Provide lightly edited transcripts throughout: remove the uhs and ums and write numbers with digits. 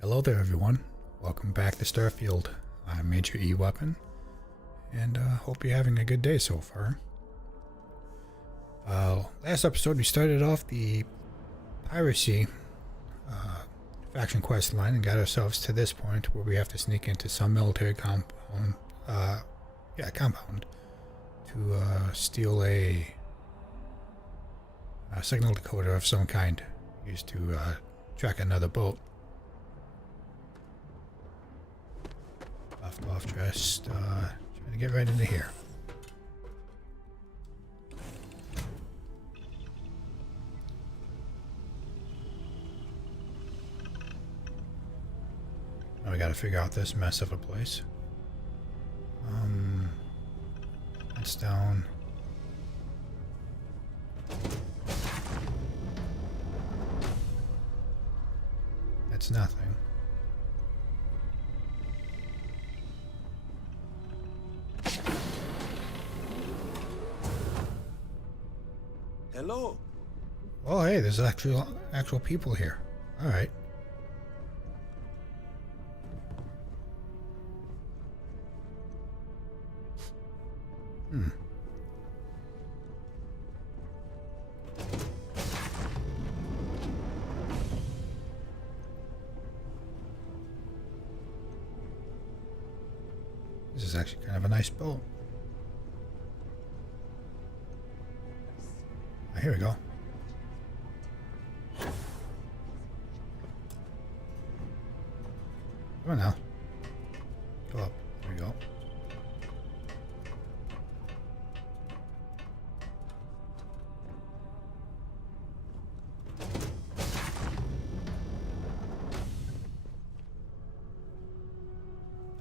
Hello there everyone, welcome back to Starfield. I'm Major EWeapon, and hope you're having a good day so far. Last episode we started off the piracy faction quest line and got ourselves to this point where we have to sneak into some military compound to steal a signal decoder of some kind used to track another boat. Off dressed, trying to get right into here. Now we gotta figure out this mess of a place. That's down. That's nothing. Hello. Oh, hey, there's actual people here. All right. This is actually kind of a nice boat. Here we go. Come on now. Go up. There we go.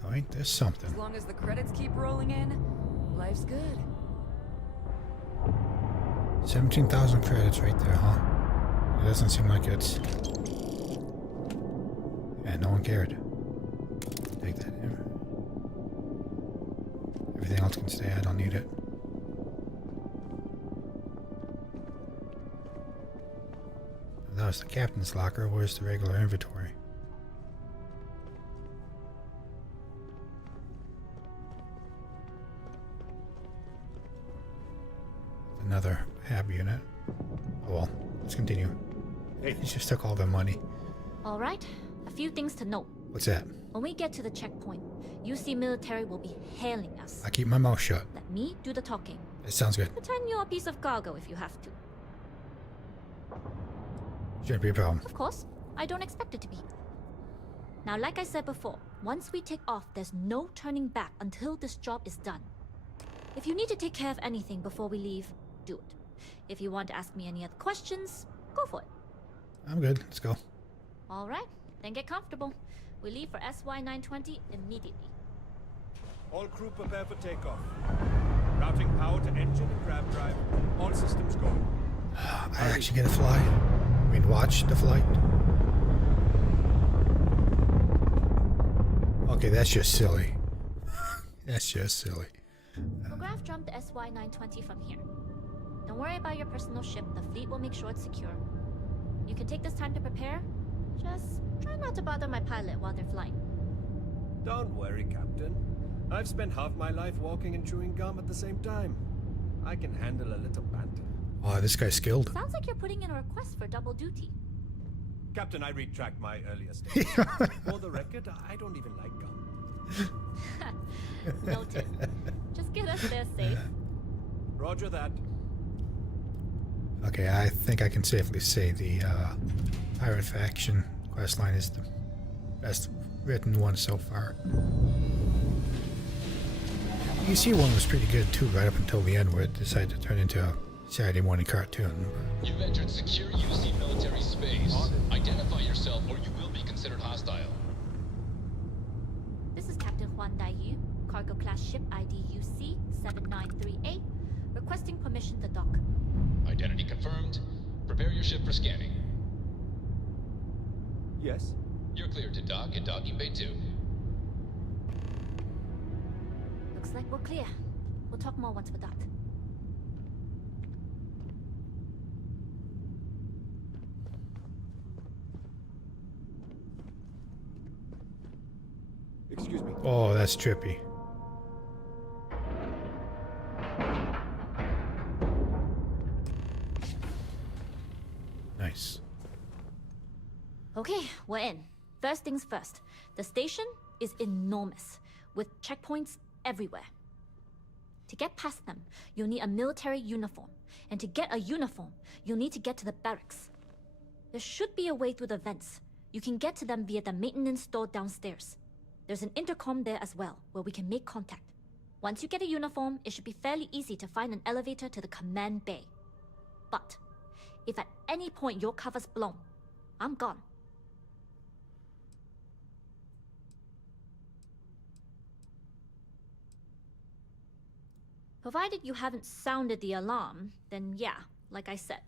Oh, ain't this something? As long as the credits keep rolling in, life's good. 17,000 credits right there, huh? It doesn't seem like it's... Yeah, no one cared. Take that in. Everything else can stay, I don't need it. That was the captain's locker. Where's the regular inventory? Another hab unit. Oh well, let's continue. Hey, he just took all the money. Alright, a few things to note. What's that? When we get to the checkpoint, UC military will be hailing us. I keep my mouth shut. Let me do the talking. It sounds good. Pretend you're a piece of cargo if you have to. Shouldn't be a problem. Of course, I don't expect it to be. Now, like I said before, once we take off, there's no turning back until this job is done. If you need to take care of anything before we leave, do it. If you want to ask me any other questions, go for it. I'm good. Let's go. All right, then get comfortable. We leave for SY-920 immediately. All crew prepare for takeoff. Routing power to engine and crab drive. All systems go. I actually get to fly. I mean, watch the flight. Okay, that's just silly. That's just silly. We'll graph jump the SY-920 from here. Don't worry about your personal ship. The fleet will make sure it's secure. You can take this time to prepare. Just try not to bother my pilot while they're flying. Don't worry, Captain. I've spent half my life walking and chewing gum at the same time. I can handle a little banter. Oh, this guy's skilled. Sounds like you're putting in a request for double duty. Captain, I retract my earlier statement. For the record, I don't even like gum. Noted. Just get us there safe. Roger that. Okay, I think I can safely say the pirate faction questline is the best written one so far. You see, one was pretty good too, right up until the end where it decided to turn into a Saturday morning cartoon. You've entered secure UC military space. Identify yourself or you will be considered hostile. This is Captain Huan Daiyu, cargo class ship ID UC 7938, requesting permission to dock. Identity confirmed. Prepare your ship for scanning. Yes? You're cleared to dock at docking bay 2. Looks like we're clear. We'll talk more once we're docked. Excuse me. Oh, that's trippy. Nice. Okay, we're in. First things first. The station is enormous, with checkpoints everywhere. To get past them, you'll need a military uniform. And to get a uniform, you'll need to get to the barracks. There should be a way through the vents. You can get to them via the maintenance store downstairs. There's an intercom there as well, where we can make contact. Once you get a uniform, it should be fairly easy to find an elevator to the command bay. But if at any point your cover's blown, I'm gone. Provided you haven't sounded the alarm, then yeah, like I said,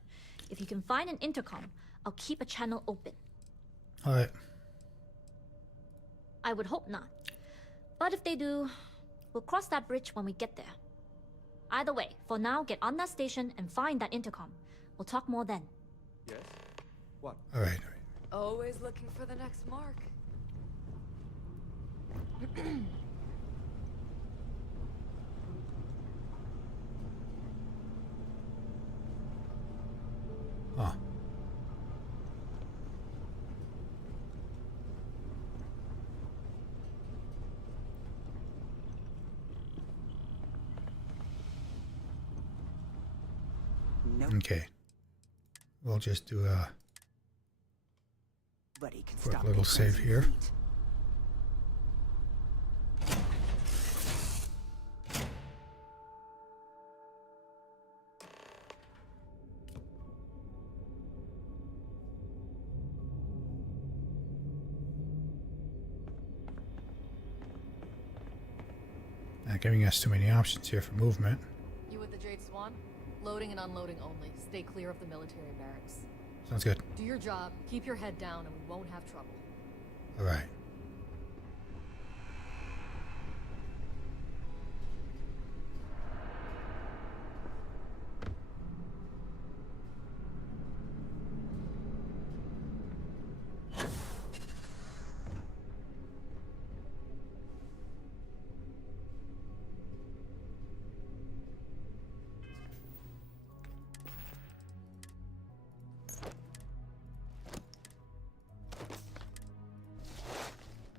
if you can find an intercom, I'll keep a channel open. Alright. I would hope not. But if they do, we'll cross that bridge when we get there. Either way, for now, get on that station and find that intercom. We'll talk more then. Yes? What? Alright. Always looking for the next mark. Huh. Nope. Okay. We'll just do a Buddy can quick stop little the save crazy here. feet. not giving us too many options here for movement. You with the Jade Swan? Loading and unloading only. Stay clear of the military barracks. Sounds good. Do your job, keep your head down, and we won't have trouble. Alright.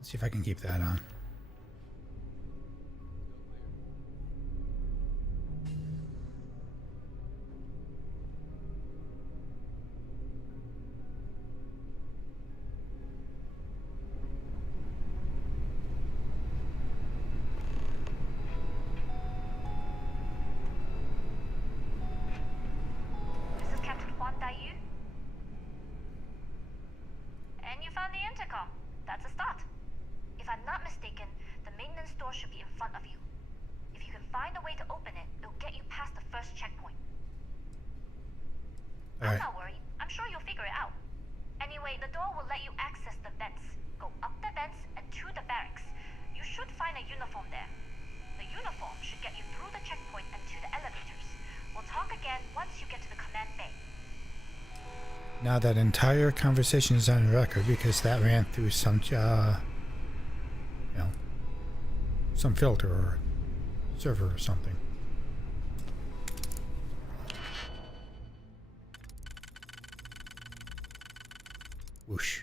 Let's see if I can keep that on. This is Captain Huan Daiyu. And you found the intercom. That's a start. If I'm not mistaken, the maintenance door should be in front of you. If you can find a way to open it, it'll get you past the first checkpoint. I'm Alright. not worried. I'm sure you'll figure it out. Anyway, the door will let you access the vents. Go up the vents and to the barracks. You should find a uniform there. The uniform should get you through the checkpoint and to the elevators. We'll talk again once you get to the command bay. Now that entire conversation is on record because that ran through some, some filter or server or something. Whoosh.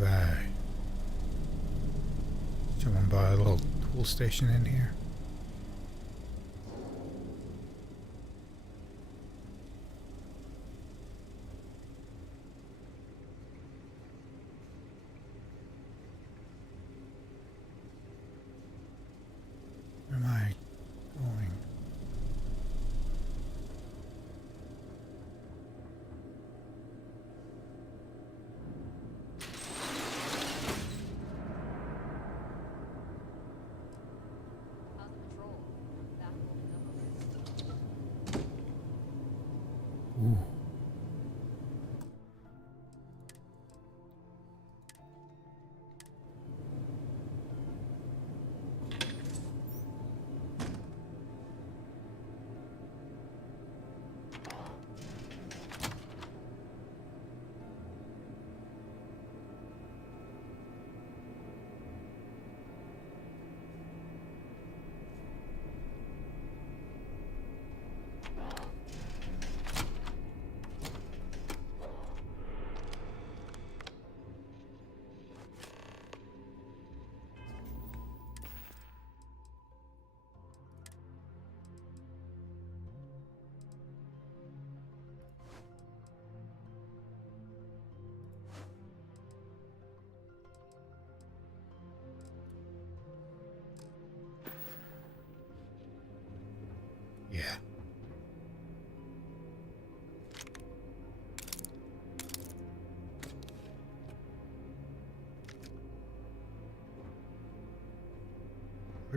Right. Someone buy a little tool station in here.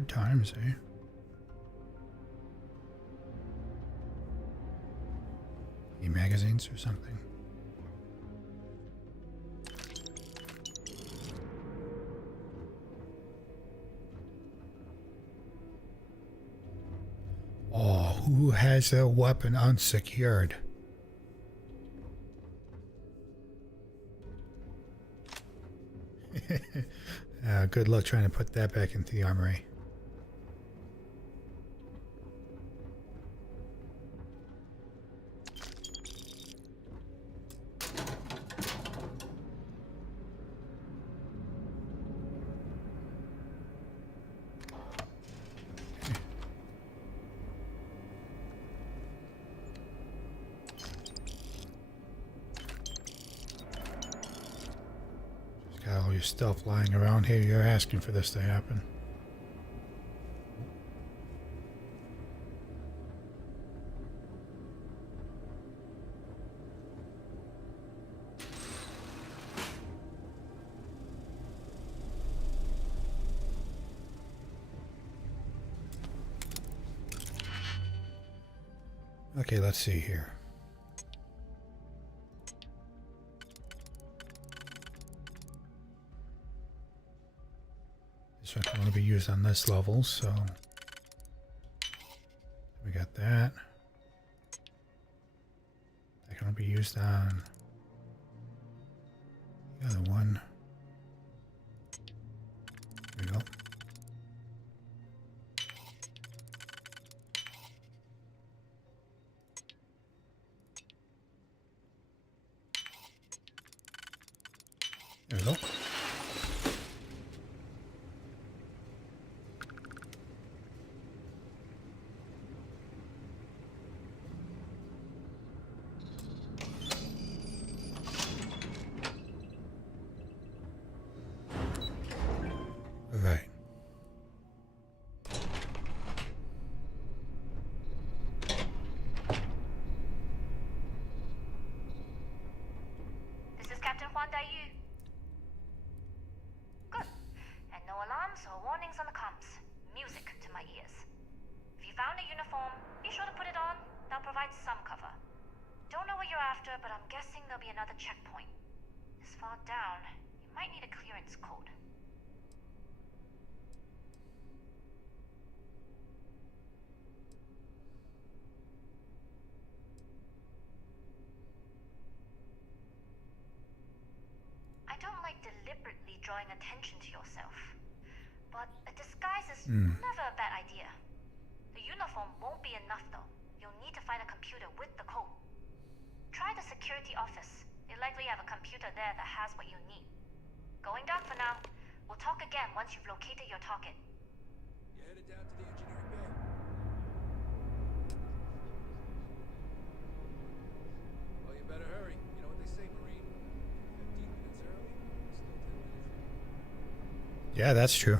Good times, eh? E-magazines or something. Oh, who has a weapon unsecured? Good luck trying to put that back into the armory. Got all your stuff lying around here. You're asking for this to happen. Okay, let's see here. This one can only be used on this level, so we got that. That can only be used on the other one. There we go. There we go. Right. This is Captain Huan Daiyu. Good. And no alarms or warnings on the comms. Music to my ears. If you found a uniform, be sure to put it on. That'll provide some cover. Don't know what you're after, but I'm guessing there'll be another checkpoint. This far down, you might need a clearance code. I don't like deliberately drawing attention to yourself, but a disguise is never a bad idea. The uniform won't be enough though. You'll need to find a computer with the code. Try the security office. They likely have a computer there that has what you need. Going down for now. We'll talk again once you've located your target. You headed down to the engineering bay? Well, you better hurry. You know what they say, Marine. 15 minutes early, still 10 minutes late. Yeah, that's true.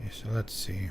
Okay, so let's see.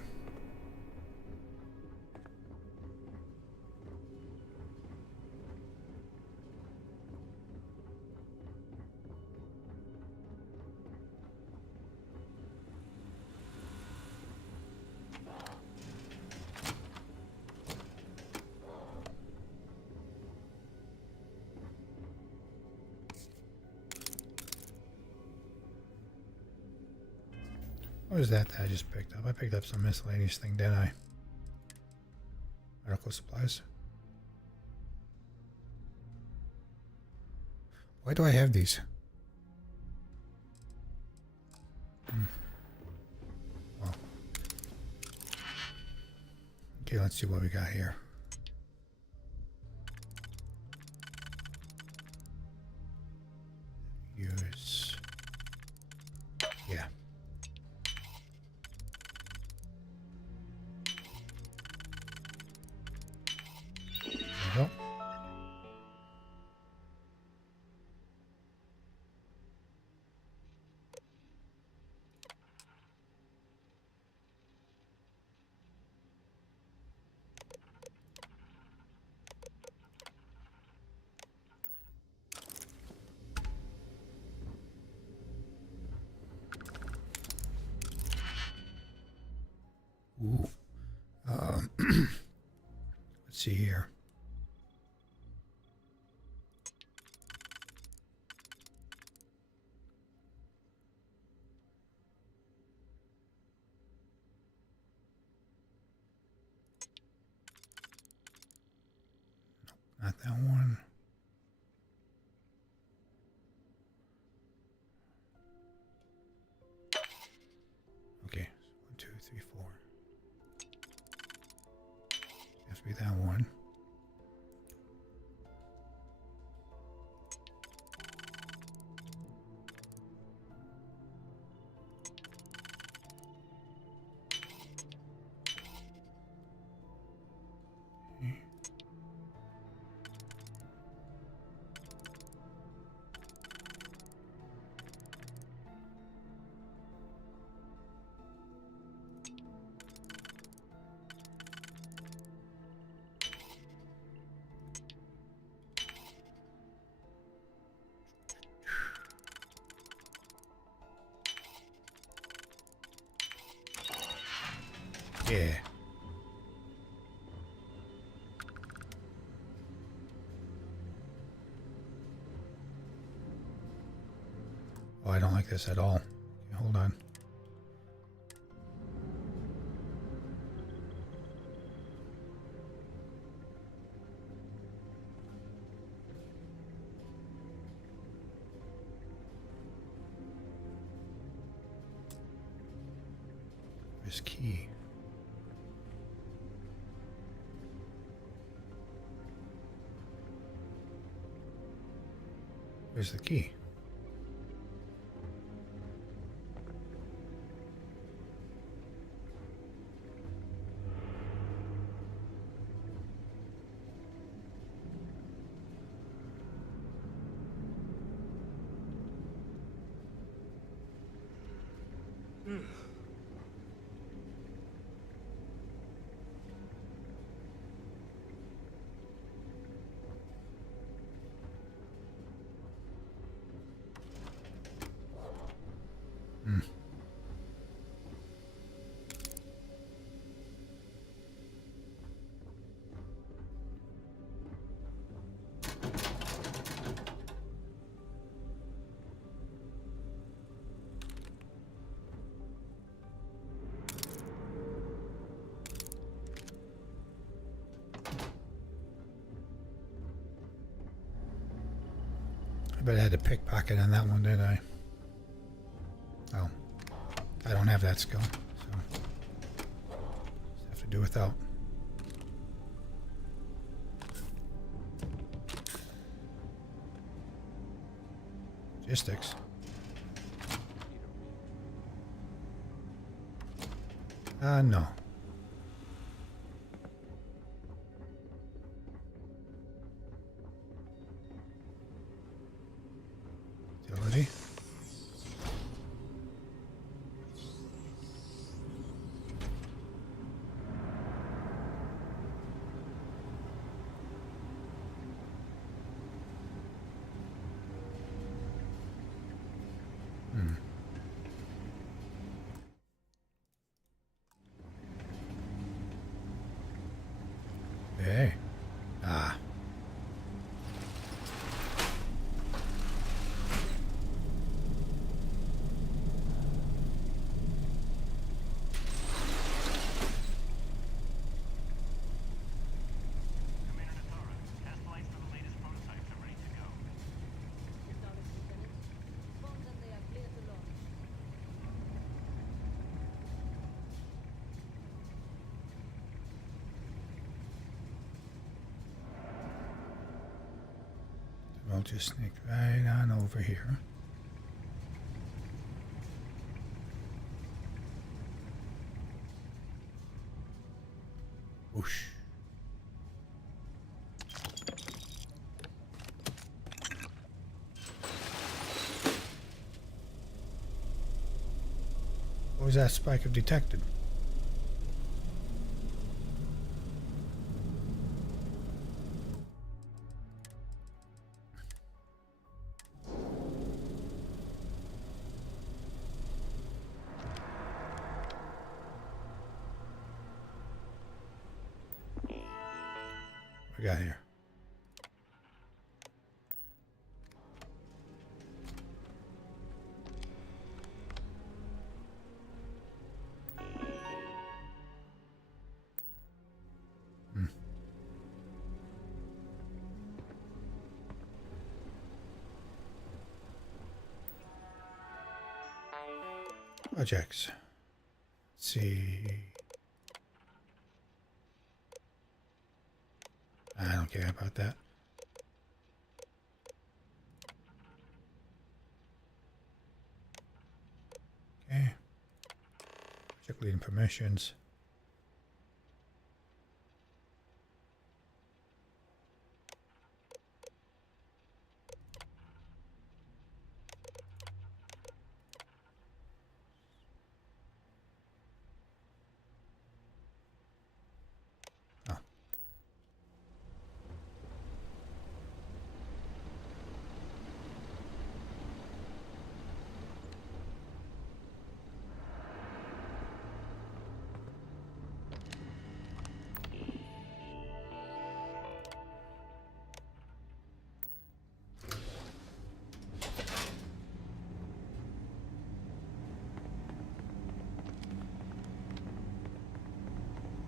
What was that I just picked up? I picked up some miscellaneous thing, didn't I? Medical supplies. Why do I have these? Well. Okay, let's see what we got here. Use. Yeah. There we go. Ooh. Let's see here. Not that one. Okay, 1, 2, 3, 4. Has to be that one. Yeah. Oh, I don't like this at all. Okay, hold on. This key. Where's the key? I bet I had a pickpocket on that one, did I? Oh. I don't have that skill, so just have to do without. Logistics. No. Utility. Hey. Ah. I'll just sneak right on over here. Whoosh. What was that spike have detected? we got here? Projects. Let's see. I don't care about that. Okay. Project leading permissions.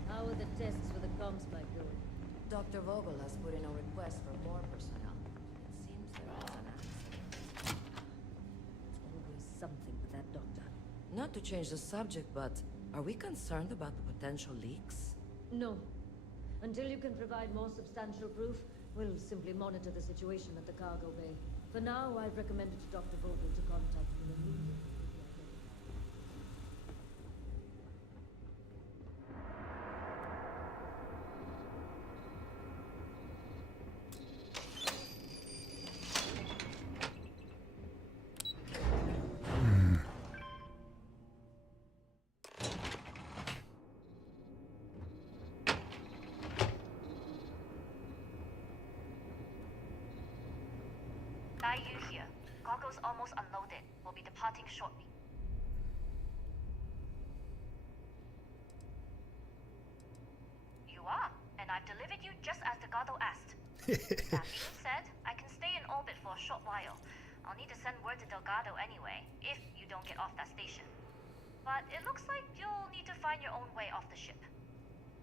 How are the tests for the comm spike going? Dr. Vogel has put in a request for more personnel. It seems there was an accident. Always something with that doctor. Not to change the subject, but are we concerned about the potential leaks? No. Until you can provide more substantial proof, we'll simply monitor the situation at the cargo bay. For now, I've recommended to Dr. Vogel to contact you immediately. You here. Goggles almost unloaded. We'll be departing shortly. You are, and I've delivered you just as the Goddo asked. That being said, I can stay in orbit for a short while. I'll need to send word to Delgado anyway, if you don't get off that station. But it looks like you'll need to find your own way off the ship.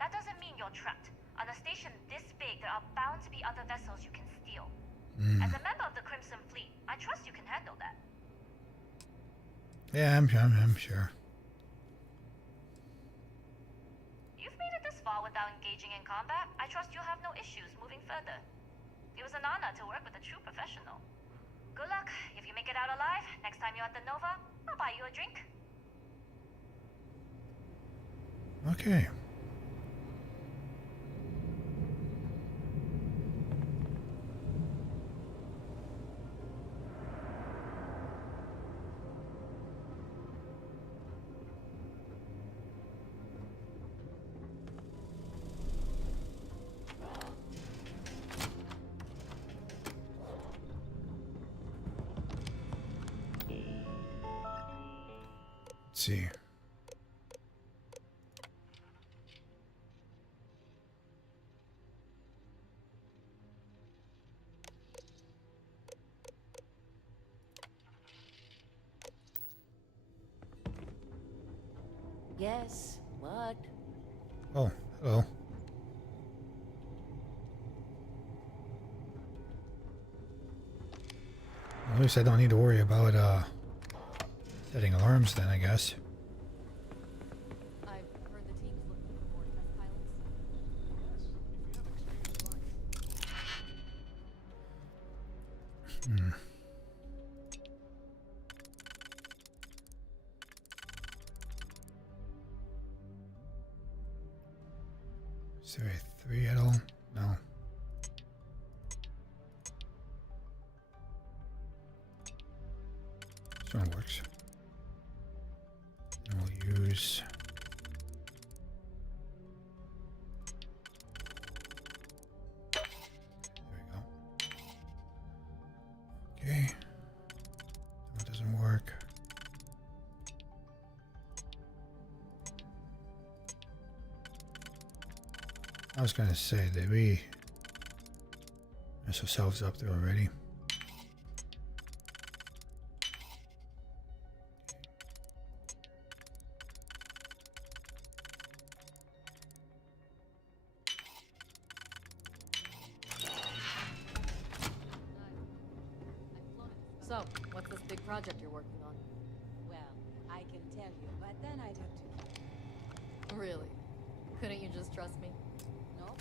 That doesn't mean you're trapped. On a station this big, there are bound to be other vessels you can steal. As a member of the Crimson Fleet, I trust you can handle that. Yeah, I'm sure. You've made it this far without engaging in combat. I trust you'll have no issues moving further. It was an honor to work with a true professional. Good luck. If you make it out alive, next time you're at the Nova, I'll buy you a drink. Okay. Let's see. Yes, what? Oh, hello. At least I don't need to worry about setting alarms then, I guess. I've heard the team's looking for more test pilots. Yes, if you have experience flying. Is there a 3 at all? No. This one works. And we'll use... There we go. Okay. That doesn't work. I was gonna say that we Mess ourselves up there already. So, what's this big project you're working on? Well, I can tell you, but then I'd have to... Really? Couldn't you just trust me? No,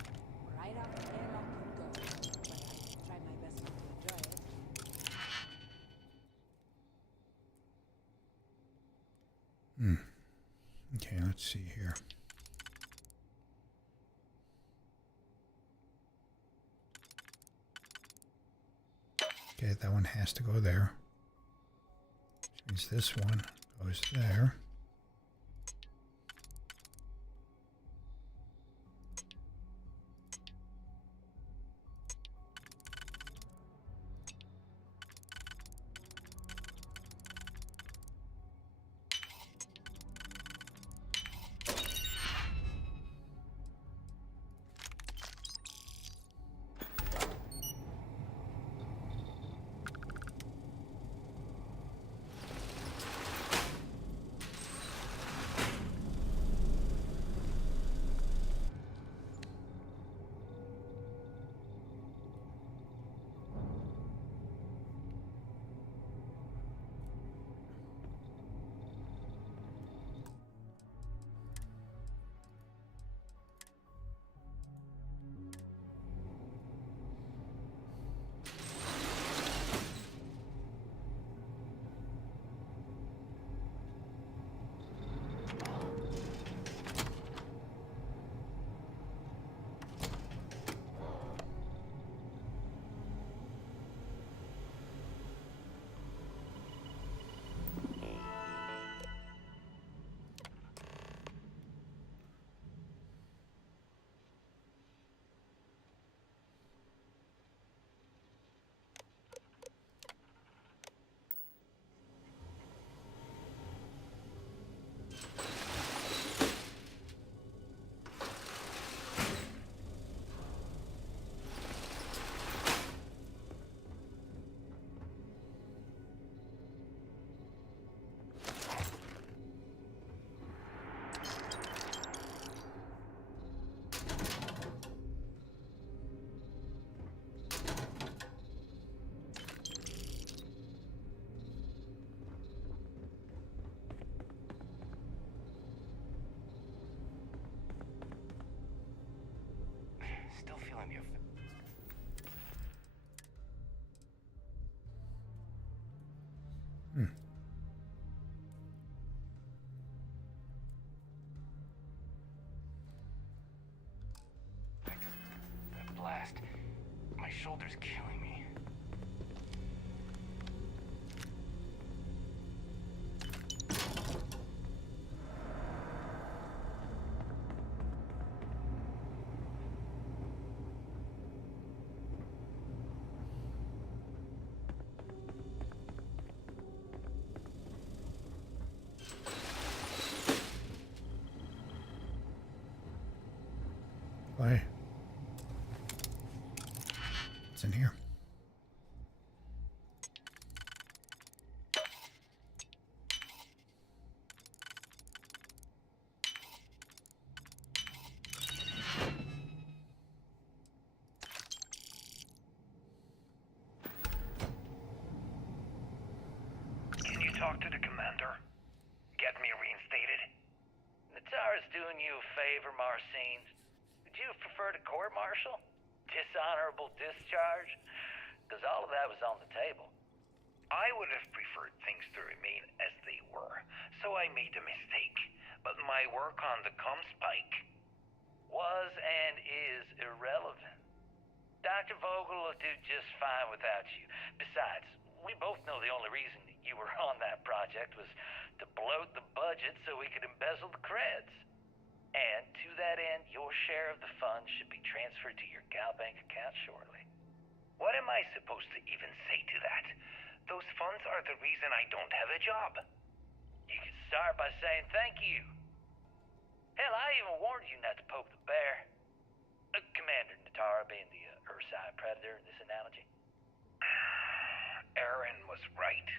right out the airlock you go. But I try my best not to enjoy it. Okay, let's see here. Okay, that one has to go there. Which means this one goes there. Still feeling the effect. That blast. My shoulder's killing me. Why? It's in here. Can you talk to the commander? Get me reinstated? Natara's doing you a favor, Marcine. Would you prefer to court-martial? Dishonorable discharge? Because all of that was on the table. I would have preferred things to remain as they were, so I made a mistake. But my work on the Comspike was and is irrelevant. Dr. Vogel will do just fine without you. Besides, we both know the only reason you were on that project was to bloat the budget so we could embezzle the creds. And to that end, your share of the funds should be transferred to your Gal Bank account shortly. What am I supposed to even say to that? Those funds are the reason I don't have a job. You can start by saying thank you. Hell, I even warned you not to poke the bear. Commander Natara being the Ursine predator in this analogy? Aaron was right.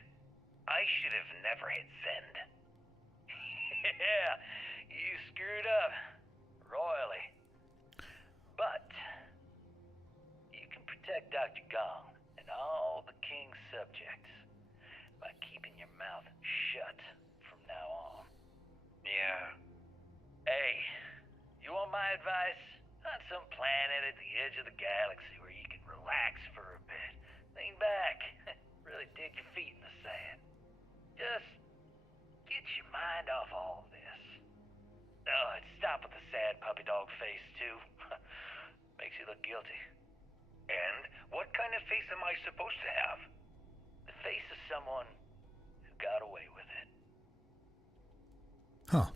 I should have never hit send. Yeah, you screwed up. Royally. But you can protect Dr. Gong and all the king's subjects by keeping your mouth shut from now on. Yeah. Hey, you want my advice? On some planet at the edge of the galaxy where you can relax for a bit. Lean back. Really dig your feet in the sand. Just get your mind off all this. Oh, and stop with the sad puppy dog face, too. Makes you look guilty. And what kind of face am I supposed to have? The face of someone who got away with it. Huh.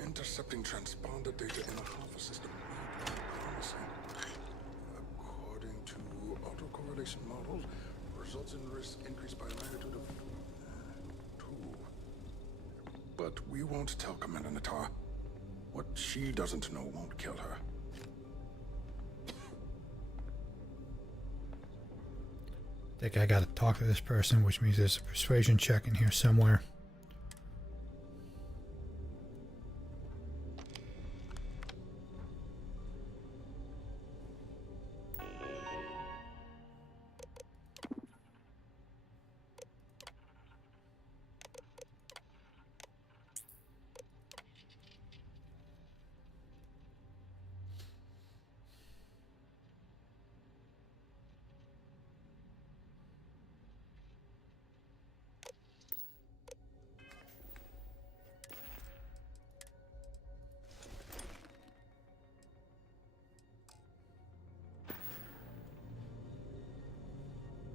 Intercepting transponder data in a Alpha system. Promising. According to autocorrelation model, results in risk increased by a magnitude of 2. But we won't tell Commander Natar. What she doesn't know won't kill her. I think I gotta talk to this person, which means there's a persuasion check in here somewhere.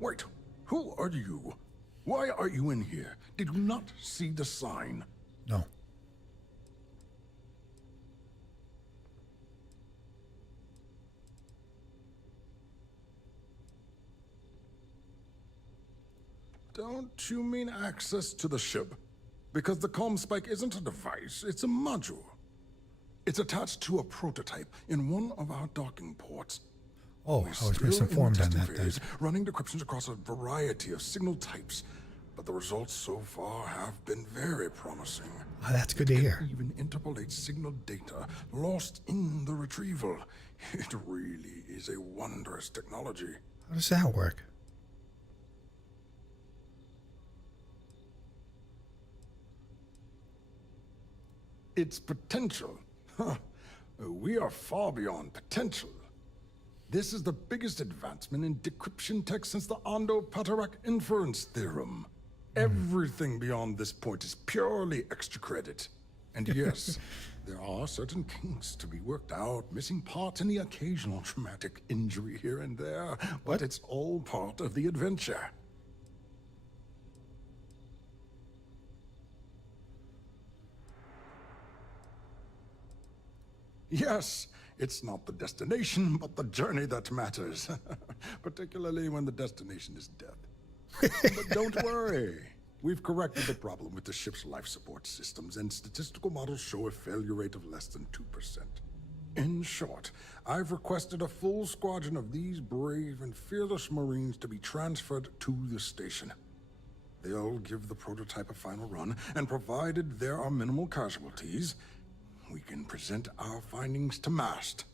Wait, who are you? Why are you in here? Did you not see the sign? No. Don't you mean access to the ship? Because the comm spike isn't a device, it's a module. It's attached to a prototype in one of our docking ports. Oh, I was misinformed on that then. Running decryptions across a variety of signal types, but the results so far have been very promising. Oh, that's good to hear. Even interpolate signal data lost in the retrieval. It really is a wondrous technology. How does that work? Its potential. Huh. We are far beyond potential. This is the biggest advancement in decryption tech since the Ondo-Patarak inference theorem. Everything beyond this point is purely extra credit. And yes, there are certain kinks to be worked out, missing parts and the occasional traumatic injury here and there, but it's all part of the adventure. Yes, it's not the destination, but the journey that matters. Particularly when the destination is death. But don't worry. We've corrected the problem with the ship's life support systems, and statistical models show a failure rate of less than 2%. In short, I've requested a full squadron of these brave and fearless Marines to be transferred to the station. They'll give the prototype a final run, and provided there are minimal casualties, we can present our findings to MAST.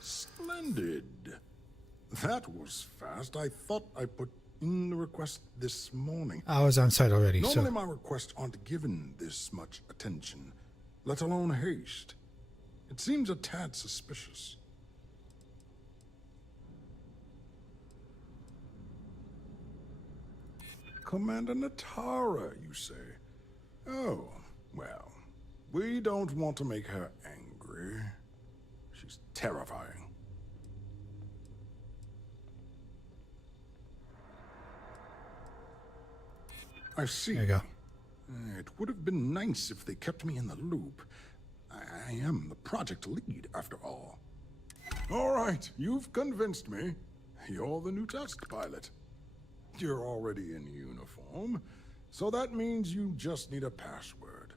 Splendid. That was fast. I thought I put in the request this morning. I was on site already, Normally so... my requests aren't given this much attention, let alone haste. It seems a tad suspicious. Commander Natara, you say? Oh, well, we don't want to make her angry. She's terrifying. I see. There you go. It would have been nice if they kept me in the loop. I am the project lead, after all. All right, you've convinced me. You're the new test pilot. You're already in uniform, so that means you just need a password.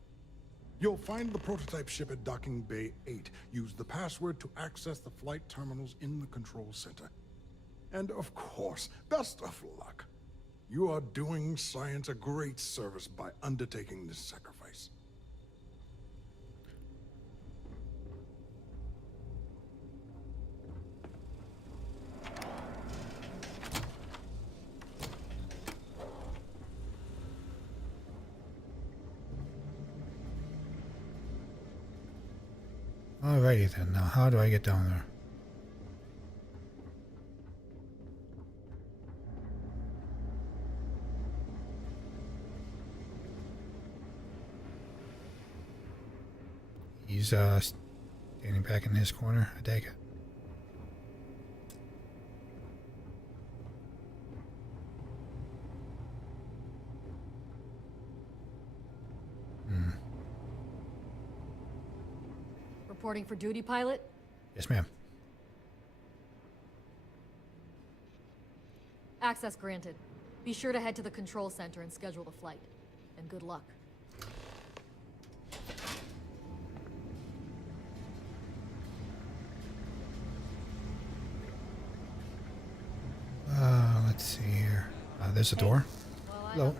You'll find the prototype ship at Docking Bay 8. Use the password to access the flight terminals in the control center. And of course, best of luck. You are doing science a great service by undertaking this sacrifice. Alrighty then, now how do I get down there? He's standing back in his corner, I take it. Reporting for duty, pilot? Yes, ma'am. Access granted. Be sure to head to the control center and schedule the flight. And good luck. Let's see here. There's a door. Hello.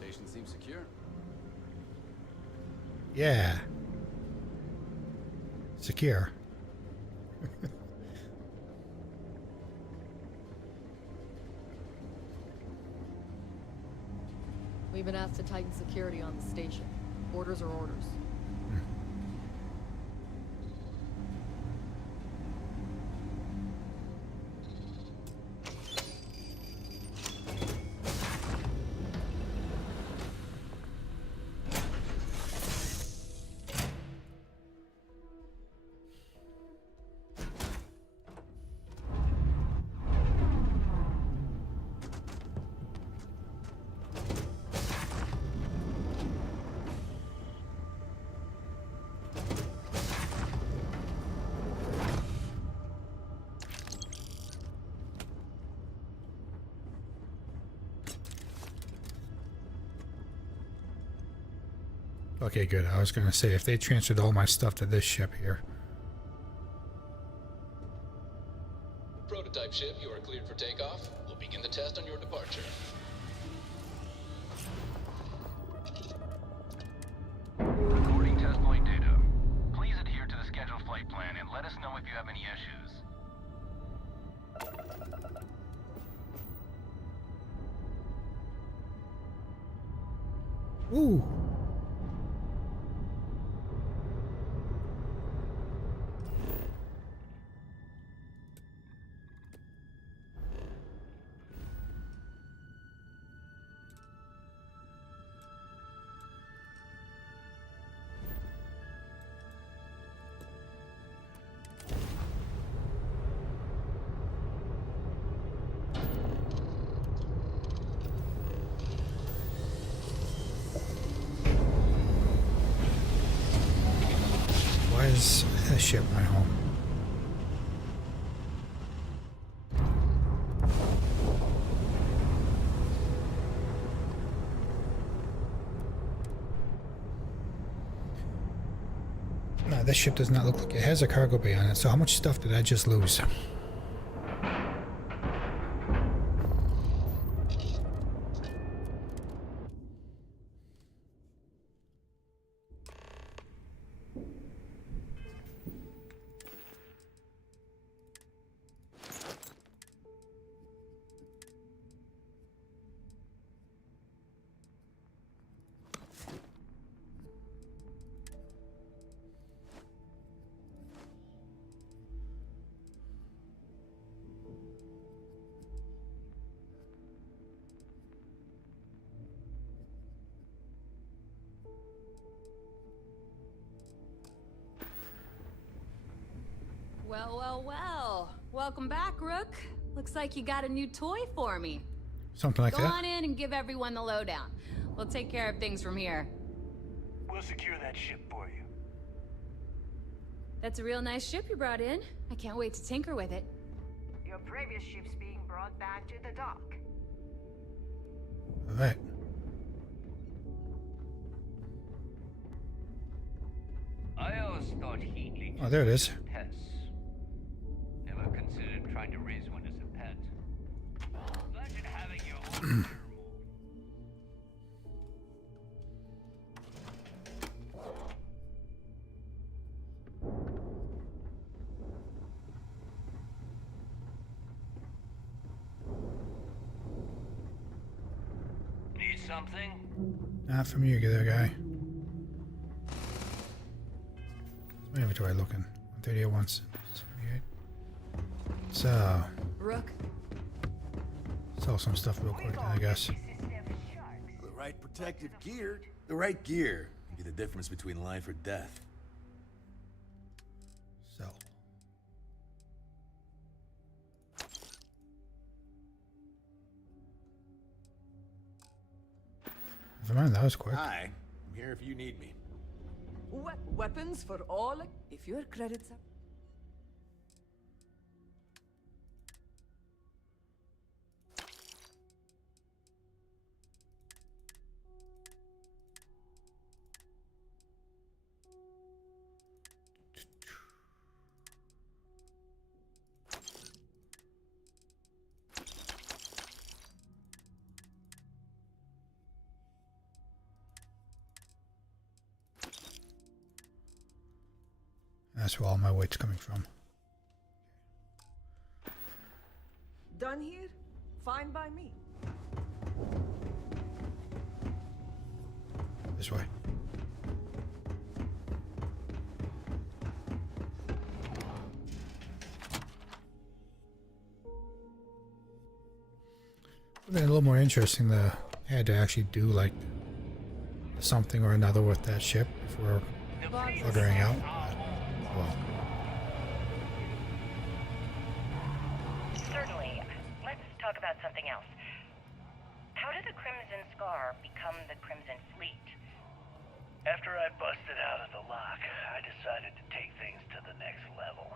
Station seems secure. Yeah. Secure. We've been asked to tighten security on the station. Orders are orders. Okay, good. I was going to say, if they transferred all my stuff to this ship here. Prototype ship, you are cleared for takeoff. We'll begin the test on your departure. Recording test flight data. Please adhere to the scheduled flight plan and let us know if you have any issues. Ooh. Why is this ship my home? No, this ship does not look like it has a cargo bay on it, so how much stuff did I just lose? Well, well, well. Welcome back, Rook. Looks like you got a new toy for me. Something like Go that. on in and give everyone the lowdown. We'll take care of things from here. We'll secure that ship for you. That's a real nice ship you brought in. I can't wait to tinker with it. Your previous ship's being brought back to the dock. All right. I always thought heat Oh, there it is. pests. Never considered trying to raise one as a pet. Imagine having your own Need something? Not from you, there, guy. My inventory looking. 138 once. 78. So Rook, sell some stuff real quick, I guess. The right protective gear. The right gear can be the difference between life or death. Sell. Never mind, that was quick. Hi, I'm here if you need me. Weapons for all? If your credits are... That's where all my weight's coming from. Done here? Fine by me. This way. Would have been a little more interesting to had to actually do like something or another with that ship before figuring out. Well, Certainly. Let's talk about something else. How did the Crimson Scar become the Crimson Fleet? After I busted out of the lock, I decided to take things to the next level.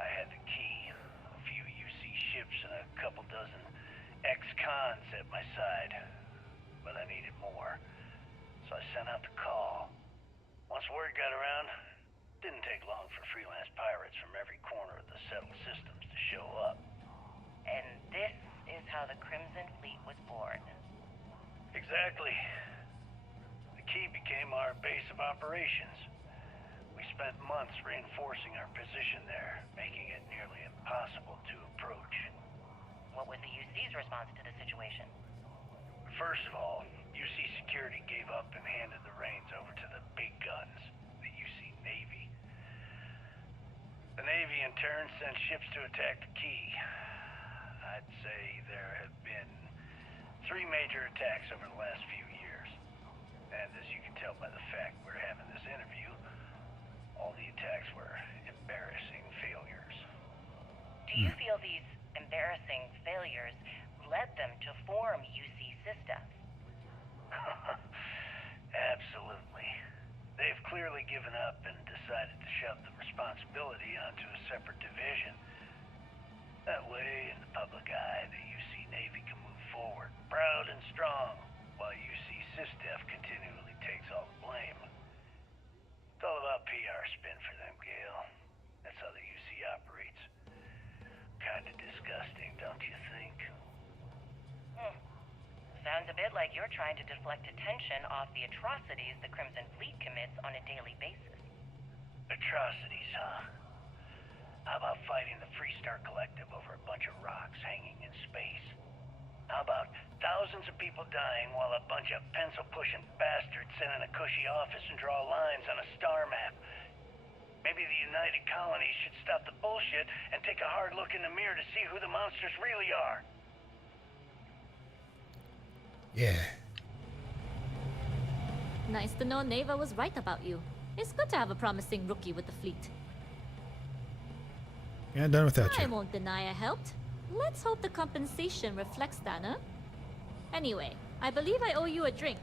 I had the key, a few UC ships, and a couple dozen ex-cons at my side. But I needed more, so I sent out the call. Once word got around, didn't take long for freelance pirates from every corner of the settled systems to show up. And this is how the Crimson Fleet was born. Exactly. The key became our base of operations. We spent months reinforcing our position there, making it nearly impossible to approach. What was the UC's response to the situation? First of all, UC Security gave up and handed the reins over to the big guns, the UC Navy. The Navy in turn sent ships to attack the key. I'd say there have been 3 major attacks over the last few years. And as you can tell by the fact we're having this interview, all the attacks were embarrassing failures. Do you feel these embarrassing failures led them to form UC systems? Absolutely. They've clearly given up and decided to shove the responsibility onto a separate division. That way, in the public eye, the UC Navy can move forward, proud and strong, while UC SysDef continually takes all the blame. It's all about PR spin for them, Gale. That's how the UC operates. Kinda disgusting, don't you think? Sounds a bit like you're trying to deflect attention off the atrocities the Crimson Fleet commits on a daily basis. Atrocities, huh? How about fighting the Freestar Collective over a bunch of rocks hanging in space? How about thousands of people dying while a bunch of pencil-pushing bastards sit in a cushy office and draw lines on a star map? Maybe the United Colonies should stop the bullshit and take a hard look in the mirror to see who the monsters really are. yeah. Nice to know Neva was right about you. It's good to have a promising rookie with the fleet. Can't done without I you. won't deny I helped. Let's hope the compensation reflects that, huh? Anyway, I believe I owe you a drink.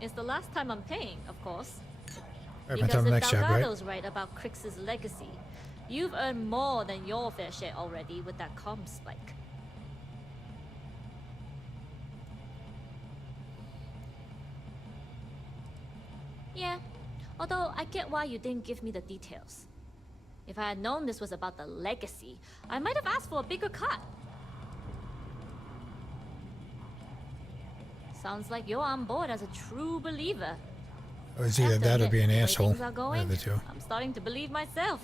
It's the last time I'm paying, of course. Alright, Because on the if next job, right? Delgado's right about Crix's legacy, you've earned more than your fair share already with that comm spike. Yeah, although I get why you didn't give me the details. If I had known this was about the legacy, I might have asked for a bigger cut. Sounds like you're on board as a true believer. It was either that or be an The way asshole. things are going, One of the two. I'm starting to believe myself.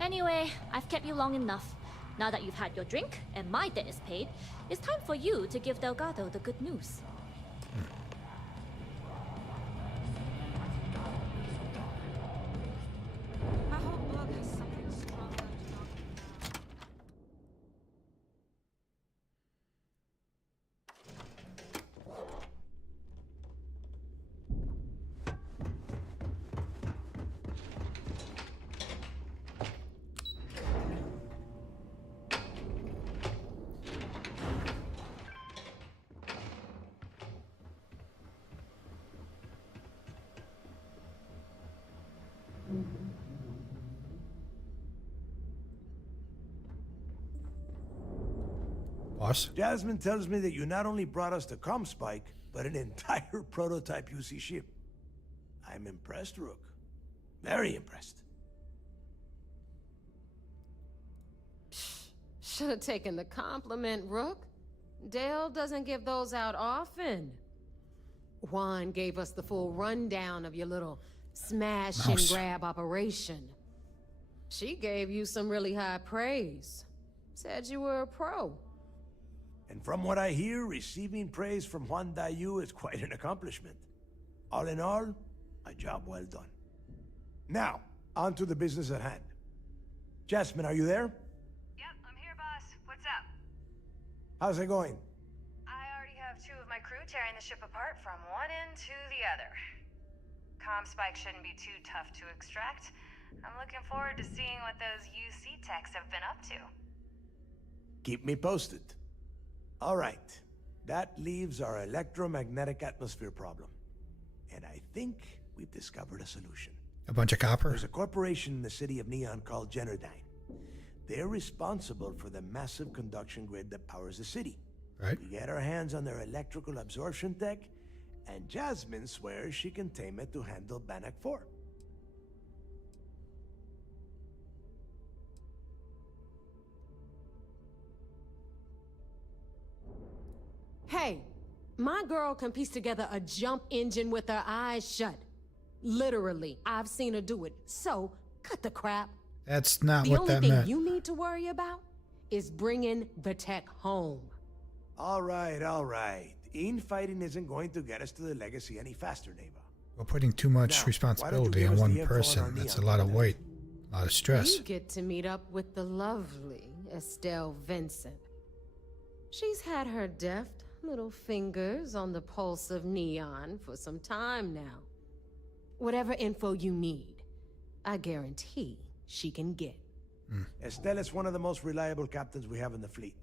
Anyway, I've kept you long enough. Now that you've had your drink and my debt is paid, it's time for you to give Delgado the good news. My whole blood has something stronger to talk about. Boss? Jasmine tells me that you not only brought us the comm spike, but an entire prototype UC ship. I'm impressed, Rook. Very impressed. Should have taken the compliment, Rook. Dale doesn't give those out often. Juan gave us the full rundown of your little smash and grab operation. She gave you some really high praise. Said you were a pro. And from what I hear, receiving praise from Juan Dayu is quite an accomplishment. All in all, a job well done. Now, on to the business at hand. Jasmine, are you there? Yep, I'm here, boss. What's up? How's it going? I already have 2 of my crew tearing the ship apart from one end to the other. Comm spike shouldn't be too tough to extract. I'm looking forward to seeing what those UC techs have been up to. Keep me posted. All right. That leaves our electromagnetic atmosphere problem. And I think we've discovered a solution. A bunch of copper? There's a corporation in the city of Neon called Generdyne. They're responsible for the massive conduction grid that powers the city. Right. We get our hands on their electrical absorption tech, and Jasmine swears she can tame it to handle Bannock 4. Hey, my girl can piece together a jump engine with her eyes shut. Literally, I've seen her do it. So, cut the crap. That's not The what only that thing meant. you need to worry about is bringing the tech home. All right. Infighting isn't going to get us to the legacy any faster, Neva. We're putting too much Now, responsibility why don't on you one give us the info on person. our That's a neon lot of project? weight, a lot of stress. You get to meet up with the lovely Estelle Vincent. She's had her deft little fingers on the pulse of Neon for some time now. Whatever info you need, I guarantee she can get. Estelle is one of the most reliable captains we have in the fleet.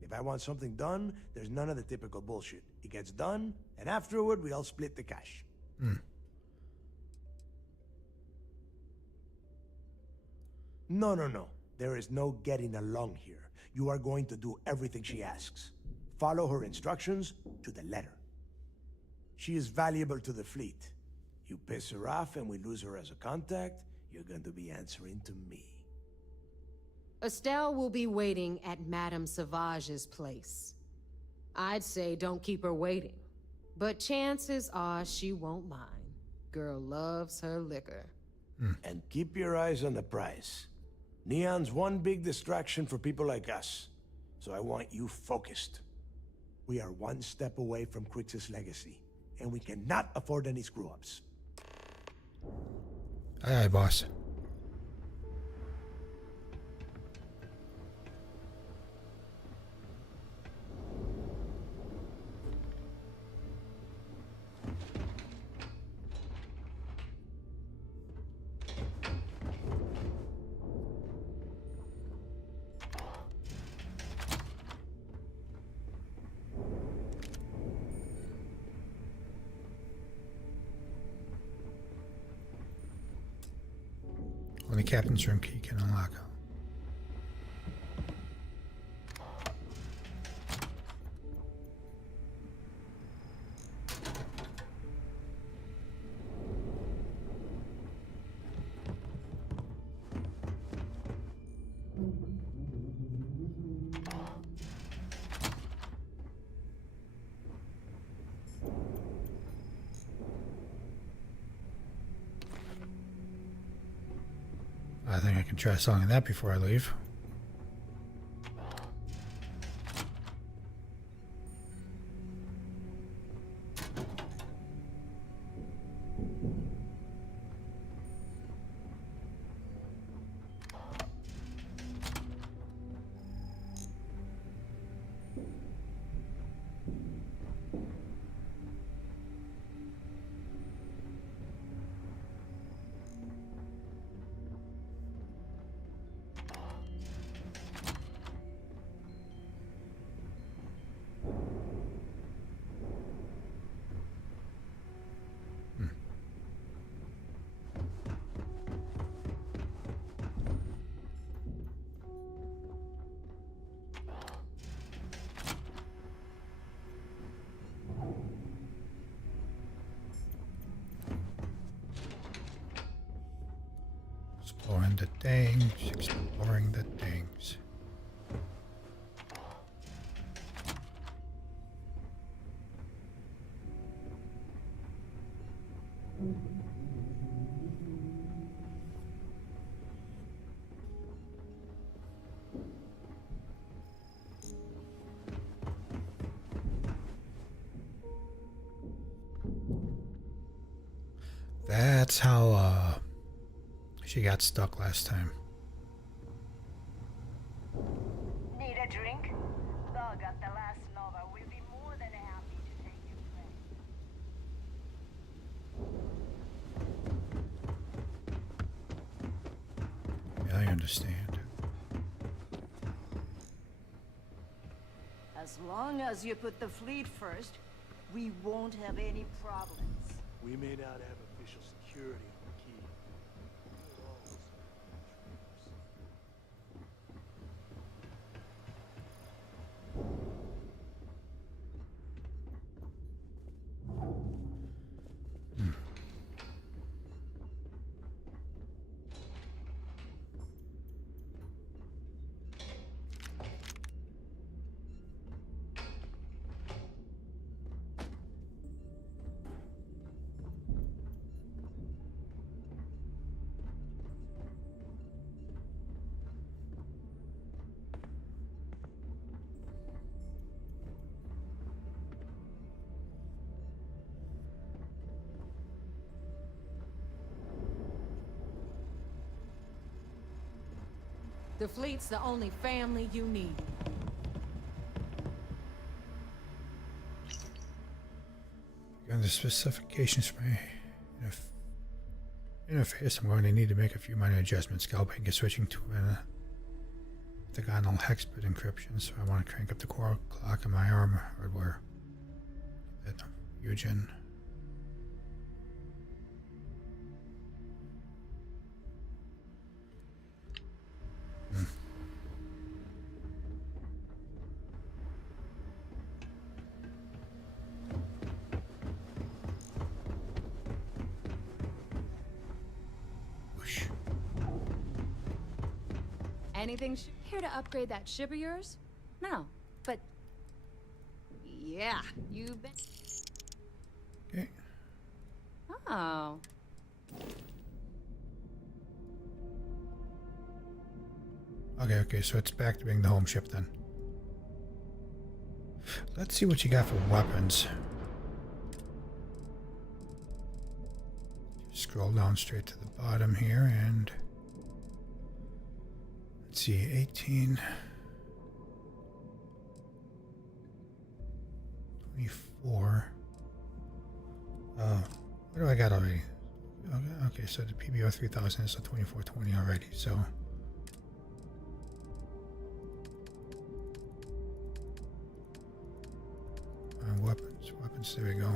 If I want something done, there's none of the typical bullshit. It gets done, and afterward, we all split the cash. No. There is no getting along here. You are going to do everything she asks. Follow her instructions to the letter. She is valuable to the fleet. You piss her off and we lose her as a contact, you're going to be answering to me. Estelle will be waiting at Madame Sauvage's place. I'd say don't keep her waiting, but chances are she won't mind. Girl loves her liquor. And keep your eyes on the prize. Neon's one big distraction for people like us, so I want you focused. We are one step away from Crix's legacy, and we cannot afford any screw-ups. Aye, boss. only captain's room key can unlock. I think I can try selling that before I leave. Exploring the things, exploring the things. That's how she got stuck last time. Need a drink? Dog at the last Nova will be more than happy to take your place. Yeah, I understand. As long as you put the fleet first, we won't have any problems. We may not have official security on the key. The fleet's the only family you need. Given the specifications for my interface, I'm going to need to make a few minor adjustments. Scalping is switching to an octagonal hex bit encryption, so I want to crank up the core clock on my arm hardware. That Eugen. Anything here to upgrade that ship of yours? No, but yeah, you bet. Okay. Oh. Okay, so it's back to being the home ship then. Let's see what you got for weapons. Scroll down straight to the bottom here and let's see, 18, 24. What do I got already? Okay, so the PBO 3000 is a 2420 already, so. Weapons, there we go.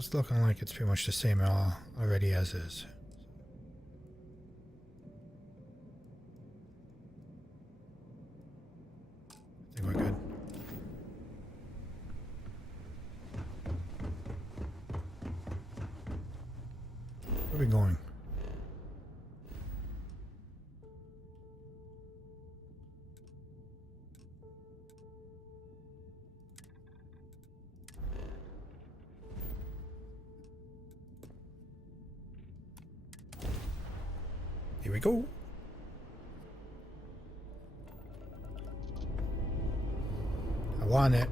It's looking like it's pretty much the same already as is. I think we're good. Where are we going? Here we go. I want it.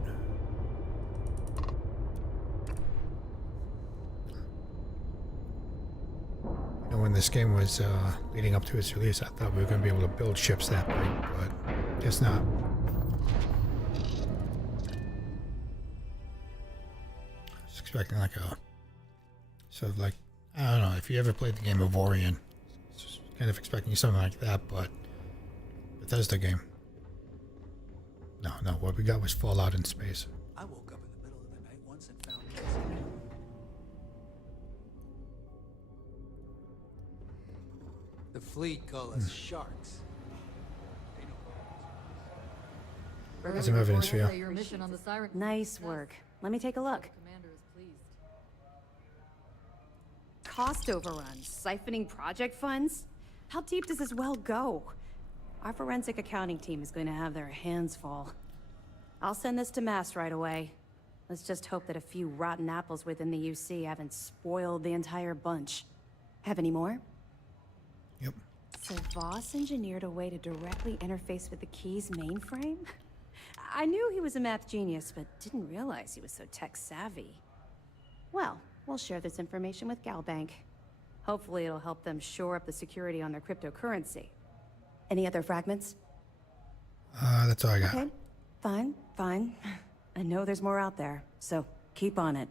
You know, when this game was leading up to its release, I thought we were going to be able to build ships that big, but guess not. I was expecting like a sort of like, I don't know, if you ever played the game of Austrian, kind of expecting something like that, but Bethesda game. No, what we got was Fallout in space. I woke up in the middle of the night once and found this. The fleet call us sharks. Got some evidence for you. Your mission on the Siren. Nice work. Let me take a look. Commander is pleased. Cost overruns, siphoning project funds. How deep does this well go? Our forensic accounting team is going to have their hands full. I'll send this to Mass right away. Let's just hope that a few rotten apples within the UC haven't spoiled the entire bunch. Have any more? Yep. So Voss engineered a way to directly interface with the Key's mainframe? I knew he was a math genius, but didn't realize he was so tech savvy. Well, we'll share this information with Galbank. Hopefully it'll help them shore up the security on their cryptocurrency. Any other fragments? That's all I got. Okay, fine. I know there's more out there, so keep on it.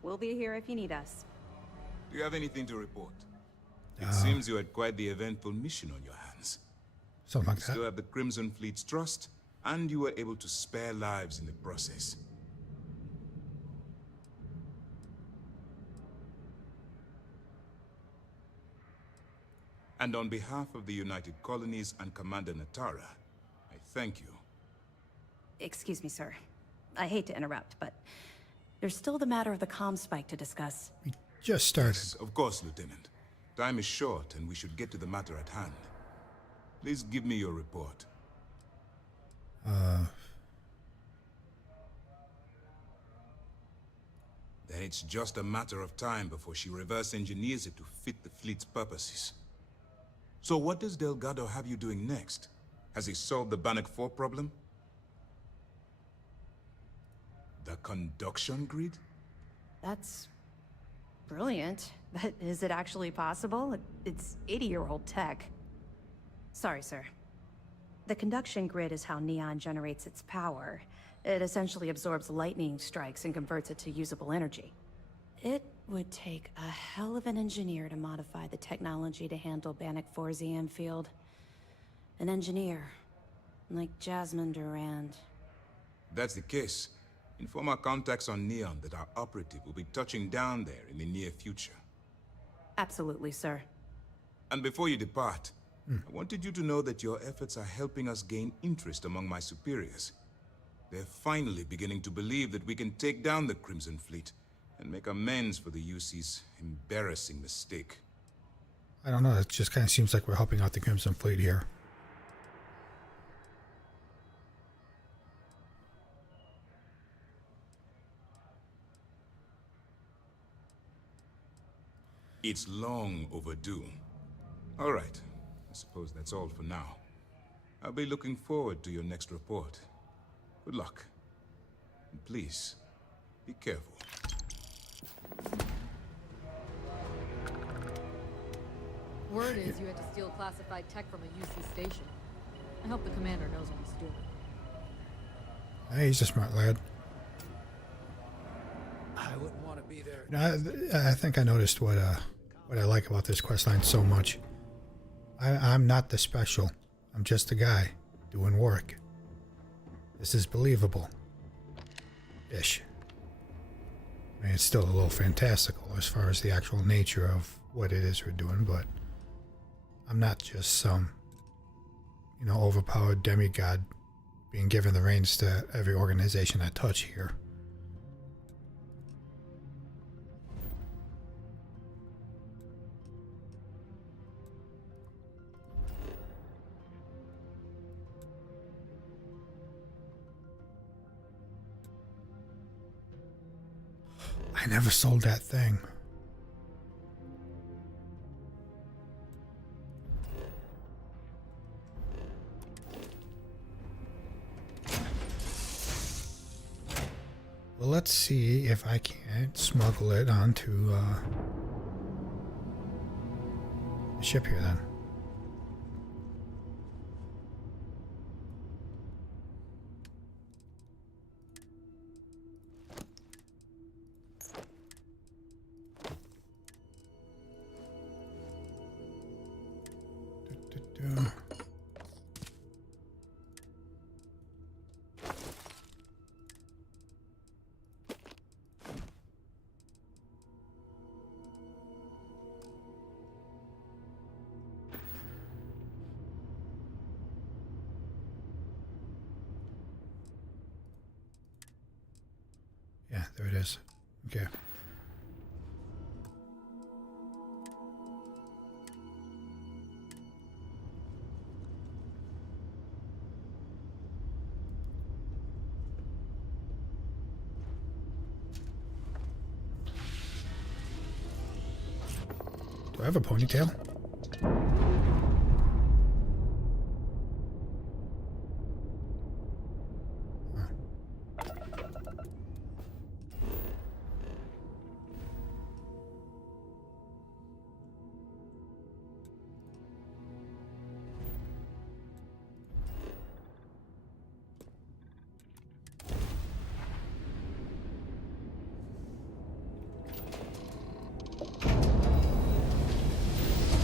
We'll be here if you need us. Do you have anything to report? It seems you had quite the eventful mission on your hands. Something like You that. still have the Crimson Fleet's trust, and you were able to spare lives in the process. And on behalf of the United Colonies and Commander Natara, I thank you. Excuse me, sir. I hate to interrupt, but there's still the matter of the comm spike to discuss. We just started. Yes, of course, Lieutenant. Time is short, and we should get to the matter at hand. Please give me your report. Then it's just a matter of time before she reverse engineers it to fit the fleet's purposes. So what does Delgado have you doing next? Has he solved the Bannock 4 problem? The conduction grid? That's brilliant. But is it actually possible? It's 80-year-old tech. Sorry, sir. The conduction grid is how Neon generates its power. It essentially absorbs lightning strikes and converts it to usable energy. It would take a hell of an engineer to modify the technology to handle Bannock 4's EM field. An engineer, like Jasmine Durand. If that's the case, inform our contacts on Neon that our operative will be touching down there in the near future. Absolutely, sir. And before you depart, I wanted you to know that your efforts are helping us gain interest among my superiors. They're finally beginning to believe that we can take down the Crimson Fleet and make amends for the UC's embarrassing mistake. I don't know, it just kind of seems like we're helping out the Crimson Fleet here. It's long overdue. All right, I suppose that's all for now. I'll be looking forward to your next report. Good luck. And please, be careful. Word is you had to steal classified tech from a UC station. I hope the commander knows what he's doing. Hey, he's a smart lad. I wouldn't want to be there. You know, I think I noticed what I like about this questline so much. I'm not the special. I'm just a guy doing work. This is believable. Ish. I mean, it's still a little fantastical as far as the actual nature of what it is we're doing, but I'm not just some, overpowered demigod being given the reins to every organization I touch here. I never sold that thing. Well, let's see if I can't smuggle it onto the ship here then. Yeah, there it is. Okay. Do I have a ponytail?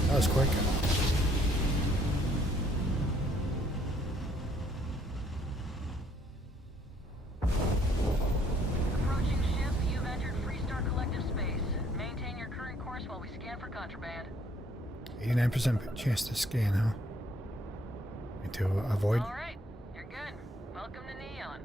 That was quick. Approaching ship, you've entered Freestar Collective space. Maintain your current course while we scan for contraband. 89% chance to scan, huh? And to avoid. All right, you're good. Welcome to Neon.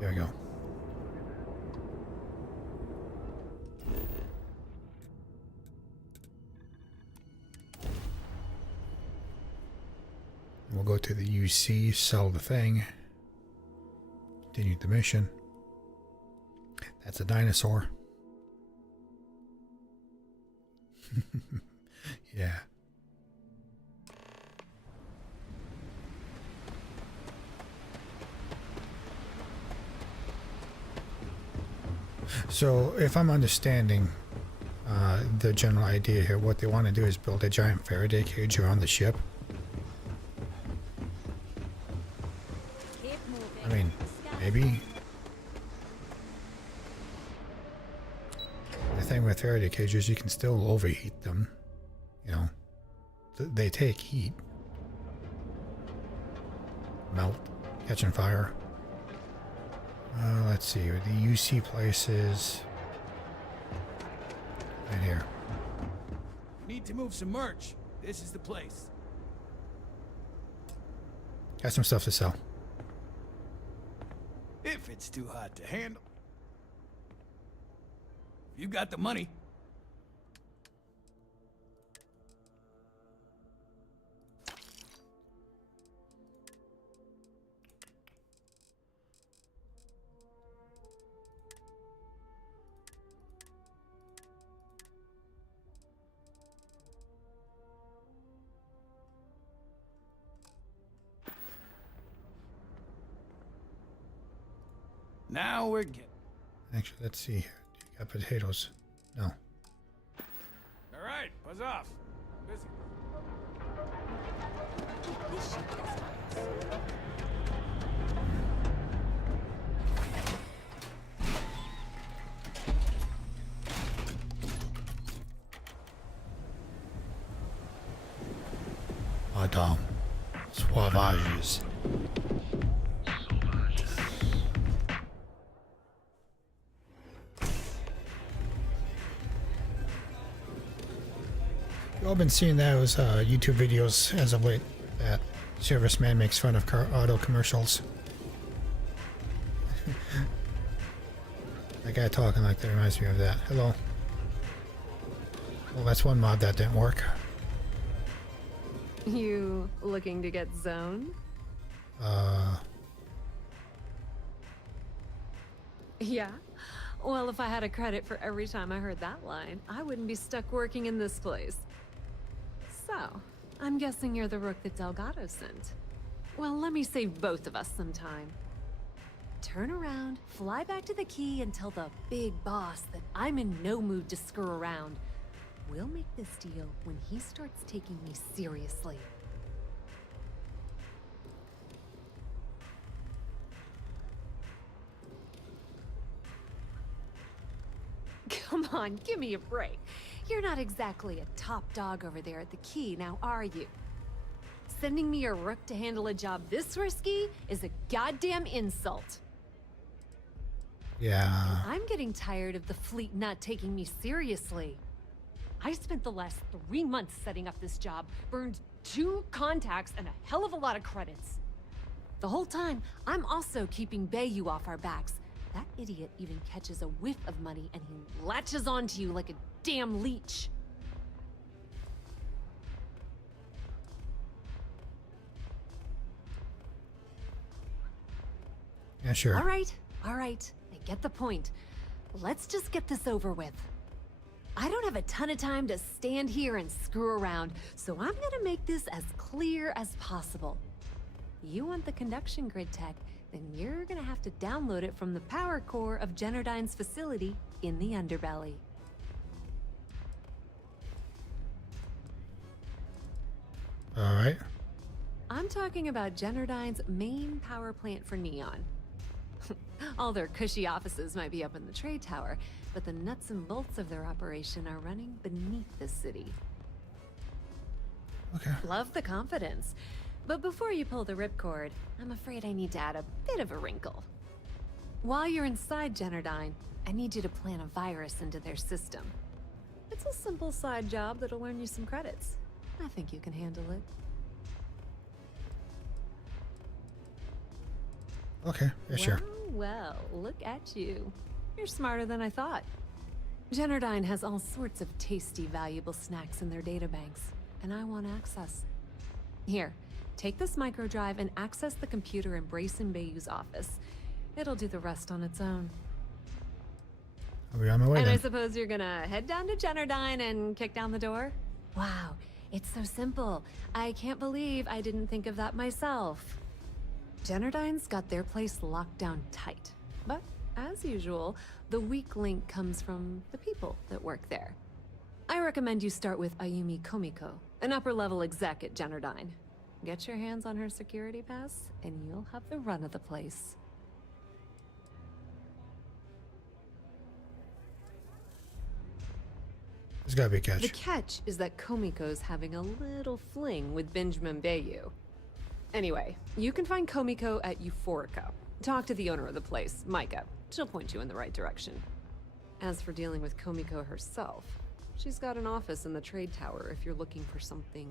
There we go. We'll go to the UC, sell the thing, continue the mission. That's a dinosaur. Yeah. So, if I'm understanding the general idea here, what they want to do is build a giant Faraday cage around the ship. I mean, maybe. The thing with Faraday cages, you can still overheat them. You know, they take heat. Melt, catching fire. Let's see, the UC place is right here. Need to move some merch. This is the place. Got some stuff to sell. If it's too hot to handle. You got the money. Now we're getting. Actually, let's see here. Do you got potatoes? No. All right, buzz off. I'm busy. This ship does not. Adam. Sauvages. You've all been seeing those YouTube videos as of late. That serviceman makes fun of car auto commercials. That guy talking like that reminds me of that. Hello. Well, that's one mod that didn't work. You looking to get zoned? Yeah? Well, if I had a credit for every time I heard that line, I wouldn't be stuck working in this place. So, I'm guessing you're the rook that Delgado sent. Well, let me save both of us some time. Turn around, fly back to the key, and tell the big boss that I'm in no mood to screw around. We'll make this deal when he starts taking me seriously. Come on, give me a break. You're not exactly a top dog over there at the key, now are you? Sending me a rook to handle a job this risky is a goddamn insult. Yeah. I'm getting tired of the fleet not taking me seriously. I spent the last 3 months setting up this job, burned 2 contacts and a hell of a lot of credits. The whole time, I'm also keeping Bayou off our backs. That idiot even catches a whiff of money and he latches onto you like a damn leech. Yeah, sure. All right. I get the point. Let's just get this over with. I don't have a ton of time to stand here and screw around, so I'm gonna make this as clear as possible. You want the conduction grid tech, then you're gonna have to download it from the power core of Generdyne's facility in the underbelly. All right. I'm talking about Generdyne's main power plant for Neon. All their cushy offices might be up in the trade tower, but the nuts and bolts of their operation are running beneath the city. Okay. Love the confidence. But before you pull the ripcord, I'm afraid I need to add a bit of a wrinkle. While you're inside Generdyne, I need you to plant a virus into their system. It's a simple side job that'll earn you some credits. I think you can handle it. Okay, yeah, sure. Well, look at you. You're smarter than I thought. Generdyne has all sorts of tasty, valuable snacks in their databanks, and I want access. Here, take this microdrive and access the computer in Brayson Bayou's office. It'll do the rest on its own. I'll be on my way And then. I suppose you're gonna head down to Generdyne and kick down the door? Wow, it's so simple. I can't believe I didn't think of that myself. Generdyne's got their place locked down tight. But, as usual, the weak link comes from the people that work there. I recommend you start with Ayumi Komiko, an upper-level exec at Generdyne. Get your hands on her security pass, and you'll have the run of the place. There's gotta be a catch. The catch is that Komiko's having a little fling with Benjamin Bayou. Anyway, you can find Komiko at Euphorica. Talk to the owner of the place, Micah. She'll point you in the right direction. As for dealing with Komiko herself, she's got an office in the trade tower if you're looking for something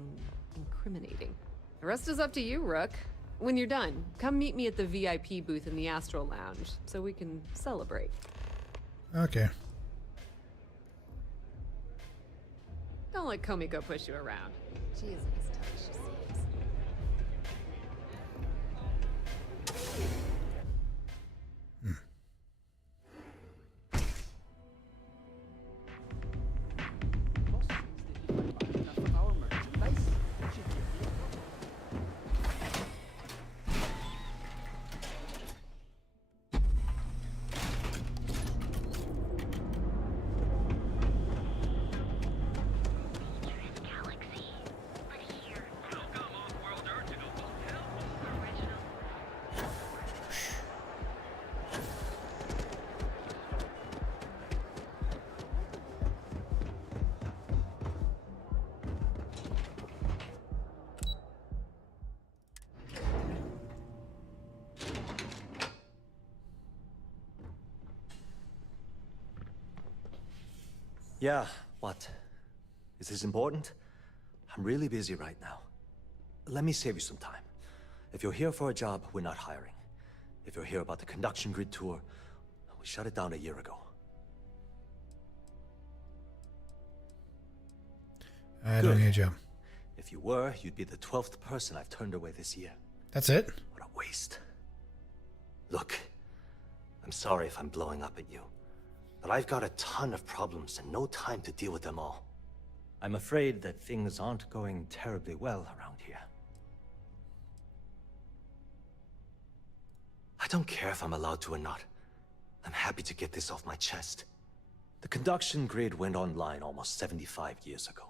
incriminating. The rest is up to you, Rook. When you're done, come meet me at the VIP booth in the Astral Lounge so we can celebrate. Okay. Don't let Komiko push you around. She isn't as tough as she seems. Yeah, what? Is this important? I'm really busy right now. Let me save you some time. If you're here for a job, we're not hiring. If you're here about the conduction grid tour, we shut it down a year ago. I don't need a job. If you were, you'd be the 12th person I've turned away this year. That's it? What a waste. Look, I'm sorry if I'm blowing up at you, but I've got a ton of problems and no time to deal with them all. I'm afraid that things aren't going terribly well around here. I don't care if I'm allowed to or not. I'm happy to get this off my chest. The conduction grid went online almost 75 years ago.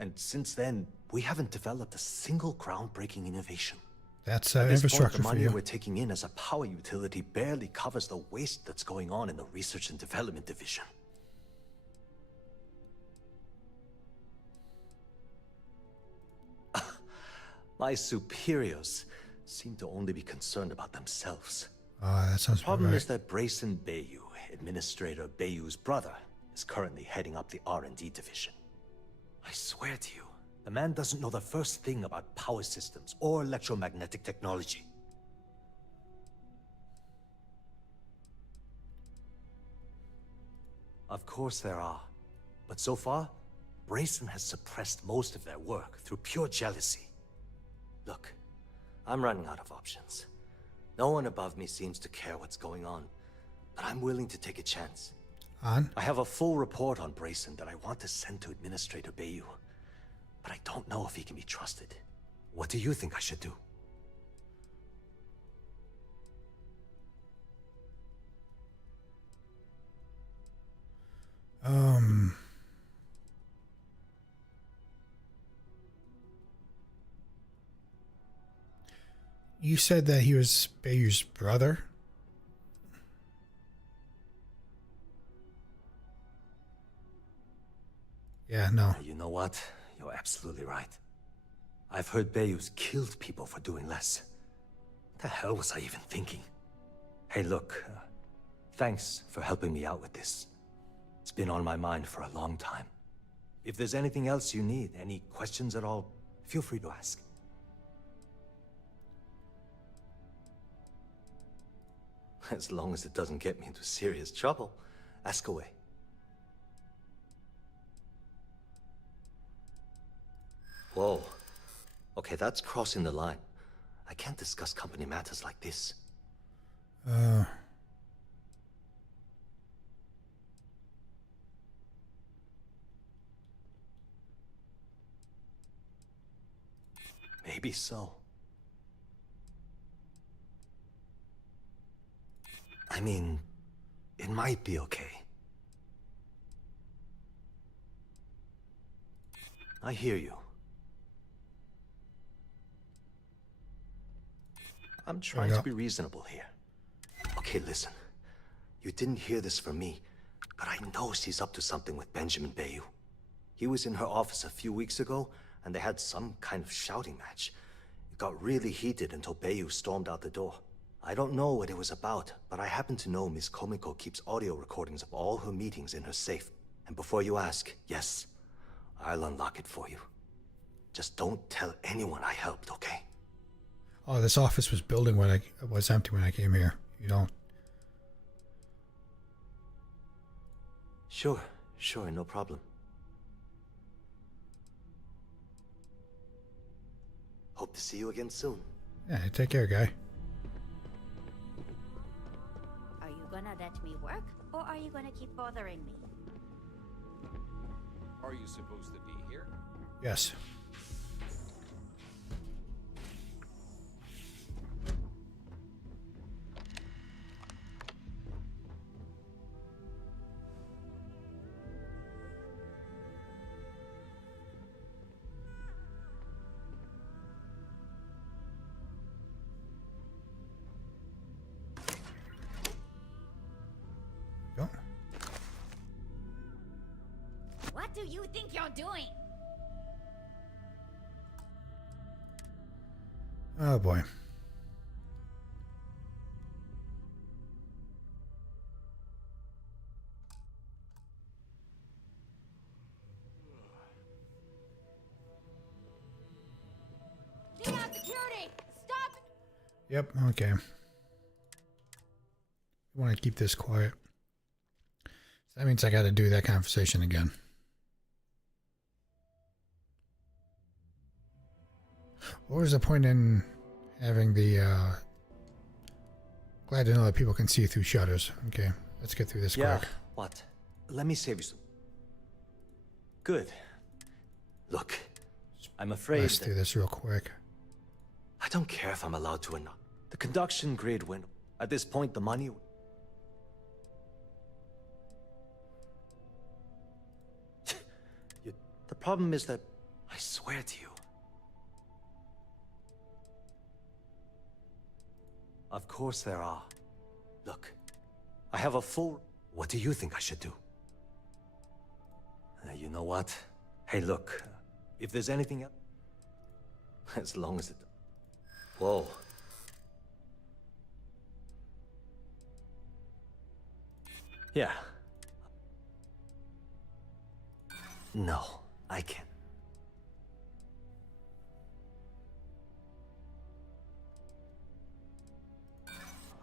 And since then, we haven't developed a single groundbreaking innovation. That's At this infrastructure point, the for money you. we're taking in as a power utility barely covers the waste that's going on in the research and development division. My superiors seem to only be concerned about themselves. That sounds The problem right. is that Brayson Bayou, Administrator Bayou's brother, is currently heading up the R&D division. I swear to you, the man doesn't know the first thing about power systems or electromagnetic technology. Of course there are, but so far, Brayson has suppressed most of their work through pure jealousy. Look, I'm running out of options. No one above me seems to care what's going on, but I'm willing to take a chance. On? I have a full report on Brayson that I want to send to Administrator Bayou, but I don't know if he can be trusted. What do you think I should do? You said that he was Bayou's brother? Yeah, no. You know what? You're absolutely right. I've heard Bayou's killed people for doing less. What the hell was I even thinking? Hey, look, thanks for helping me out with this. It's been on my mind for a long time. If there's anything else you need, any questions at all, feel free to ask. As long as it doesn't get me into serious trouble, ask away. Whoa. Okay, that's crossing the line. I can't discuss company matters like this. Maybe so. I mean, it might be okay. I hear you. I'm trying to be reasonable here. Okay, listen. You didn't hear this from me, but I know she's up to something with Benjamin Bayou. He was in her office a few weeks ago, and they had some kind of shouting match. It got really heated until Bayou stormed out the door. I don't know what it was about, but I happen to know Miss Komiko keeps audio recordings of all her meetings in her safe. And before you ask, yes, I'll unlock it for you. Just don't tell anyone I helped, okay? Oh, this office was building when was empty when I came here. You don't. Sure, no problem. Hope to see you again soon. Yeah, take care, guy. Are you gonna let me work, or are you gonna keep bothering me? Are you supposed to be here? Yes. What do you think you're doing? Oh boy. Yep, okay. I want to keep this quiet. So that means I got to do that conversation again. What was the point in having the, glad to know that people can see through shutters. Okay, let's get through this quick. What? Let me save you some. Good. Look, I'm afraid Let's do this real quick. I don't care if I'm allowed to or not. The conduction grid went. At this point, the money... The problem is that, I swear to you... Of course there are. Look, I have a full... What do you think I should do? You know what? Hey, look, if there's anything else... As long as it... Whoa. Yeah. No, I can't.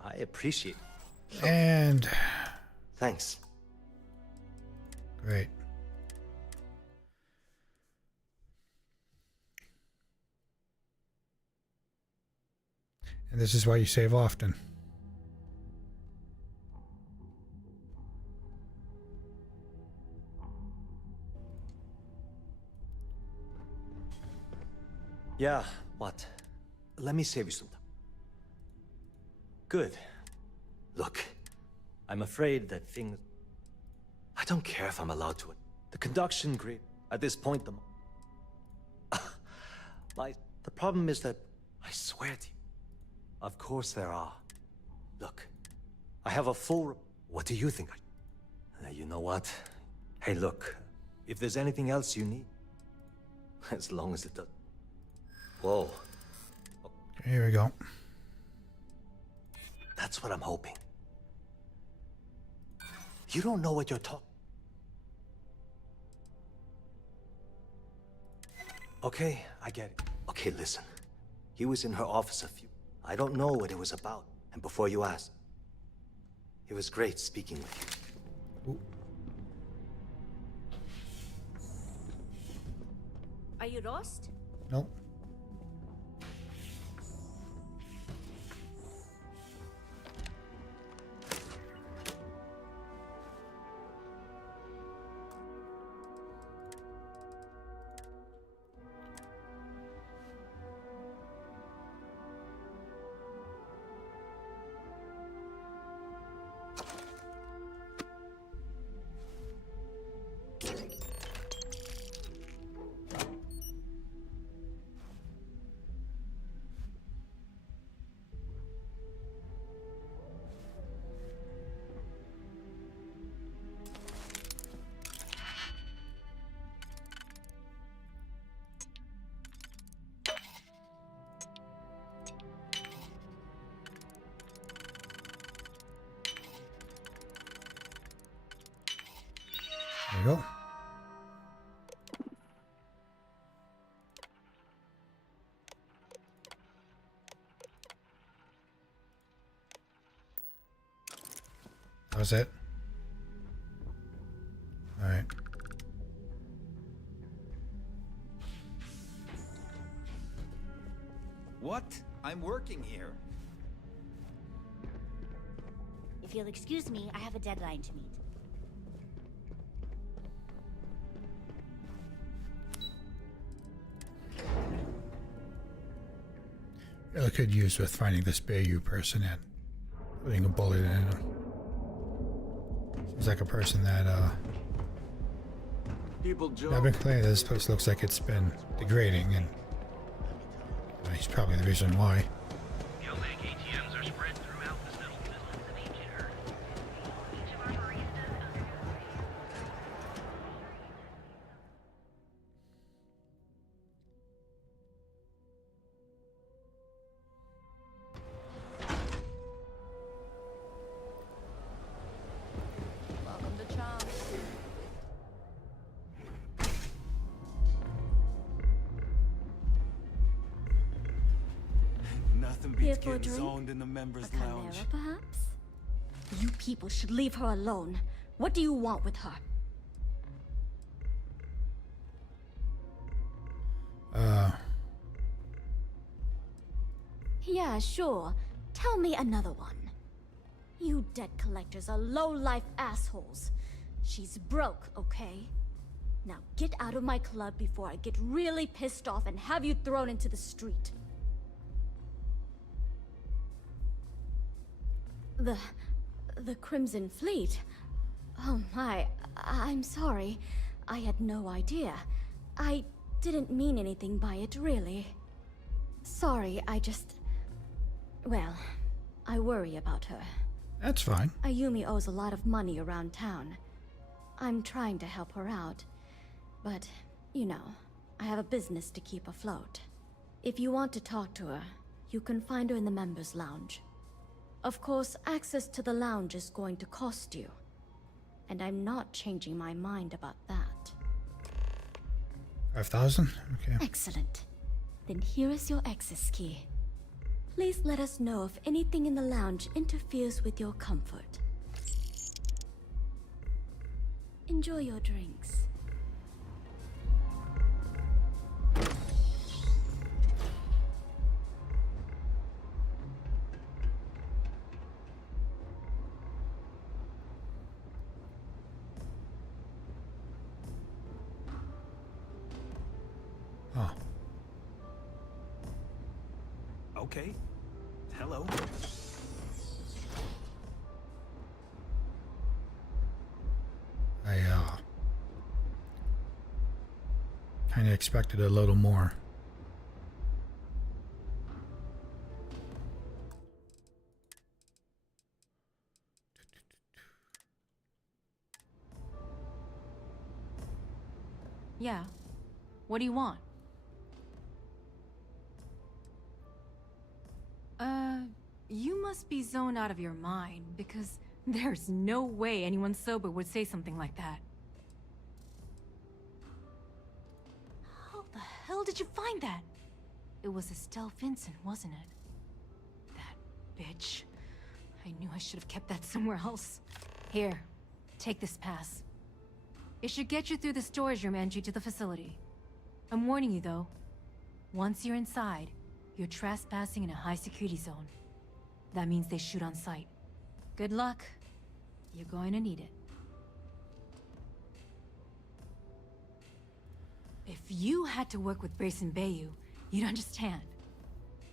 I appreciate it. And... Thanks. Great. And this is why you save often. Yeah, what? Let me save you some time. Good. Look, I'm afraid that things... I don't care if I'm allowed to. The conduction grid... At this point, the... The problem is that... I swear to you... Of course there are. Look, I have a full... What do you think I... You know what? Hey, look, if there's anything else you need... As long as it does... Whoa. Here we go. That's what I'm hoping. You don't know what you're talking... Okay, I get it. Okay, listen. He was in her office a few... I don't know what it was about. And before you ask... It was great speaking with you. Ooh. Are you lost? Nope. There you go. How's it? All right. What? I'm working here. If you'll excuse me, I have a deadline to meet. Really could use with finding this Bayou person and putting a bullet in him. Seems like a person that I've been playing. This place looks like it's been degrading, and he's probably the reason why. ATMs are spread throughout the settlement of each area. Each of our baristas Welcome to Chomp. Nothing Here beats for a getting drink? zoned in the members' A lounge. chimera, perhaps? You people should leave her alone. What do you want with her? Yeah, sure. Tell me another one. You debt collectors are low-life assholes. She's broke, okay? Now get out of my club before I get really pissed off and have you thrown into the street. The Crimson Fleet? Oh my, I'm sorry. I had no idea. I didn't mean anything by it, really. Sorry, well, I worry about her. That's fine. Ayumi owes a lot of money around town. I'm trying to help her out. But, you know, I have a business to keep afloat. If you want to talk to her, you can find her in the members' lounge. Of course, access to the lounge is going to cost you. And I'm not changing my mind about that. 5,000? Okay. Excellent. Then here is your access key. Please let us know if anything in the lounge interferes with your comfort. Enjoy your drinks. Oh. Okay. Hello. I kind of expected a little more. Yeah. What do you want? You must be zoned out of your mind, because there's no way anyone sober would say something like that. How the hell did you find that? It was Estelle Vincent, wasn't it? That bitch. I knew I should have kept that somewhere else. Here, take this pass. It should get you through the storage room entry to the facility. I'm warning you though. Once you're inside, you're trespassing in a high-security zone. That means they shoot on sight. Good luck. You're going to need it. If you had to work with Grayson Bayou, you'd understand.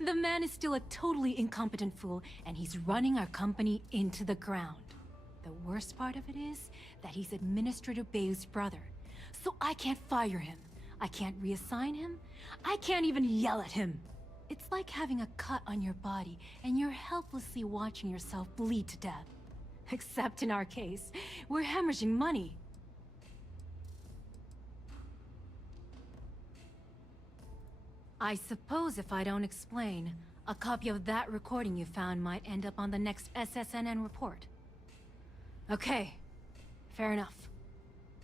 The man is still a totally incompetent fool, and he's running our company into the ground. The worst part of it is that he's Administrator Bayou's brother. So I can't fire him. I can't reassign him. I can't even yell at him. It's like having a cut on your body, and you're helplessly watching yourself bleed to death. Except in our case, we're hemorrhaging money. I suppose if I don't explain, a copy of that recording you found might end up on the next SSNN report. Okay, fair enough.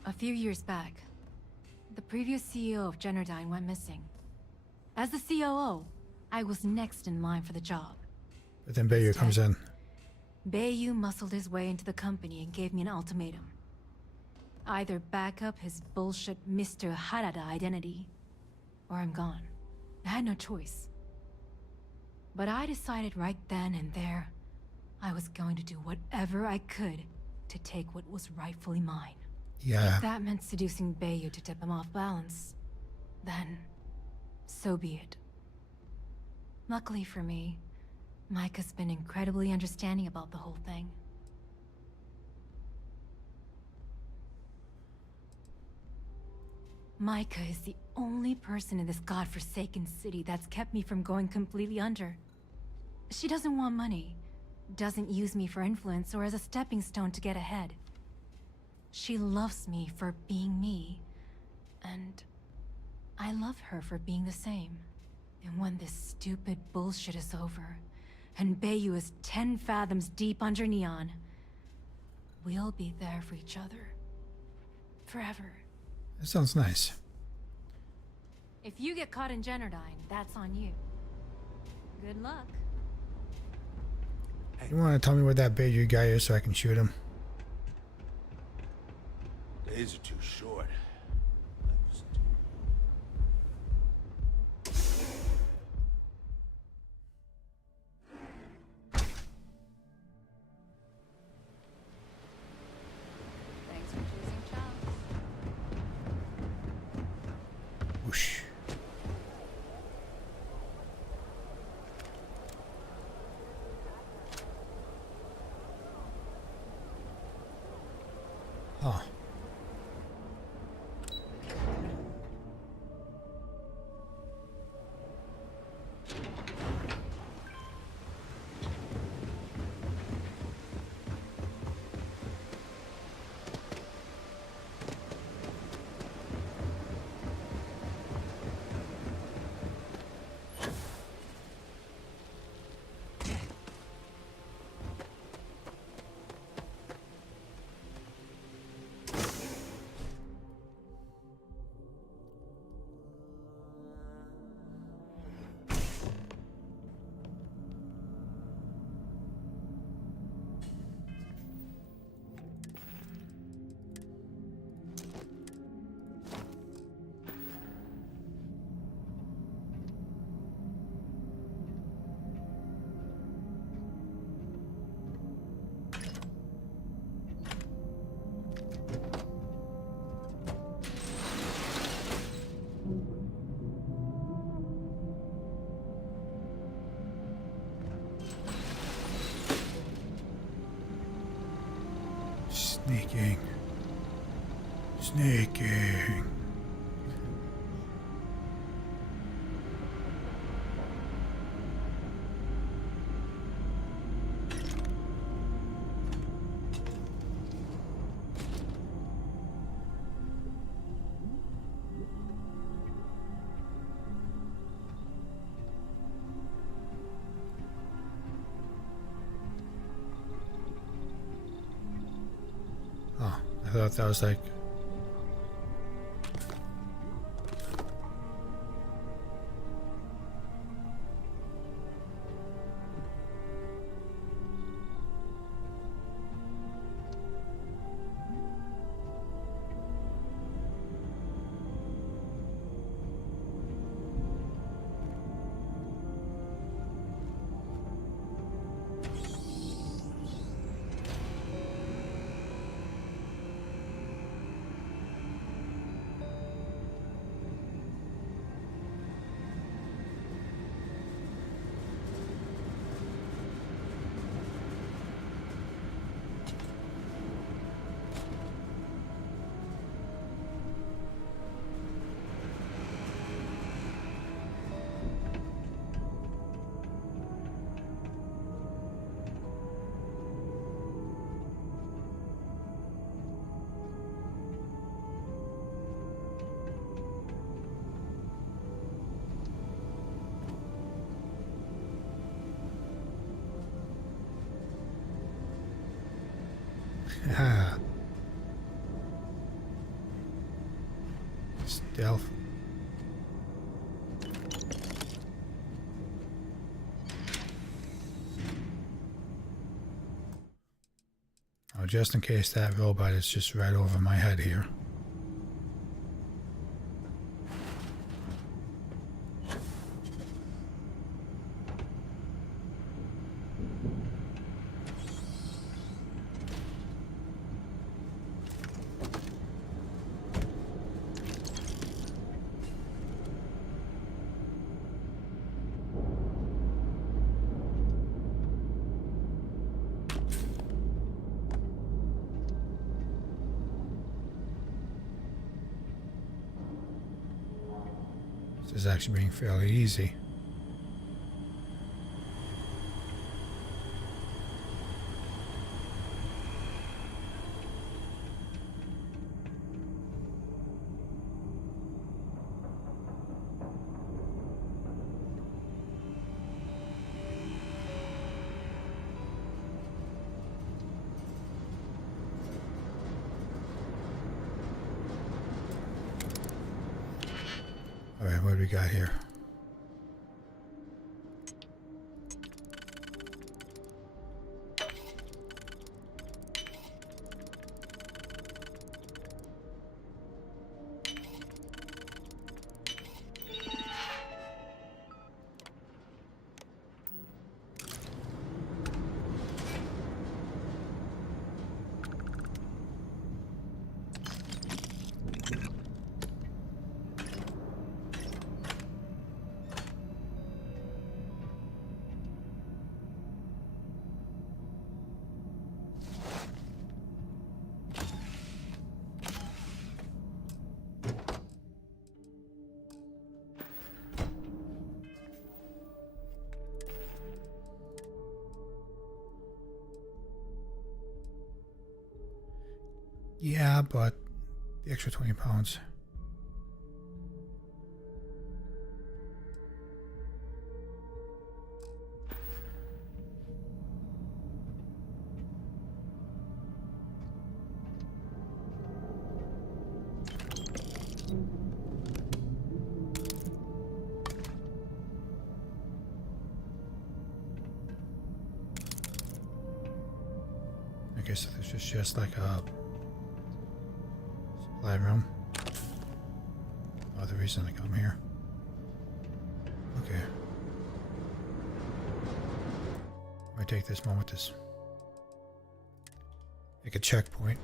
A few years back, the previous CEO of Generdyne went missing. As the COO, I was next in line for the job. But then Bayou comes in. Bayou muscled his way into the company and gave me an ultimatum. Either back up his bullshit Mr. Harada identity, or I'm gone. I had no choice. But I decided right then and there, I was going to do whatever I could to take what was rightfully mine. Yeah. If that meant seducing Bayou to tip him off balance, then so be it. Luckily for me, Mike has been incredibly understanding about the whole thing. Micah is the only person in this godforsaken city that's kept me from going completely under. She doesn't want money, doesn't use me for influence or as a stepping stone to get ahead. She loves me for being me, and I love her for being the same. And when this stupid bullshit is over, and Bayou is 10 fathoms deep under Neon, we'll be there for each other. Forever. That sounds nice. If you get caught in Generdyne, that's on you. Good luck. You want to tell me where that Beju guy is so I can shoot him? Days are too short. Thanks for choosing Chunks. Whoosh. Huh. Sneaking. Sneaking. Oh, I thought that was like... Stealth. Oh, just in case that robot is just right over my head here. This is actually being fairly easy. Alright, what do we got here? Yeah, but the extra 20 pounds. Okay, so this is just like a supply room. Oh, the reason I come here. Okay. I take this moment to make a checkpoint.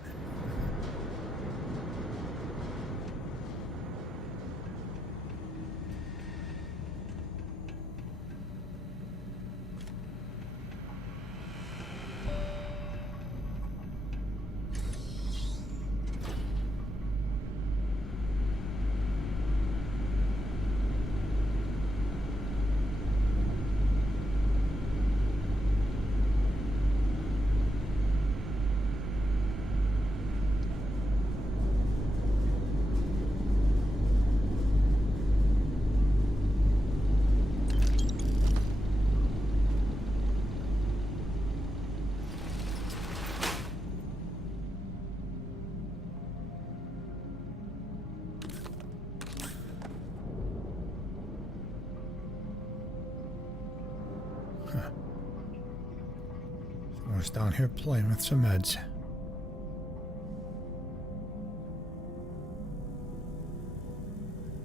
Someone's down here playing with some meds.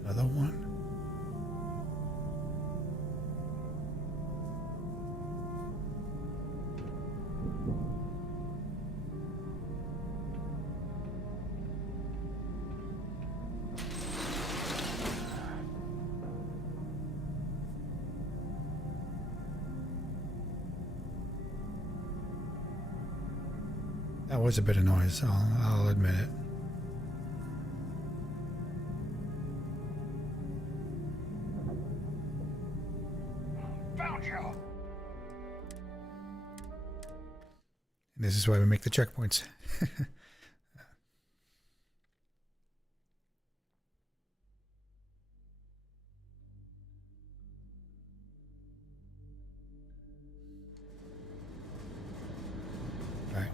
Another one. That was a bit of noise, I'll admit it. Found you! And this is why we make the checkpoints. Right.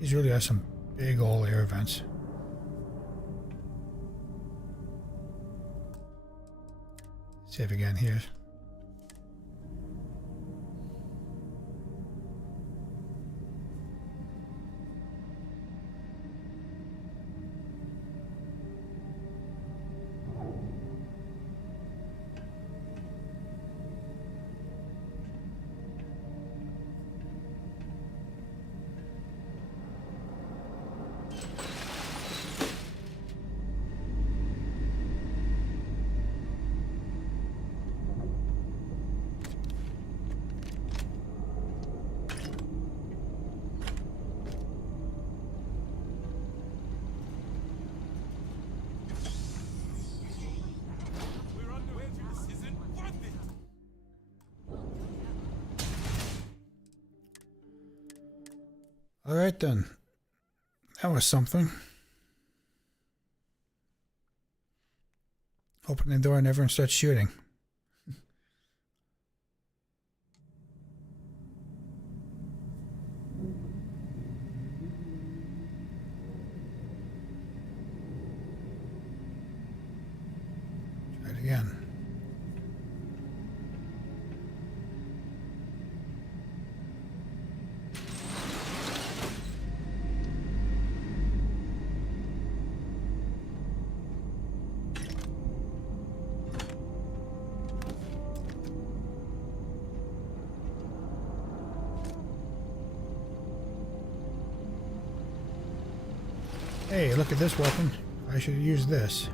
These really are some big old air vents. Save again here. All right then. That was something. Open the door and everyone starts shooting. Try it again. Hey, look at this weapon. I should use this.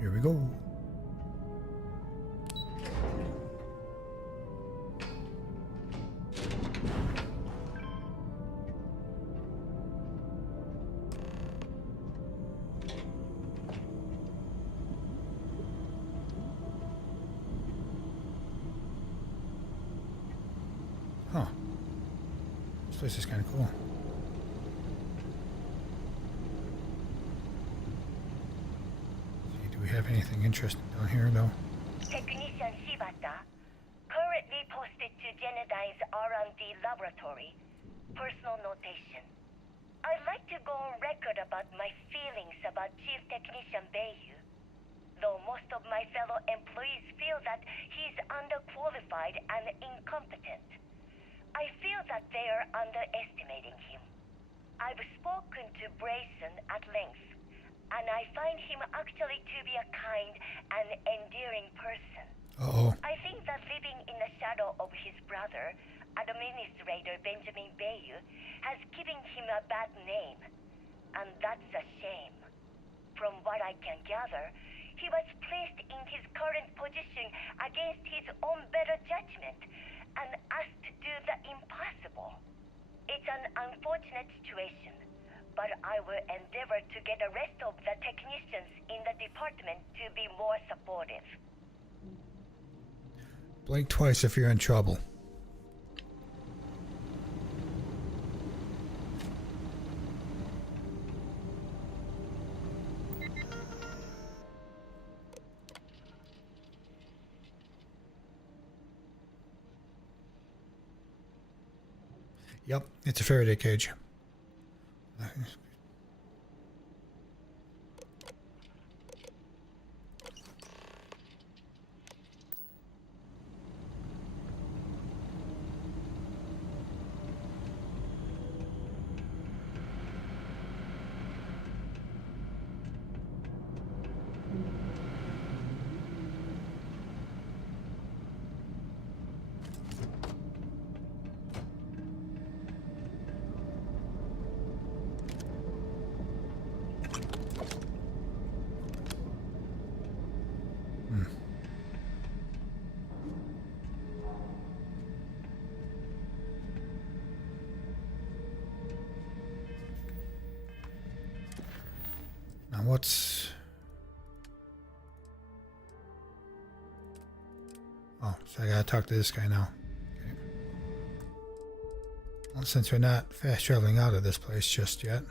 Here we go. Huh. This place is kind of cool. Do we have anything interesting down here, though? Technician Shibata, currently posted to Genodyne's R&D laboratory. Personal notation. I'd like to go on record about my feelings about Chief Technician Bayu. Though most of my fellow employees feel that he's underqualified and incompetent, I feel that they are underestimating him. I've spoken to Brayson at length, and I find him actually to be a kind and endearing person. I think that living in the shadow of his brother, Administrator Benjamin Bayu, has given him a bad name, and that's a shame. From what I can gather, he was placed in his current position against his own better judgment and asked to do the impossible. It's an unfortunate situation, but I will endeavor to get the rest of the technicians in the department to be more supportive. Blink twice if you're in trouble. Yep, it's a Faraday cage. What's... Oh, so I gotta talk to this guy now. Okay. Well, since we're not fast traveling out of this place just yet.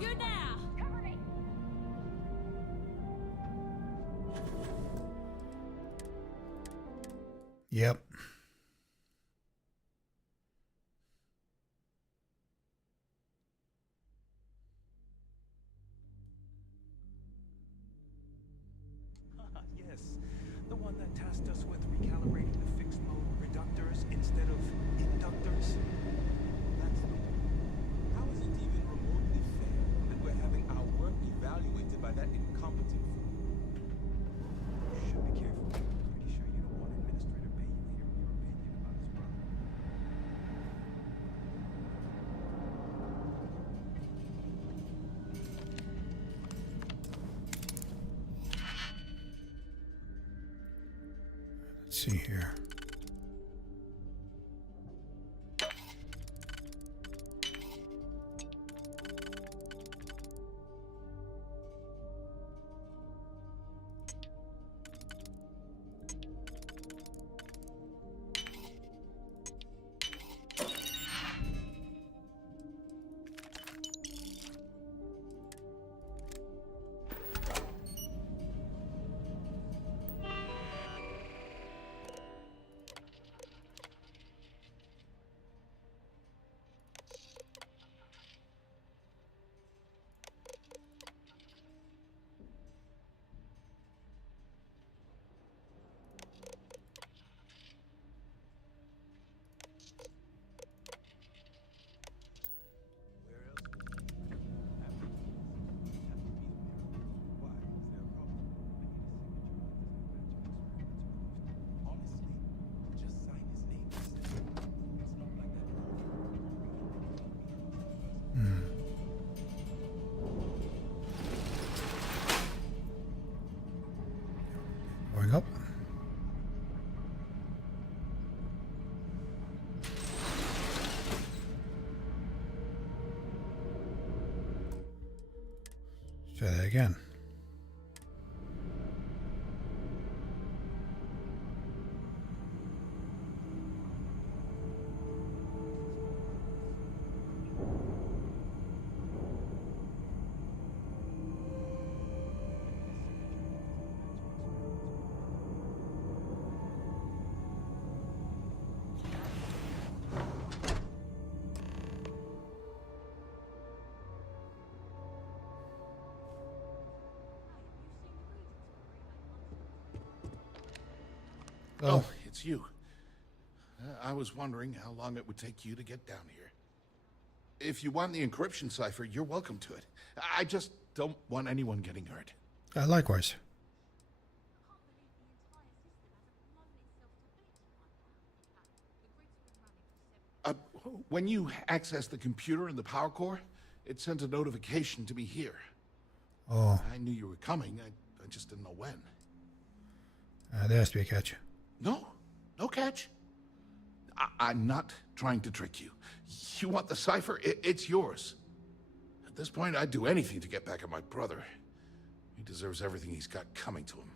Here now! Cover me! Yep. Yes, the one that tasked us with recalibrating the fixed mode reductors instead of inductors. That's the one. How is it even remotely fair that we're having our work evaluated by that incompetent fool? You should be careful. Pretty sure you don't want Administrator Bayou hearing your opinion about his brother. Let's see here. Going up. Try that again. Oh, it's you. I was wondering how long it would take you to get down here. If you want the encryption cipher, you're welcome to it. I just don't want anyone getting hurt. Likewise. When you access the computer in the power core, it sent a notification to me here. Oh. I knew you were coming. I just didn't know when. There has to be a catch. No catch. I'm not trying to trick you. You want the cipher? It's yours. At this point, I'd do anything to get back at my brother. He deserves everything he's got coming to him.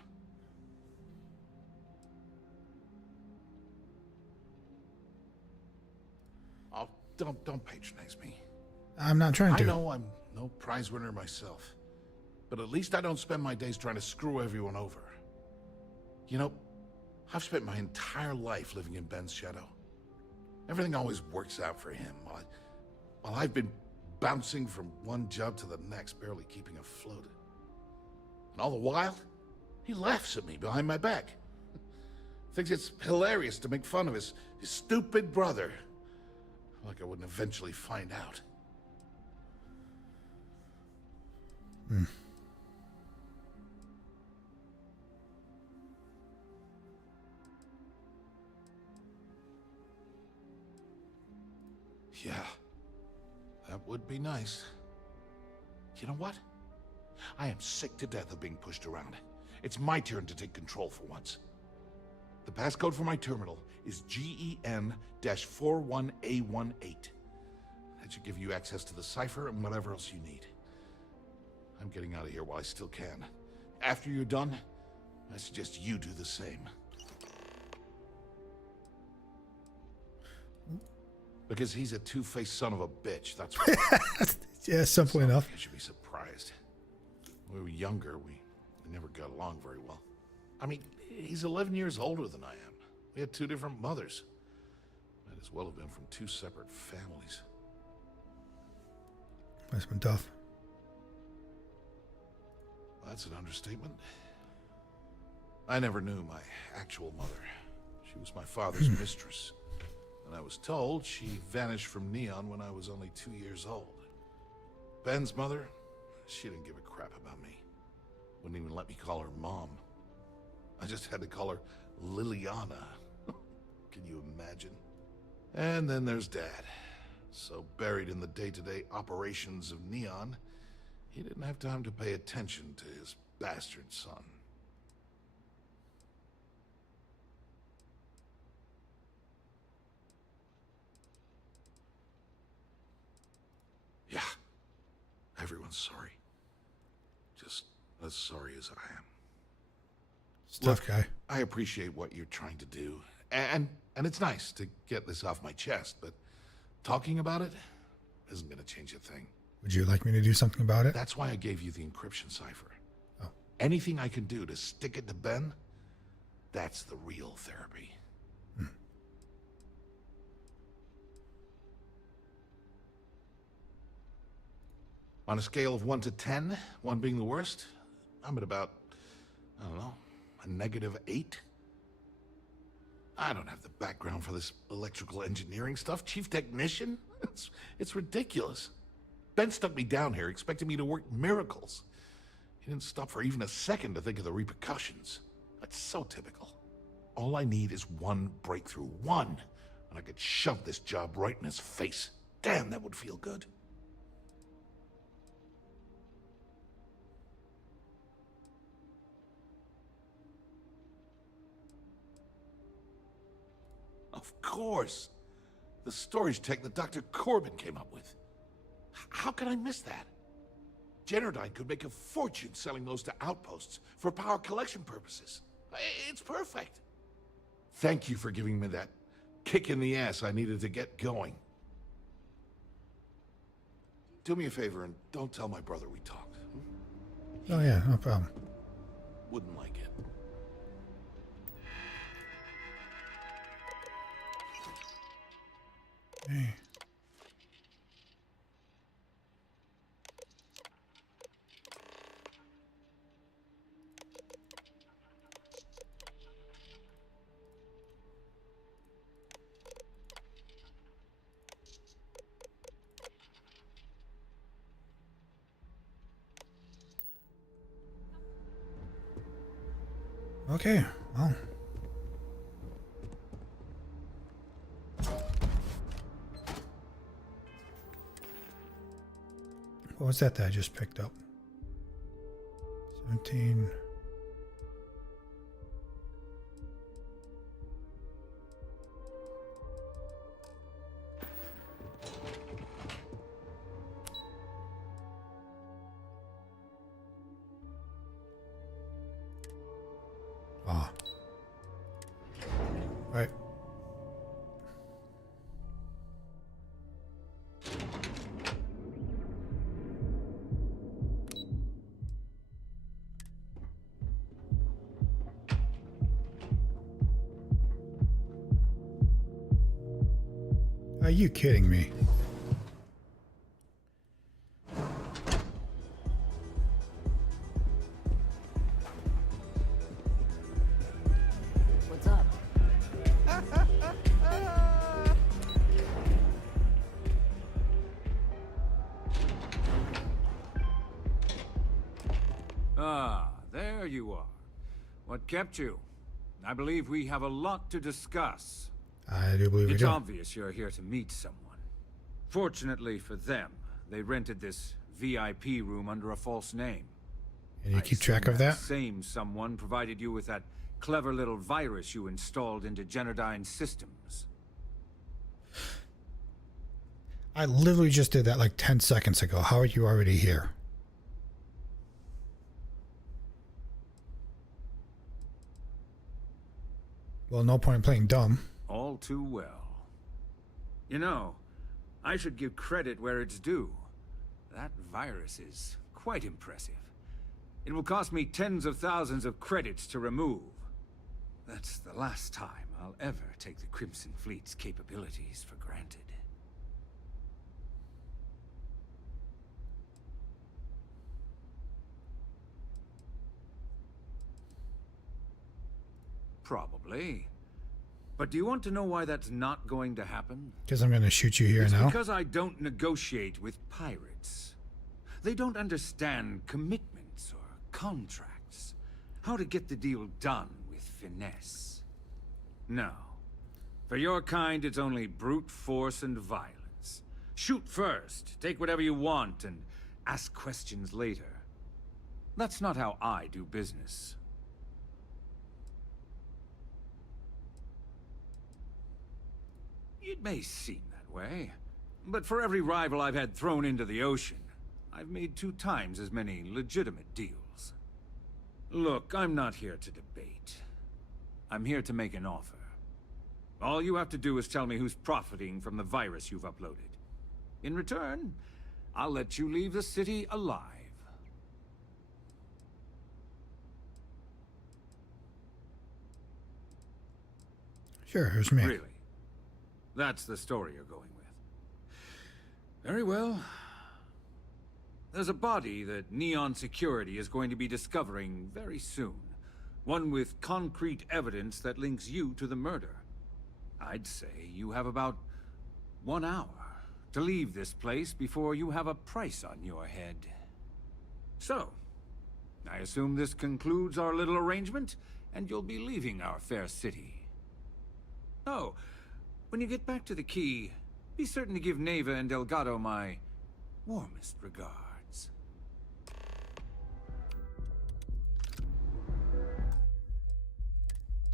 Oh, don't patronize me. I'm not trying to. I know I'm no prize winner myself, but at least I don't spend my days trying to screw everyone over. You know, I've spent my entire life living in Ben's shadow. Everything always works out for him, while I've been bouncing from one job to the next, barely keeping afloat. And all the while, he laughs at me behind my back. Thinks it's hilarious to make fun of his stupid brother. Like I wouldn't eventually find out. Yeah, that would be nice. You know what? I am sick to death of being pushed around. It's my turn to take control for once. The passcode for my terminal is GEN-41A18. That should give you access to the cipher and whatever else you need. I'm getting out of here while I still can. After you're done, I suggest you do the same. Because he's a two-faced son of a bitch, that's why. Yeah, simple enough. I should be surprised. When we were younger, we never got along very well. I mean, he's 11 years older than I am. We had 2 different mothers. Might as well have been from 2 separate families. That's been tough. That's an understatement. I never knew my actual mother. She was my father's mistress. And I was told she vanished from Neon when I was only 2 years old. Ben's mother, she didn't give a crap about me. Wouldn't even let me call her Mom. I just had to call her Liliana. Can you imagine? And then there's Dad. So buried in the day-to-day operations of Neon, he didn't have time to pay attention to his bastard son. Yeah, everyone's sorry. Just as sorry as I am. Tough guy. I appreciate what you're trying to do, and it's nice to get this off my chest, but talking about it isn't going to change a thing. Would you like me to do something about it? That's why I gave you the encryption cipher. Oh. Anything I can do to stick it to Ben, that's the real therapy. On a scale of 1 to 10, 1 being the worst, I'm at about, I don't know, a -8. I don't have the background for this electrical engineering stuff. Chief technician? It's ridiculous. Ben stuck me down here expecting me to work miracles. He didn't stop for even a second to think of the repercussions. That's so typical. All I need is 1 breakthrough. 1. And I could shove this job right in his face. Damn, that would feel good. Of course. The storage tech that Dr. Corbin came up with. How could I miss that? Generdyne could make a fortune selling those to outposts for power collection purposes. It's perfect. Thank you for giving me that kick in the ass I needed to get going. Do me a favor and don't tell my brother we talked. Oh yeah, no problem. Wouldn't like it. Hey. Okay, well. What was that I just picked up? 17. Ah. Right. Are you kidding me? What's up? Ah, there you are. What kept you? I believe we have a lot to discuss. I do believe we It's do. obvious you're here to meet someone. Fortunately for them, they rented this VIP room under a false name. And you keep track of that? Same someone provided you with that clever little virus you installed into Generdyne's systems. I literally just did that like 10 seconds ago. How are you already here? Well, no point in playing dumb. All too well. You know, I should give credit where it's due. That virus is quite impressive. It will cost me tens of thousands of credits to remove. That's the last time I'll ever take the Crimson Fleet's capabilities for granted. Probably. But do you want to know why that's not going to happen? Because I'm going to shoot you here now. Because I don't negotiate with pirates. They don't understand commitments or contracts. How to get the deal done with finesse. No. For your kind, it's only brute force and violence. Shoot first, take whatever you want, and ask questions later. That's not how I do business. It may seem that way, but for every rival I've had thrown into the ocean, I've made 2 times as many legitimate deals. Look, I'm not here to debate. I'm here to make an offer. All you have to do is tell me who's profiting from the virus you've uploaded. In return, I'll let you leave the city alive. Sure, here's me. Really? That's the story you're going with. Very well. There's a body that Neon Security is going to be discovering very soon. One with concrete evidence that links you to the murder. I'd say you have about 1 hour to leave this place before you have a price on your head. So, I assume this concludes our little arrangement, and you'll be leaving our fair city. Oh, when you get back to the key, be certain to give Neva and Delgado my warmest regards.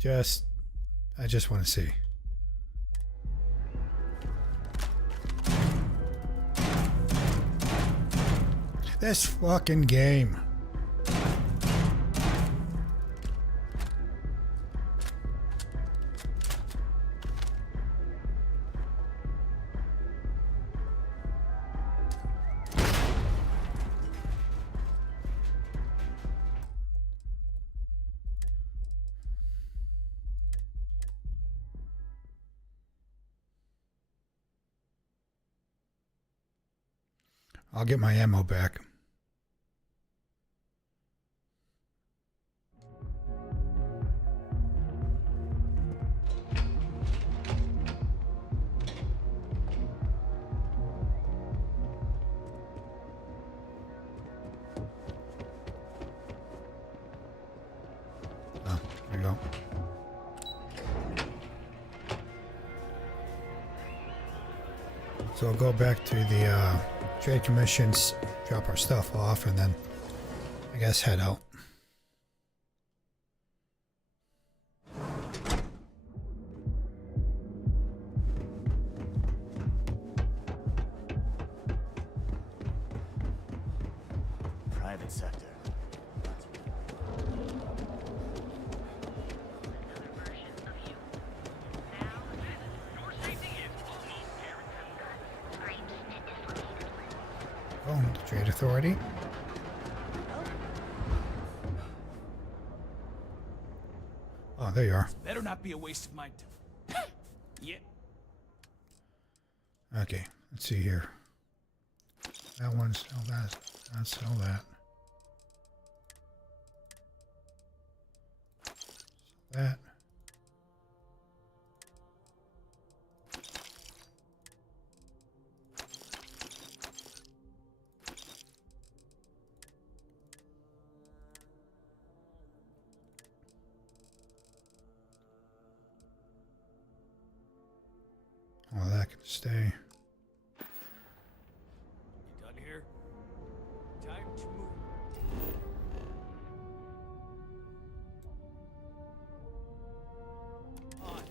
I just want to see. This fucking game. I'll get my ammo back. Oh, there you go. So I'll go back to the trade commissions, drop our stuff off, and then I guess head out. Private sector. Oh, the Trade Authority. Oh, there you are. Better not be a waste of my time. Yeah. Okay, let's see here. That one, sell that. Not sell that. Sell that. Oh, that can stay. You done here? Time to move. On.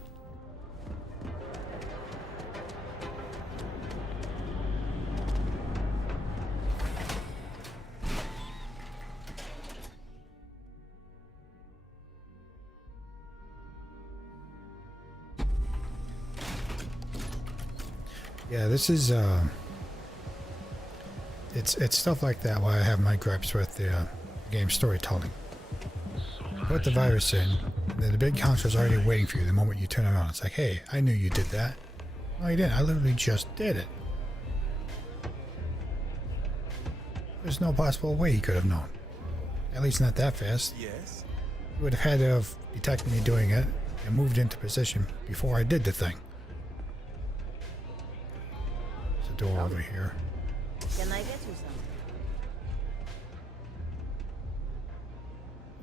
Yeah, this It's stuff like that why I have my gripes with the game storytelling. Put the virus in, and then the big counter's already waiting for you the moment you turn around. It's like, hey, I knew you did that. No, you didn't. I literally just did it. There's no possible way he could have known. At least not that fast. Yes? He would have had to have detected me doing it and moved into position before I did the thing. There's a door over here. Can I get you some?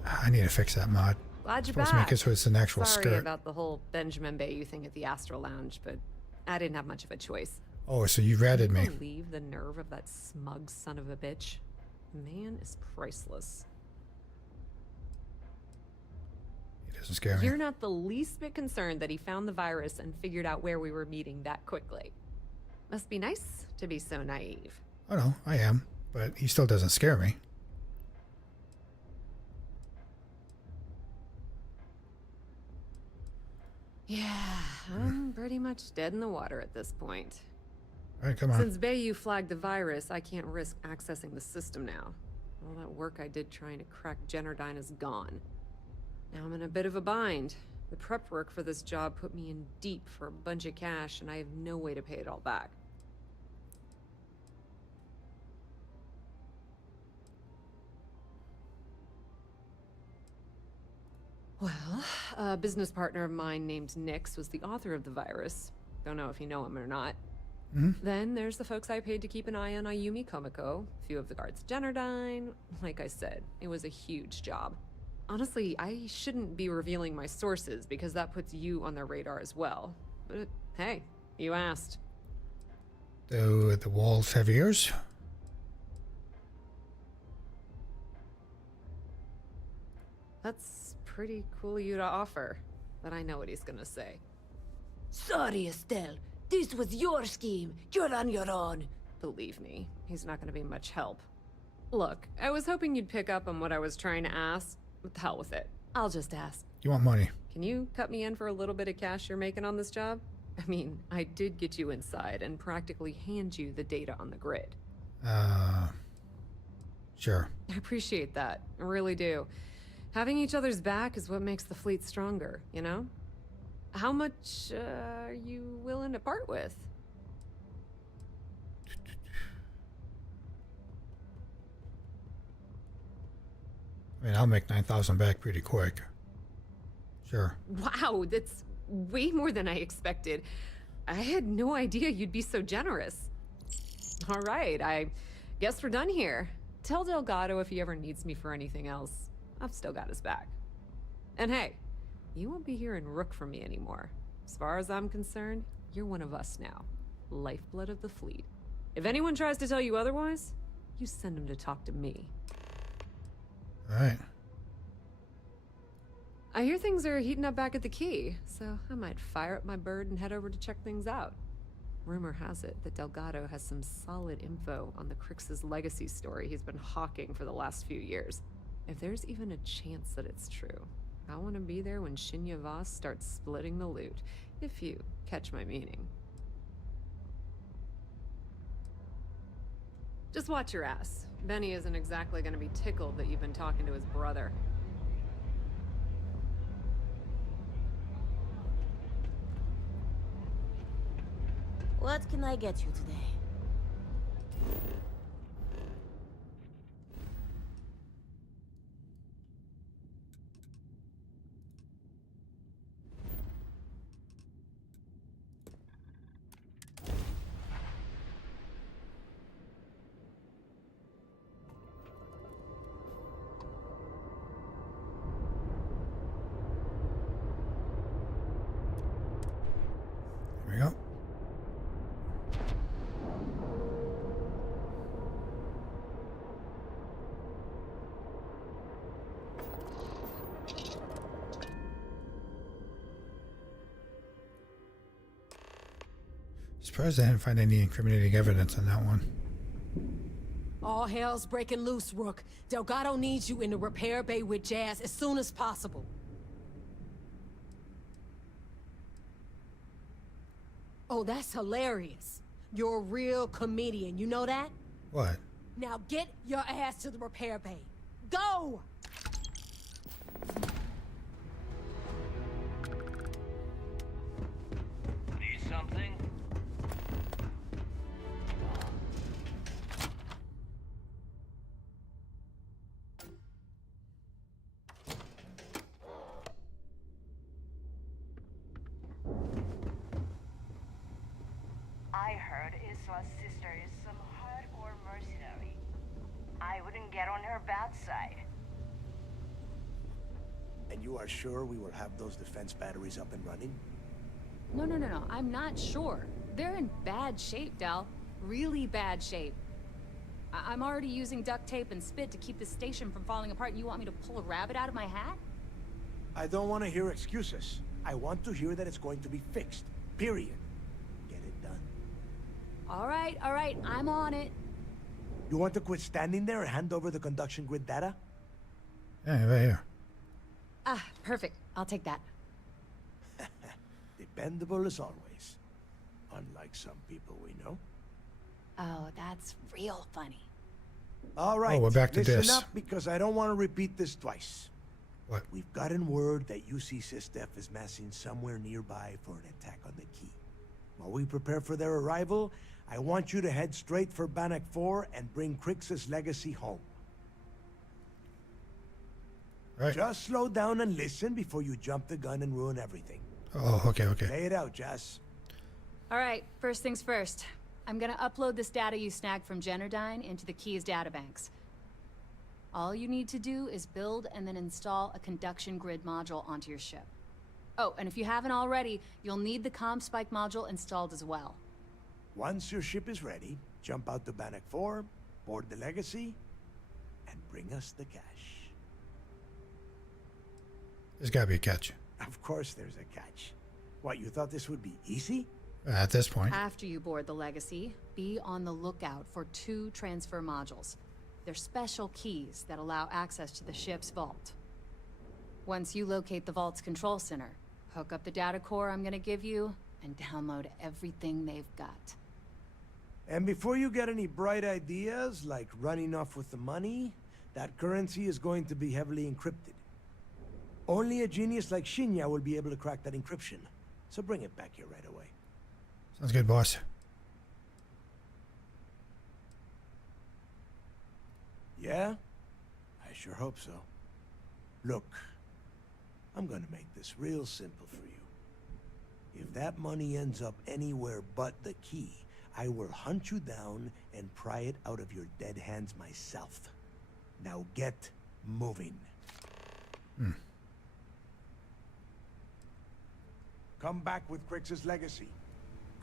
I need to fix that mod. Glad you're Supposed back. to make it so it's an actual Sorry skirt. about the whole Benjamin Bayou thing at the Astral Lounge, but I didn't have much of a choice. Oh, so you ratted me. Can you believe the nerve of that smug son of a bitch? The man is priceless. He doesn't scare me. You're not the least bit concerned that he found the virus and figured out where we were meeting that quickly. Must be nice to be so naive. Oh no, I am. But he still doesn't scare me. Yeah, I'm pretty much dead in the water at this point. Alright, come on. Since Bayou flagged the virus, I can't risk accessing the system now. All that work I did trying to crack Generdyne is gone. Now I'm in a bit of a bind. The prep work for this job put me in deep for a bunch of cash, and I have no way to pay it all back. Well, a business partner of mine named Nix was the author of the virus. Don't know if you know him or not. Then there's the folks I paid to keep an eye on Ayumi Komiko, a few of the guards at Generdyne. Like I said, it was a huge job. Honestly, I shouldn't be revealing my sources because that puts you on their radar as well. But hey, you asked. Do the walls have ears? That's pretty cool of you to offer, but I know what he's gonna say. Sorry, Estelle. This was your scheme. You're on your own. Believe me, he's not gonna be much help. Look, I was hoping you'd pick up on what I was trying to ask. What the hell with it? I'll just ask. You want money? Can you cut me in for a little bit of cash you're making on this job? I mean, I did get you inside and practically hand you the data on the grid. Sure. I appreciate that. I really do. Having each other's back is what makes the fleet stronger, you know? How much are you willing to part with? I mean, I'll make 9,000 back pretty quick. Sure. Wow, that's way more than I expected. I had no idea you'd be so generous. All right, I guess we're done here. Tell Delgado if he ever needs me for anything else. I've still got his back. And hey, you won't be hearing Rook from me anymore. As far as I'm concerned, you're one of us now. Lifeblood of the fleet. If anyone tries to tell you otherwise, you send them to talk to me. Alright. I hear things are heating up back at the Key, so I might fire up my bird and head over to check things out. Rumor has it that Delgado has some solid info on the Crix's legacy story he's been hawking for the last few years. If there's even a chance that it's true, I want to be there when Shinya Voss starts splitting the loot, if you catch my meaning. Just watch your ass. Benny isn't exactly going to be tickled that you've been talking to his brother. What can I get you today? There we go. Surprised I didn't find any incriminating evidence on that one. All hell's breaking loose, Rook. Delgado needs you in the repair bay with Jazz as soon as possible. Oh, that's hilarious. You're a real comedian, you know that? What? Now get your ass to the repair bay. Go! Need something? I heard Isla's sister is some hardcore mercenary. I wouldn't get on her bad side. And you are sure we will have those defense batteries up and running? No. I'm not sure. They're in bad shape, Dal. Really bad shape. I'm already using duct tape and spit to keep the station from falling apart, and you want me to pull a rabbit out of my hat? I don't want to hear excuses. I want to hear that it's going to be fixed. Period. Get it done. All right. I'm on it. You want to quit standing there and hand over the conduction grid data? Yeah, right here. Ah, perfect. I'll take that. Dependable as always. Unlike some people we know. Oh, that's real funny. All right. Oh, we're back to listen this. up, because I don't want to repeat this twice. What? We've gotten word that UC Systef is massing somewhere nearby for an attack on the key. While we prepare for their arrival, I want you to head straight for Bannock 4 and bring Crix's legacy home. Right. Just slow down and listen before you jump the gun and ruin everything. Oh, okay. Lay it out, Jess. All right, first things first. I'm gonna upload this data you snagged from Generdyne into the Key's databanks. All you need to do is build and then install a conduction grid module onto your ship. Oh, and if you haven't already, you'll need the comm spike module installed as well. Once your ship is ready, jump out to Bannock 4, board the legacy, and bring us the cash. There's got to be a catch. Of course there's a catch. What, you thought this would be easy? At this point. After you board the legacy, be on the lookout for 2 transfer modules. They're special keys that allow access to the ship's vault. Once you locate the vault's control center, hook up the data core I'm gonna give you, and download everything they've got. And before you get any bright ideas, like running off with the money, that currency is going to be heavily encrypted. Only a genius like Shinya will be able to crack that encryption. So bring it back here right away. Sounds good, boss. Yeah? I sure hope so. Look, I'm gonna make this real simple for you. If that money ends up anywhere but the key, I will hunt you down and pry it out of your dead hands myself. Now get moving. Come back with Crix's legacy.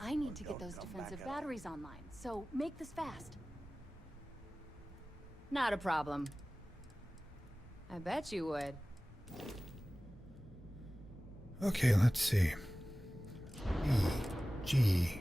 I need to get Don't those come defensive back at all. batteries online, so make this fast. Not a problem. I bet you would. Okay, let's see. E, G.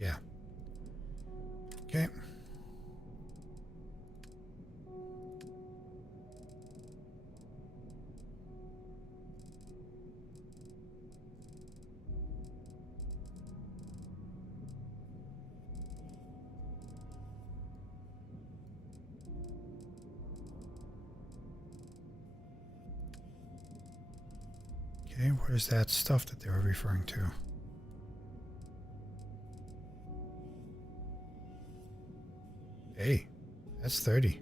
Yeah. Okay. Okay, what is that stuff that they were referring to? Hey, that's 30.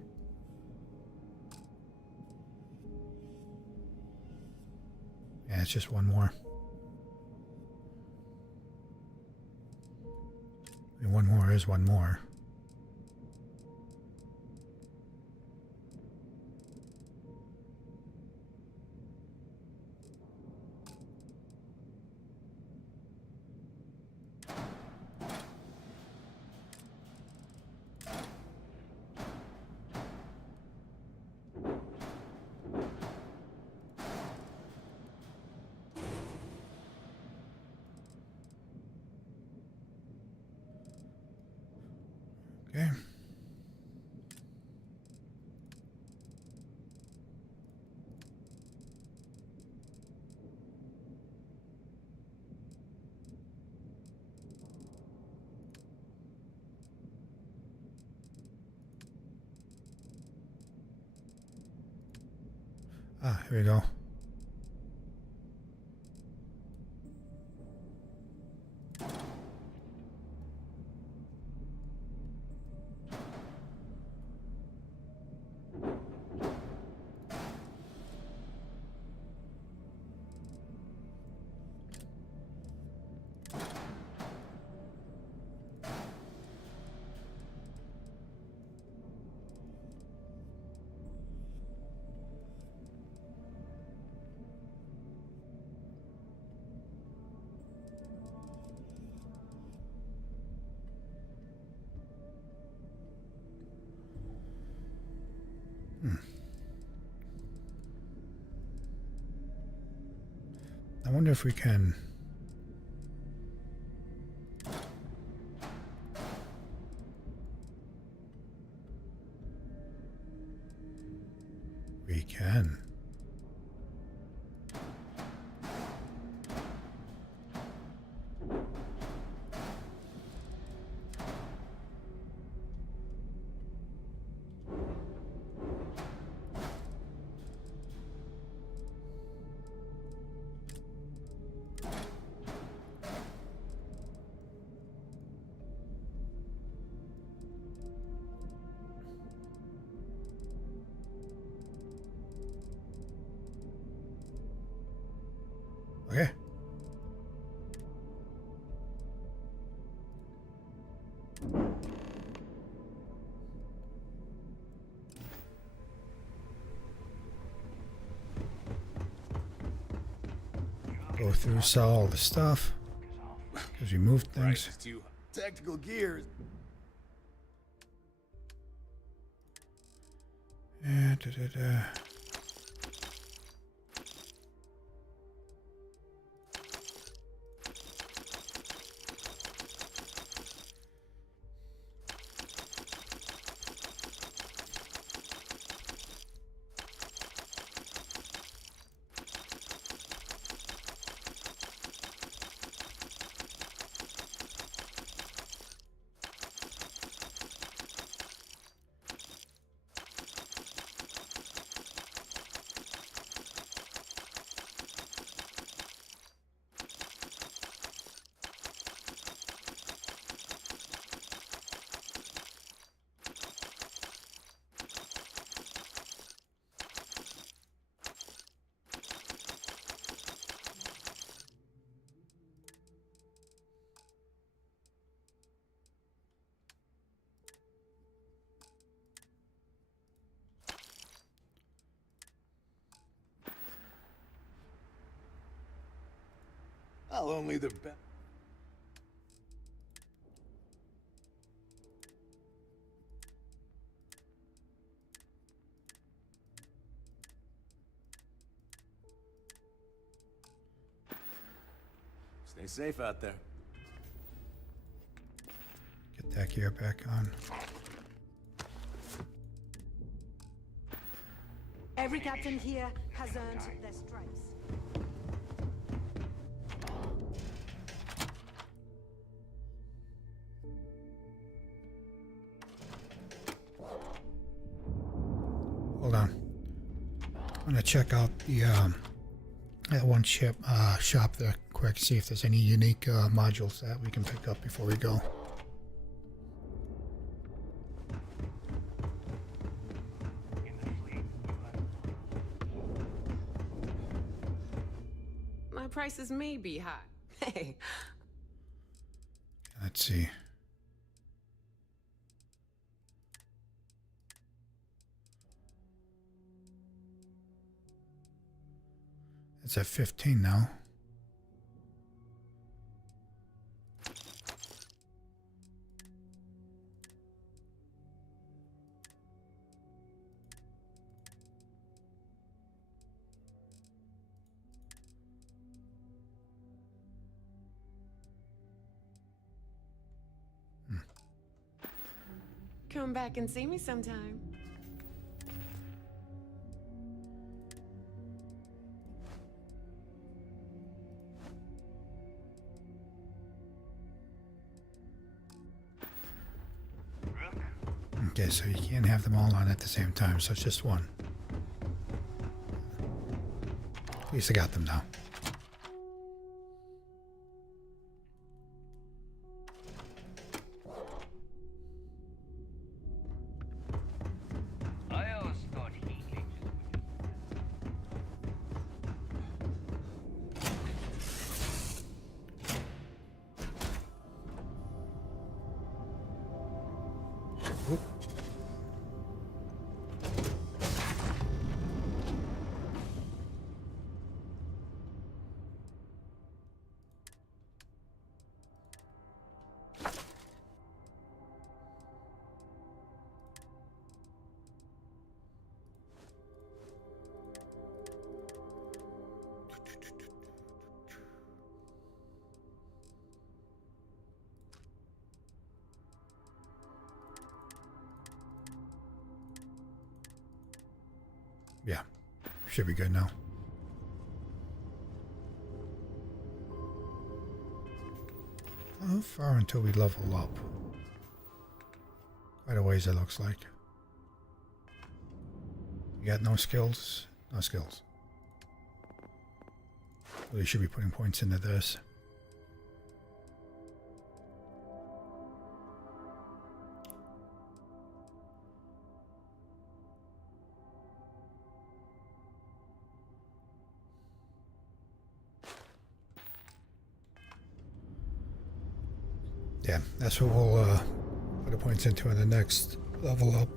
Yeah, it's just one more. I mean, one more is one more. Okay. Ah, here we go. I wonder if we can... We can. Okay. Go through, sell all the stuff. Because we moved things. Technical gears. Yeah, da-da-da. I'll only the best. Stay safe out there. Put that gear back on. Every captain here has earned their stripes. Hold on. I'm gonna check out the that one shop there quick, see if there's any unique modules that we can pick up before we go. My prices may be high. Hey. Let's see. It's at 15 now. Come back and see me sometime. Okay, so you can't have them all on at the same time, so it's just one. At least I got them now. Yeah, should be good now. How far until we level up? Quite a ways, it looks like. You got no skills? No skills. Well, you should be putting points into this. Yeah, that's what we'll put the points into in the next level up.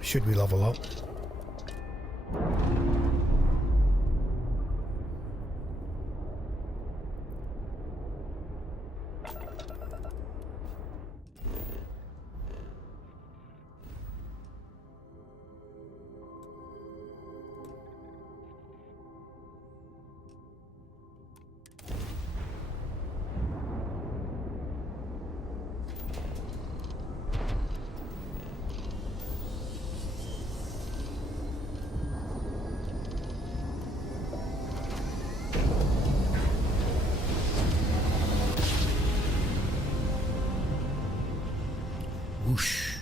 Should we level up? Whoosh.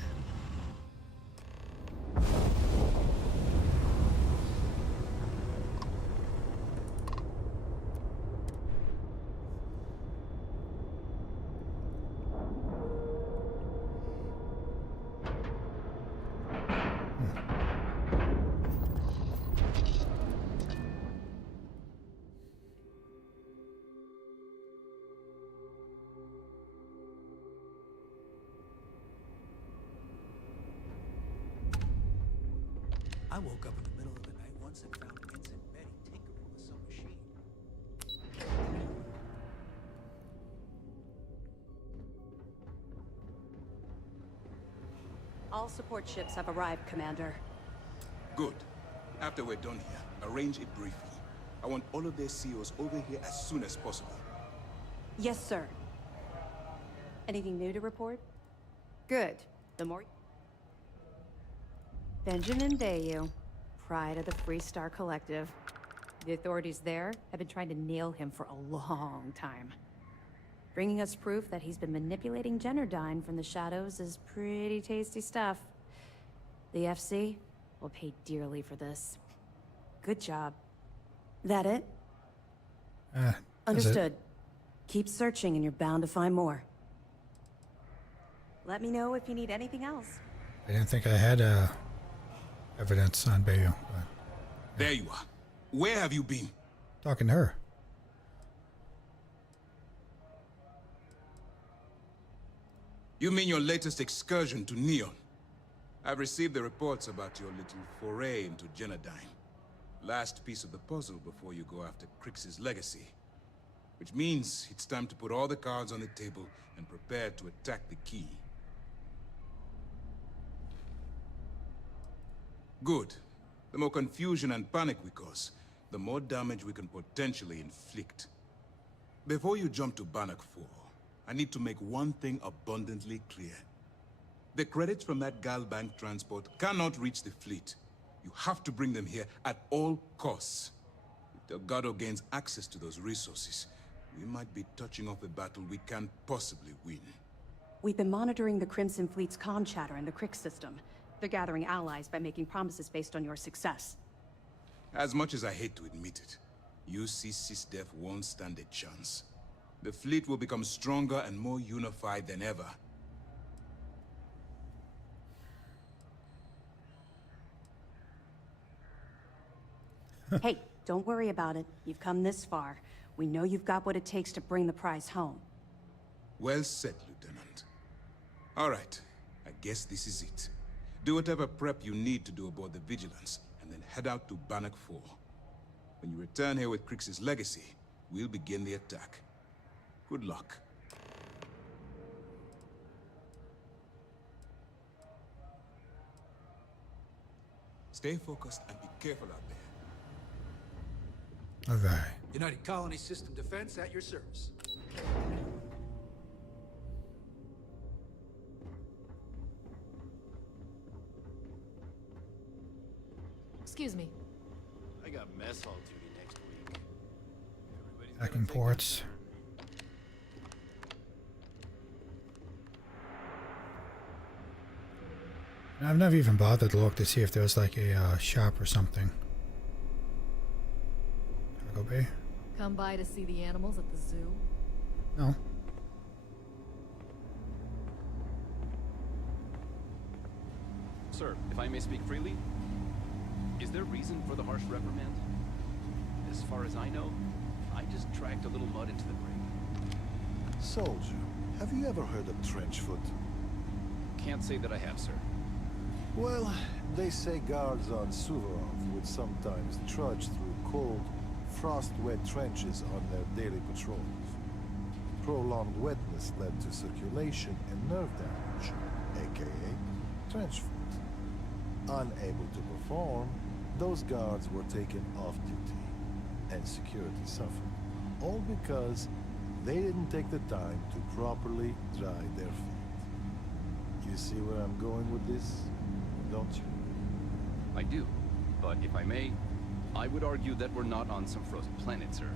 I woke up in the middle of the night once and found Ensign Betty tinkering with some machine. All support ships have arrived, Commander. Good. After we're done here, arrange it briefly. I want all of their CEOs over here as soon as possible. Yes, sir. Anything new to report? Good. The more... Benjamin Bayou, pride of the Free Star Collective. The authorities there have been trying to nail him for a long time. Bringing us proof that he's been manipulating Generdyne from the shadows is pretty tasty stuff. The FC will pay dearly for this. Good job. That it? That's Understood. Keep searching and you're bound to find more. Let me know if you need anything else. I didn't think I had evidence on Bayou. But there you are. Where have you been? Talking to her. You mean your latest excursion to Neon? I've received the reports about your little foray into Generdyne. Last piece of the puzzle before you go after Crix's legacy. Which means it's time to put all the cards on the table and prepare to attack the key. Good. The more confusion and panic we cause, the more damage we can potentially inflict. Before you jump to Bannock 4, I need to make one thing abundantly clear. The credits from that Galbank transport cannot reach the fleet. You have to bring them here at all costs. If Delgado gains access to those resources, we might be touching off a battle we can't possibly win. We've been monitoring the Crimson Fleet's comm chatter in the Crix system. They're gathering allies by making promises based on your success. As much as I hate to admit it, UC SysDef won't stand a chance. The fleet will become stronger and more unified than ever. Hey, don't worry about it. You've come this far. We know you've got what it takes to bring the prize home. Well said, Lieutenant. All right, I guess this is it. Do whatever prep you need to do aboard the Vigilance, and then head out to Bannock 4. When you return here with Crix's legacy, we'll begin the attack. Good luck. Stay focused and be careful out there. All right. United Colony System Defense at your service. Excuse me. I got mess hall duty next week. Hacking ports. I've never even bothered to look to see if there was like a shop or something. Cargo bay? Come by to see the animals at the zoo? No. Sir, if I may speak freely, is there reason for the harsh reprimand? As far as I know, I just dragged a little mud into the brig. Soldier, have you ever heard of trenchfoot? Can't say that I have, sir. Well, they say guards on Suvorov would sometimes trudge through cold, frost-wet trenches on their daily patrols. Prolonged wetness led to circulation and nerve damage, aka trenchfoot. Unable to perform, those guards were taken off duty, and security suffered. All because they didn't take the time to properly dry their feet. You see where I'm going with this, don't you? I do, but if I may, I would argue that we're not on some frozen planet, sir.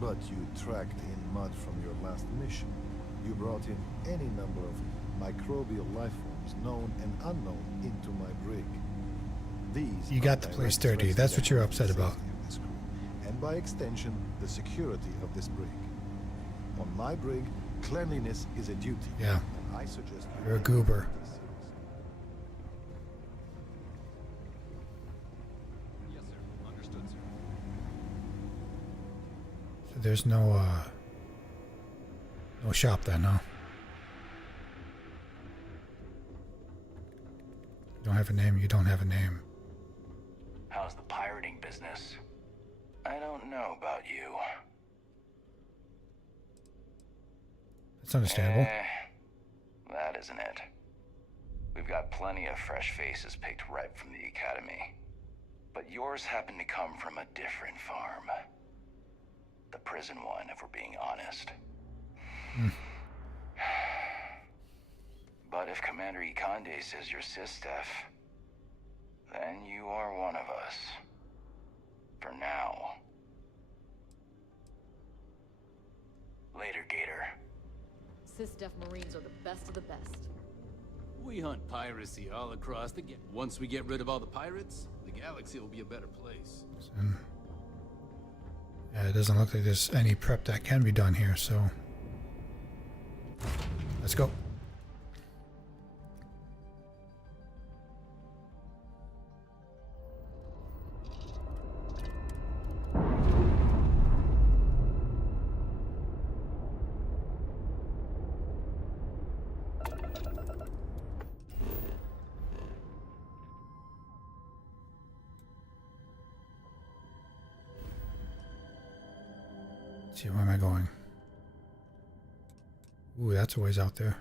But you tracked in mud from your last mission. You brought in any number of microbial life forms, known and unknown, into my brig. These You got the place dirty. That's what you're upset about. And by extension, the security of this brig. On my brig, cleanliness is a duty. Yeah. And I suggest You're a goober. Yes, sir. Understood, sir. So there's no shop then, no? You don't have a name, you don't have a name. How's the pirating business? I don't know about you. That's understandable. That isn't it. We've got plenty of fresh faces picked right from the academy. But yours happen to come from a different farm. The prison one, if we're being honest. But if Commander Ikonde says you're Sistef, then you are one of us. For now. Later, Gator. Sysdef Marines are the best of the best. We hunt piracy all across the Once we get rid of all the pirates, the galaxy will be a better place. Yeah, it doesn't look like there's any prep that can be done here, so let's go. Let's see, where am I going? Ooh, that's a ways out there.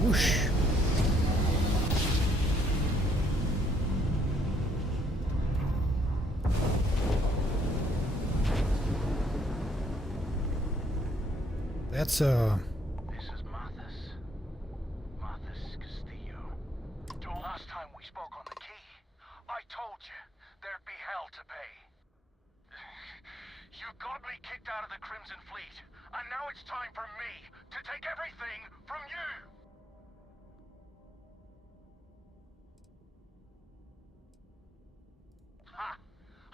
Whoosh. That's This is Mathis. Mathis Castillo. Last time we spoke on the key, I told you there'd be hell to pay. You got me kicked out of the Crimson Fleet, and now it's time for me to take everything from you. Ha!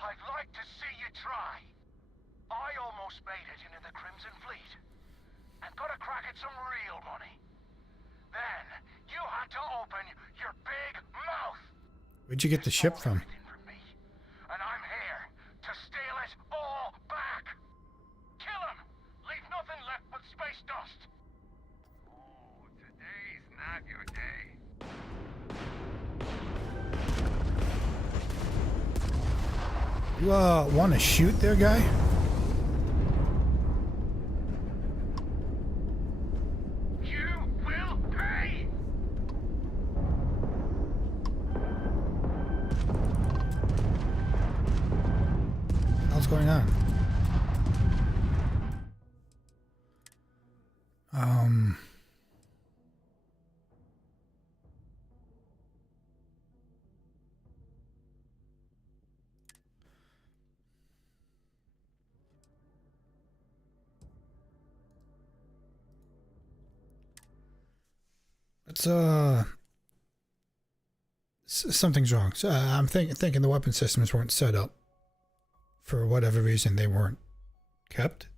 I'd like to see you try. I almost made it into the Crimson Fleet and got a crack at some real money. Then you had to open your big mouth. Where'd you get the ship from? And I'm here to steal it all back. Kill him. Leave nothing left but space dust. Ooh, today's not your day. You want to shoot there, guy? You will pay. What's going on? It's something's wrong. So I'm thinking the weapon systems weren't set up. For whatever reason, they weren't kept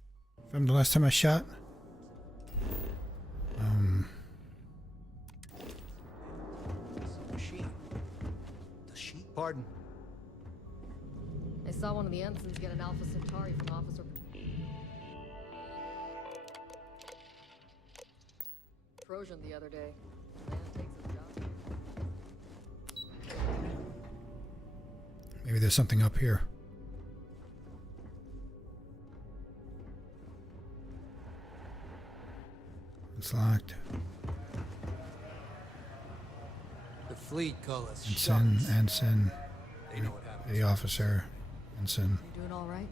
from the last time I shot. Machine. The sheet? Pardon. I saw one of the ensigns get an Alpha Centauri from Officer Trojan the other day. Man takes his job. Maybe there's something up here. It's locked. The fleet call us Ensign, They know what happens. the officer, Ensign. You doing all right?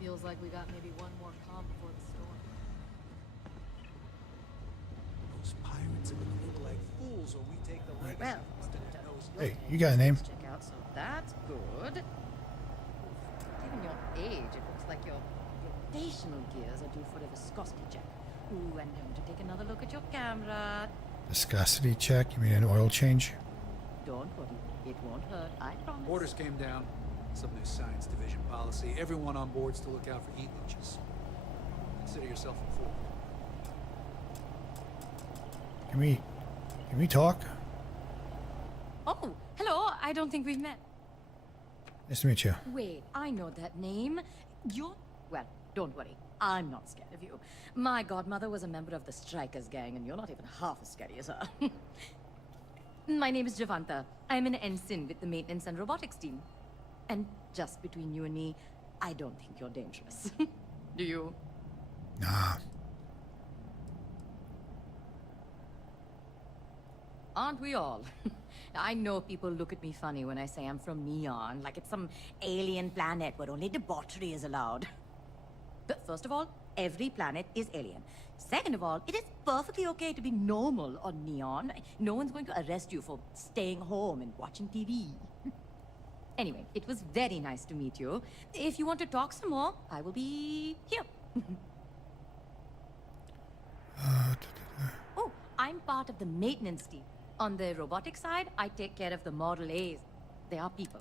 Feels like we got maybe one more calm before the storm. Those pirates are gonna live like fools, or we take the legacy Well, instead of nose. Hey, you got a name? Check out, so that's good. Given your age, it looks like your rotational gears are due for a viscosity check. Ooh, and don't you take another look at your camera. Viscosity check? You mean an oil change? Don't worry, it won't hurt, I promise. Orders came down. Some new science division policy. Everyone on board's to look out for heat leeches. Consider yourself informed. Can we talk? Oh, hello. I don't think we've met. Nice to meet you. Wait, I know that name. You're... Well, don't worry. I'm not scared of you. My godmother was a member of the Strikers gang, and you're not even half as scary as her. My name is Javanta. I'm an ensign with the maintenance and robotics team. And just between you and me, I don't think you're dangerous. Do you? Nah. Aren't we all? I know people look at me funny when I say I'm from Neon, like it's some alien planet where only debauchery is allowed. But first of all, every planet is alien. Second of all, it is perfectly okay to be normal on Neon. No one's going to arrest you for staying home and watching TV. Anyway, it was very nice to meet you. If you want to talk some more, I will be here. Oh, I'm part of the maintenance team. On the robotic side, I take care of the Model A's. They are people.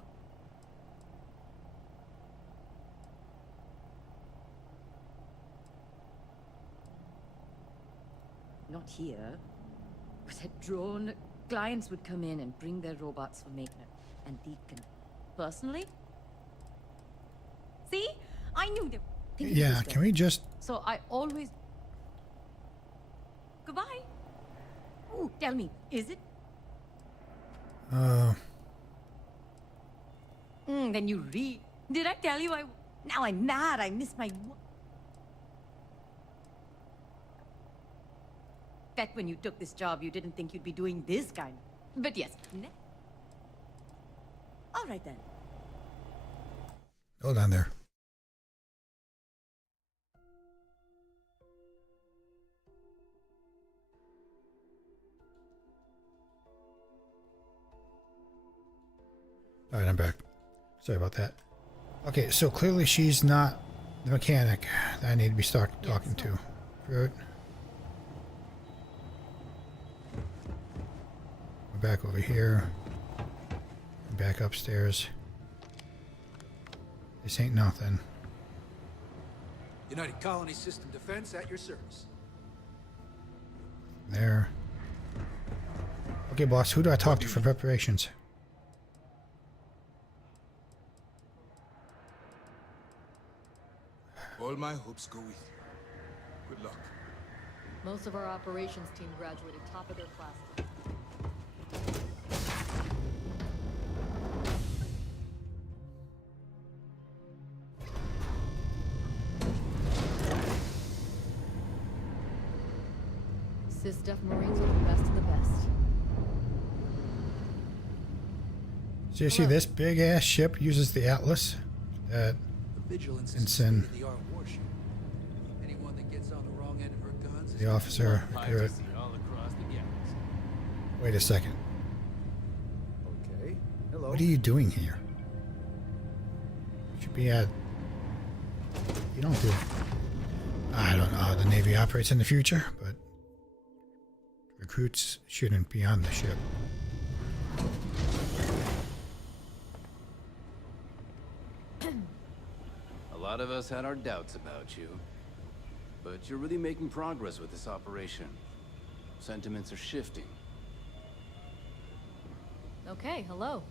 Not here. With a drone, clients would come in and bring their robots for maintenance. And Deacon. Personally? See? I knew they... Yeah, can we just... So I always... Goodbye. Ooh, tell me, is it? Then you Did I tell you I... Now I'm mad, I missed my... Bet when you took this job, you didn't think you'd be doing this kind. But yes. All right then. Hold on there. All right, I'm back. Sorry about that. Okay, so clearly she's not the mechanic that I need to be talking to. Good. We're back over here. Back upstairs. This ain't nothing. United Colony System Defense at your service. There. Okay, boss, who do I talk to for preparations? All my hopes go with you. Good luck. Most of our operations team graduated top of their class. SysDef Marines are the best of the best. So you see this big ass ship uses the Atlas that Ensign, Anyone that gets on the wrong end of her guns the officer, good. Wait a second. Okay. Hello. What are you doing here? You should be at... You don't do... I don't know how the Navy operates in the future, but recruits shouldn't be on the ship. A lot of us had our doubts about you, but you're really making progress with this operation. Sentiments are shifting. Okay, hello.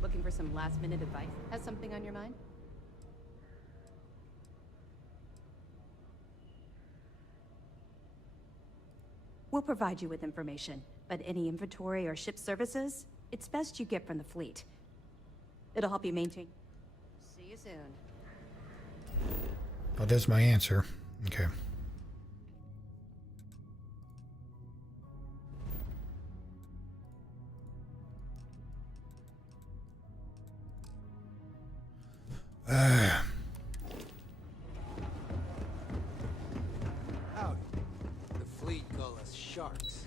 Looking for some last-minute advice? Has something on your mind? We'll provide you with information, but any inventory or ship services, it's best you get from the fleet. It'll help you maintain. See you soon. Oh, there's my answer. Okay. Howdy. The fleet call us sharks.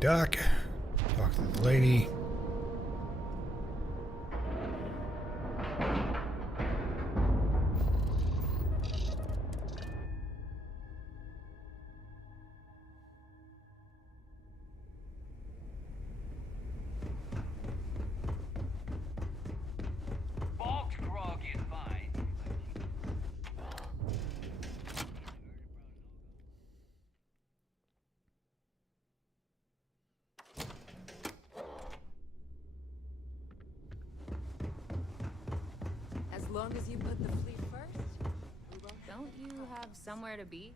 dock. Talk to the lady. As long as you put the fleet first, we will. Don't you have somewhere to be?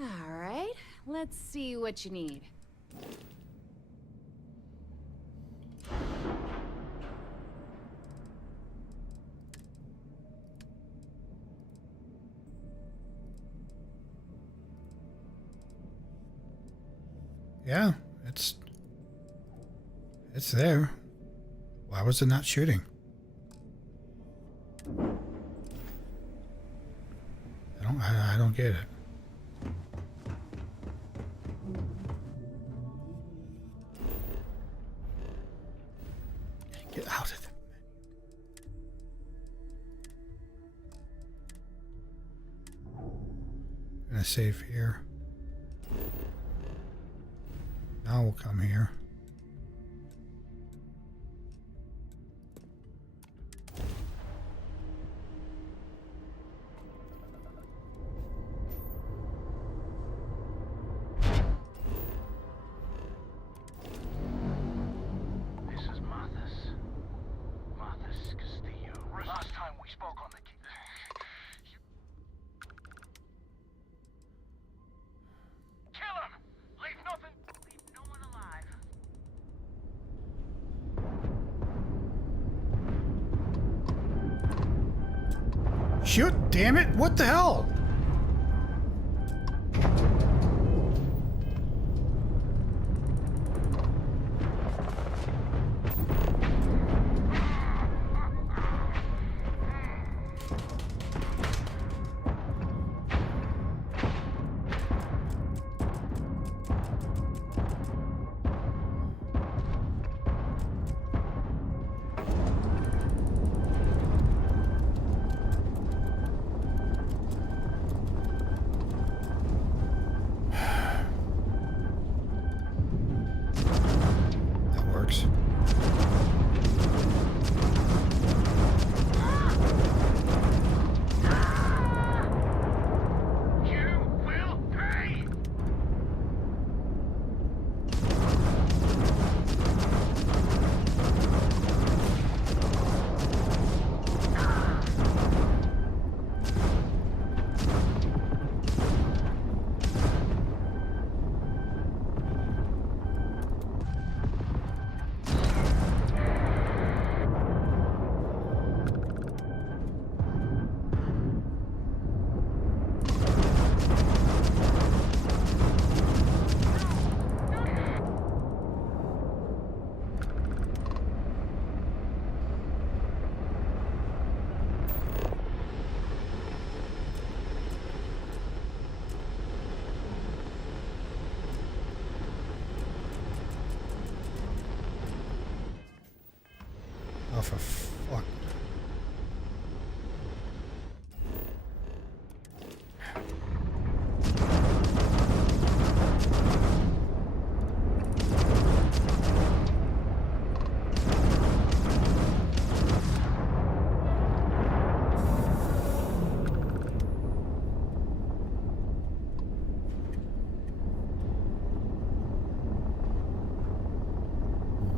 All right, let's see what you need. Yeah, it's there. Why was it not shooting? I don't get it. Get out of it. Gonna save here. Now we'll come here. Shoot, damn it, what the hell? Oh, for fuck.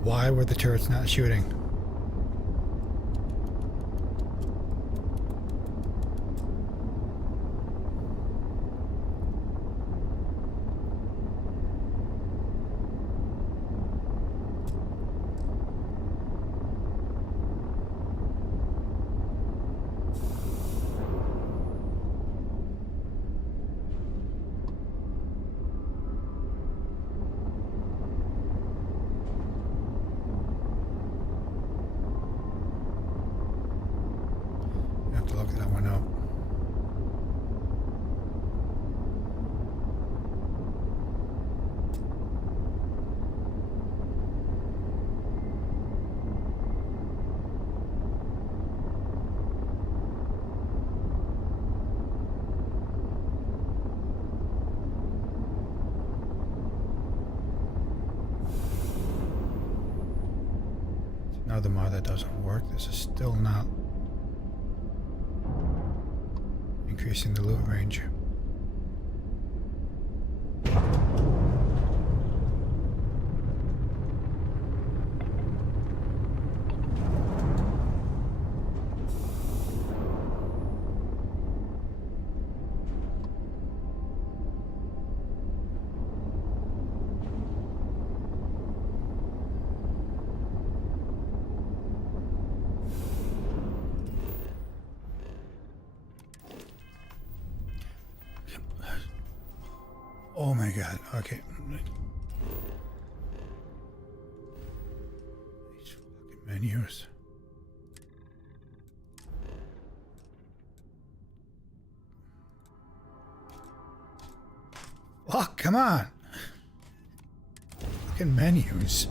Why were the turrets not shooting? Look that one up. another mod that doesn't work. This is still not increasing the loot range. Oh my god, okay. These fucking menus. Oh, come on! Fucking menus.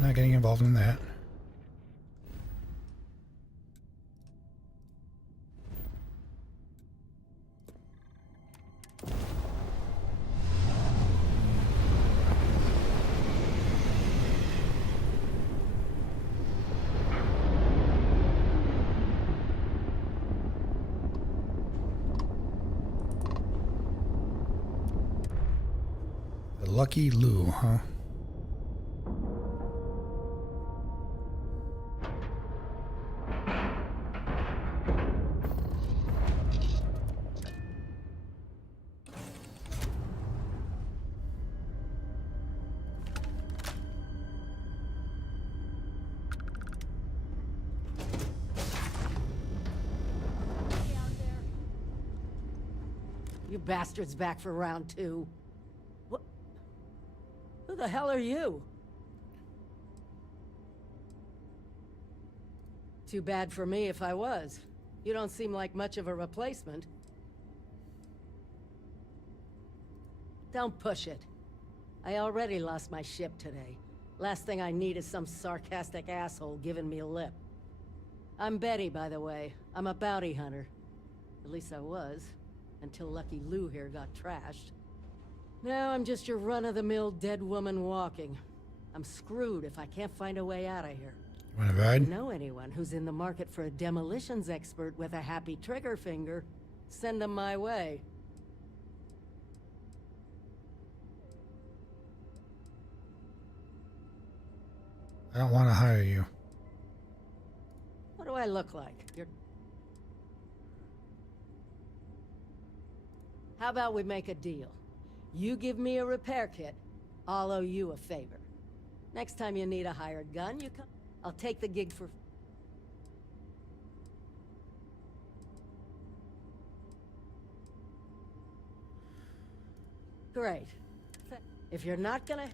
Not getting involved in that. The Lucky Lou, huh? You bastards back for round 2. What? Who the hell are you? Too bad for me if I was. You don't seem like much of a replacement. Don't push it. I already lost my ship today. Last thing I need is some sarcastic asshole giving me a lip. I'm Betty, by the way. I'm a bounty hunter. At least I was. Until Lucky Lou here got trashed. Now I'm just your run-of-the-mill dead woman walking. I'm screwed if I can't find a way out of here. Wanna ride? If you know anyone who's in the market for a demolitions expert with a happy trigger finger, send them my way. I don't want to hire you. What do I look like? You're... How about we make a deal? You give me a repair kit, I'll owe you a favor. Next time you need a hired gun, you come. I'll take the gig for... Great. If you're not gonna...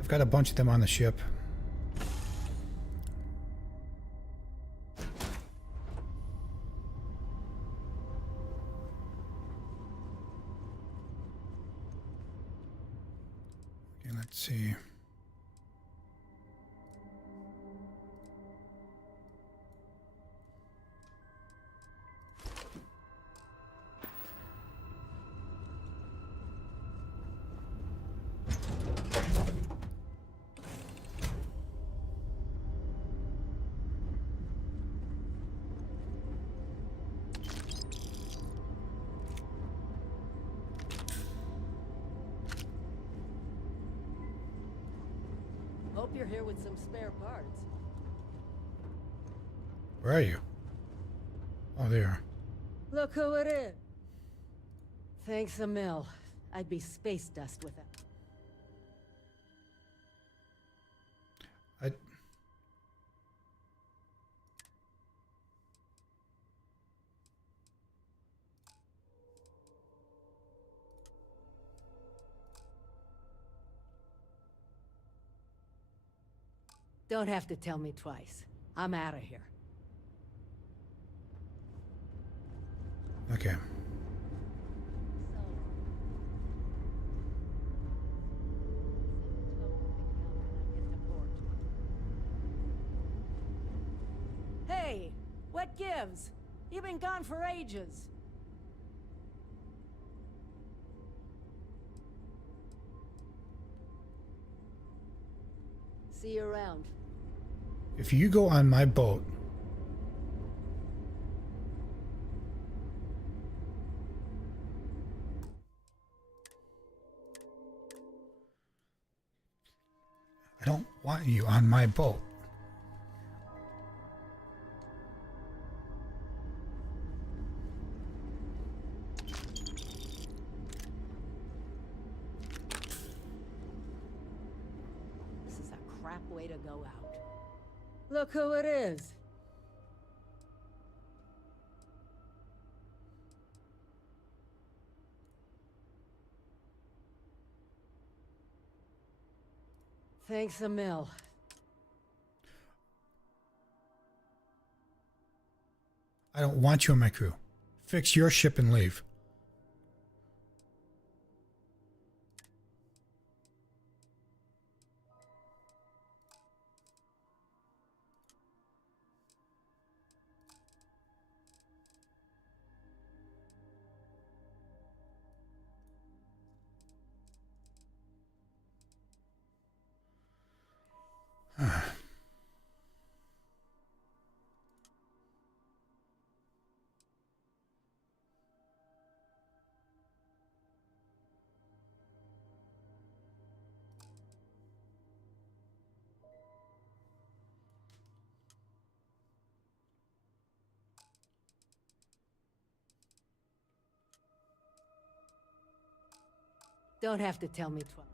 I've got a bunch of them on the ship. Okay, let's see. Hope you're here with some spare parts. Where are you? Oh, there. Look who it is. Thanks a mill. I'd be space dust without. Don't have to tell me twice. I'm out of here. Okay. Hey, what gives? You've been gone for ages. See you around. If you go on my boat, I don't want you on my boat. This is a crap way to go out. Look who it is. Thanks a mill. I don't want you on my crew. Fix your ship and leave. Don't have to tell me twice.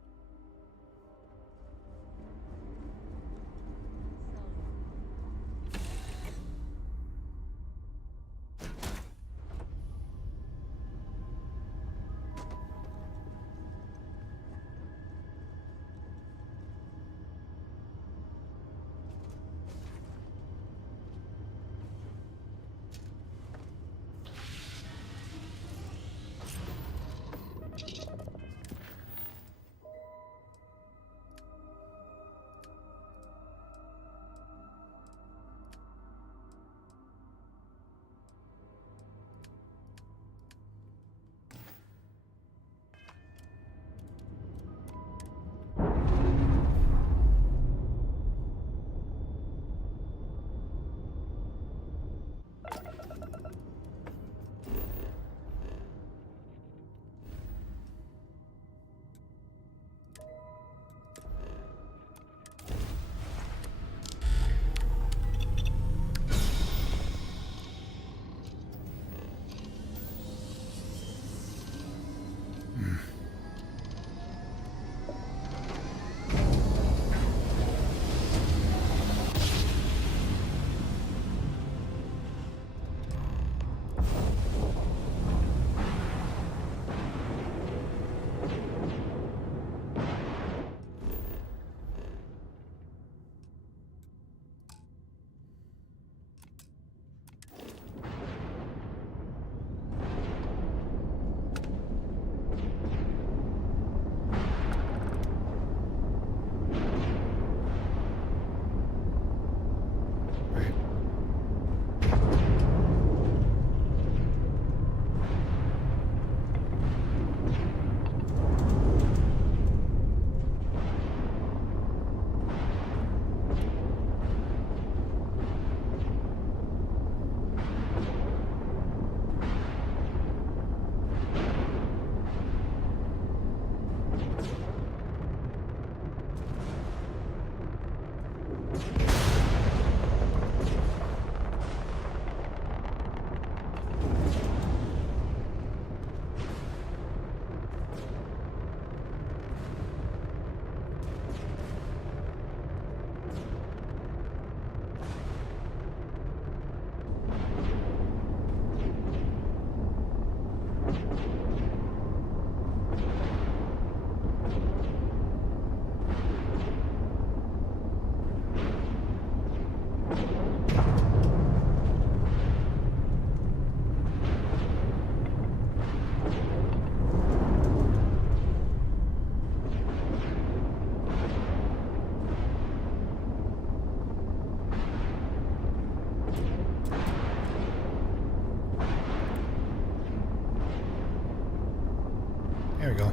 There we go.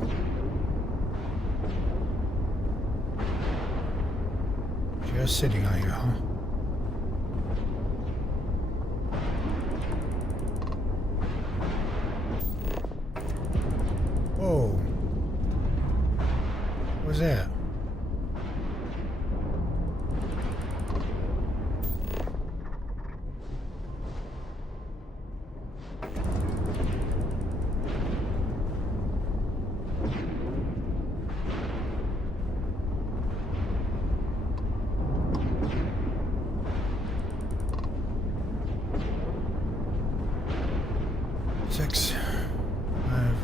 Just sitting on here, huh? Whoa. What was that? Six, 5.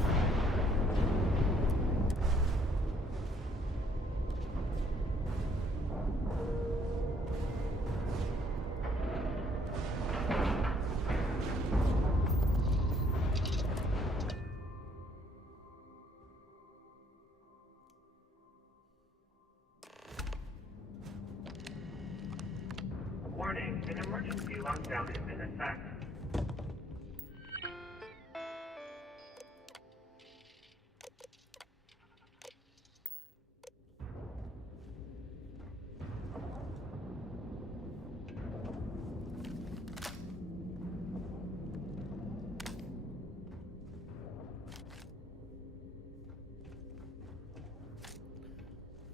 Warning, an emergency lockdown has been attacked.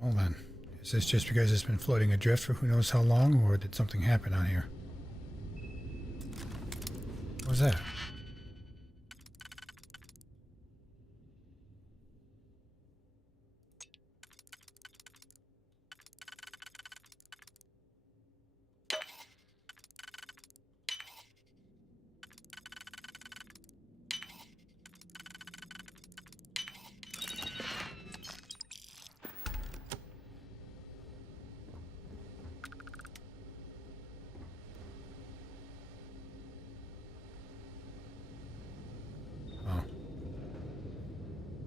Hold on. Is this just because it's been floating adrift for who knows how long, or did something happen on here? What was that?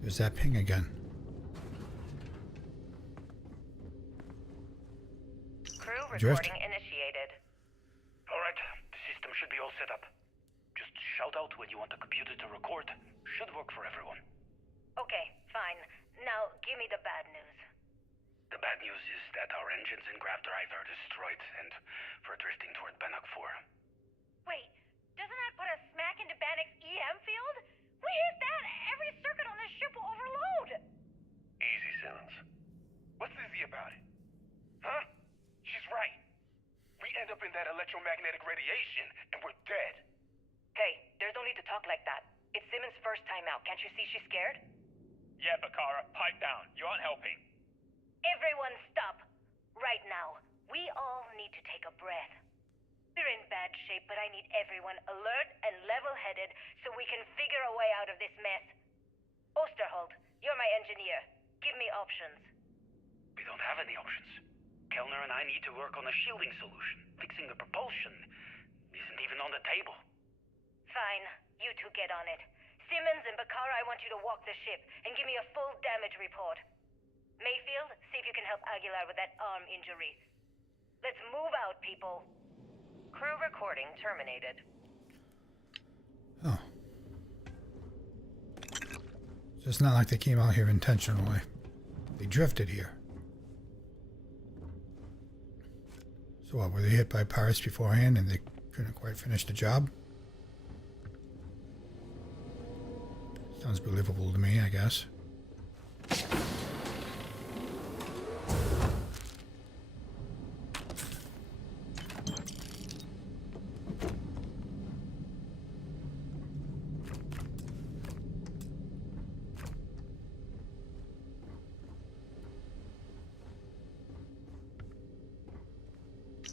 There's that ping again. Crew Drift. recording initiated. Alright, the system should be all set up. Just shout out when you want the computer to record. Should work for everyone. Okay, fine. Now, give me the bad news. The bad news is that our engines and grav drive are destroyed, and we're drifting toward Bannock 4. Wait, doesn't that put us smack into Bannock's EM field? We hit that! Every circuit on this ship will overload! Easy, Simmons. What's easy about it? Huh? She's right. We end up in that electromagnetic radiation, and we're dead. Hey, there's no need to talk like that. It's Simmons' first time out. Can't you see she's scared? Yeah, Bakara, pipe down. You aren't helping. Everyone stop. Right now, we all need to take a breath. We're in bad shape, but I need everyone alert and level-headed so we can figure a way out of this mess. Osterholt, you're my engineer. Give me options. We don't have any options. Kellner and I need to work on a shielding solution. Fixing the propulsion isn't even on the table. Fine, you two get on it. Simmons and Bakara, I want you to walk the ship and give me a full damage report. Mayfield, see if you can help Aguilar with that arm injury. Let's move out, people. Crew recording terminated. Oh. So it's not like they came out here intentionally. They drifted here. So what, were they hit by pirates beforehand and they couldn't quite finish the job? Sounds believable to me, I guess.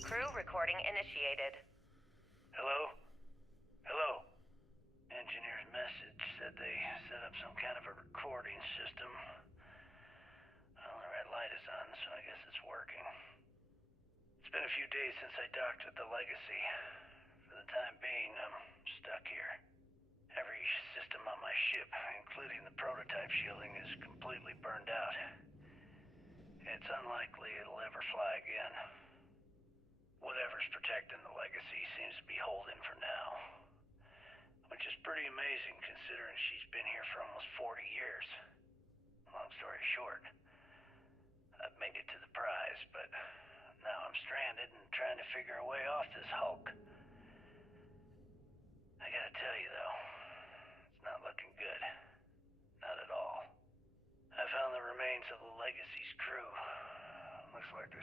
Crew recording initiated. Hello? Hello? Engineer's message said they set up some kind of a recording system. Well, the red light is on, so I guess it's working. It's been a few days since I docked with the Legacy. For the time being, I'm stuck here. Every system on my ship, including the prototype shielding, is completely burned out. It's unlikely it'll ever fly again. Whatever's protecting the Legacy seems to be holding for now. Which is pretty amazing considering she's been here for almost 40 years.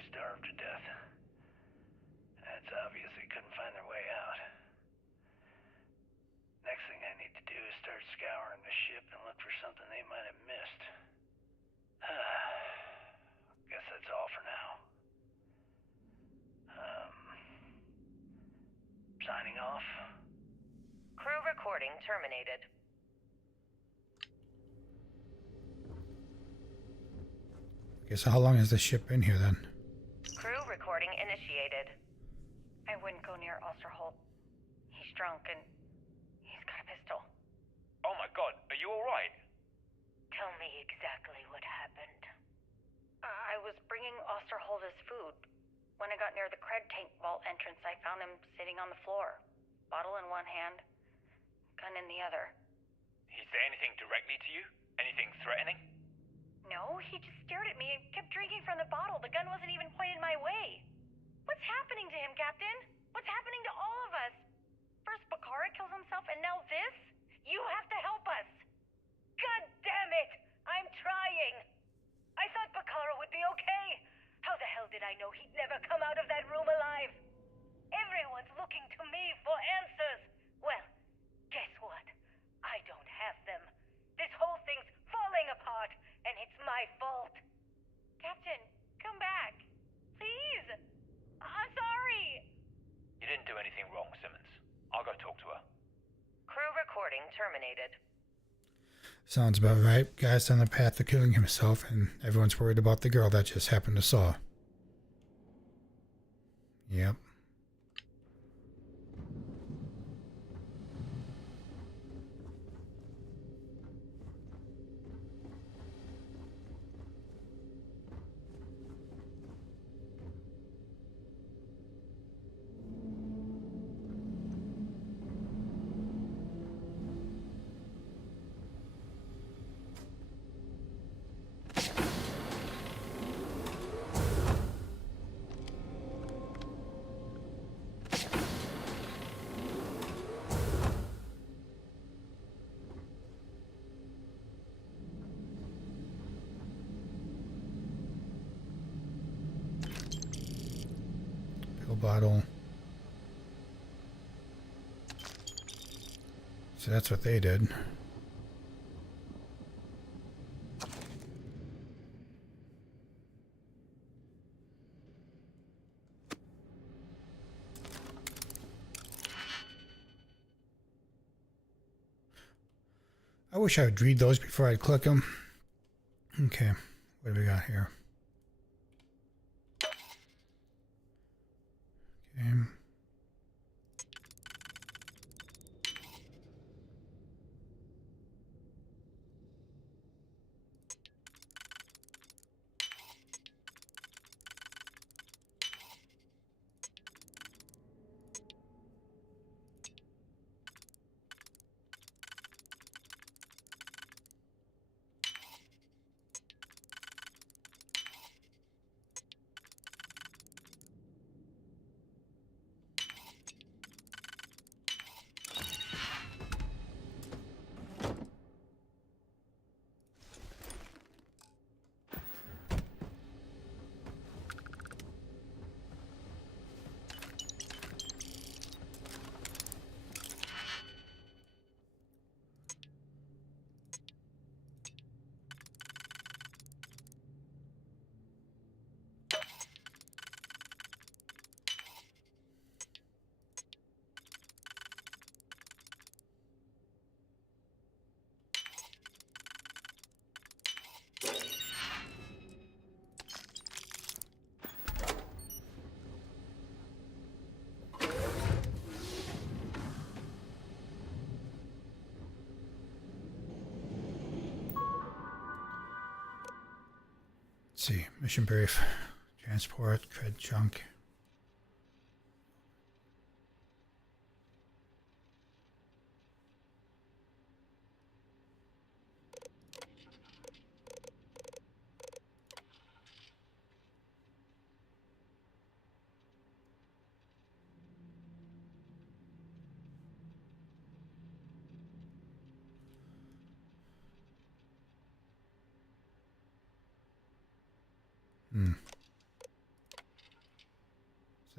crew starved to death. That's obviously couldn't find their way out. Next thing I need to do is start scouring the ship and look for something they might have missed. Guess that's all for now. Signing off. Crew recording terminated. Okay, so how long has this ship been here then? Crew recording initiated. I wouldn't go near Osterholt. He's drunk and he's got a pistol. Oh my god, are you alright? Tell me exactly what happened. I was bringing Osterholt his food. When I got near the cred tank vault entrance, I found him sitting on the floor. Bottle in one hand, gun in the other. He say anything directly to you? Anything threatening? No, he just stared at me and kept drinking from the bottle. The gun wasn't even pointed my way. What's happening to him, Captain? What's happening to all of us? First Bakara kills himself and now this? You have to help us. God damn it! I'm trying. I thought Bakara would be okay. How the hell did I know he'd never come out of that room alive? Everyone's looking to me for answers. Well, guess what? I don't have them. This whole thing's falling apart, and it's my fault. Captain, come back. Please. I'm sorry. You didn't do anything wrong, Simmons. I'll go talk to her. Crew recording terminated. Sounds about right. Guy's on the path to killing himself, and everyone's worried about the girl that just happened to saw. Yep. Bottle. So that's what they did. I wish I would read those before I'd click them. Okay, what do we got here? Okay. Let's see, mission brief, transport, cred junk.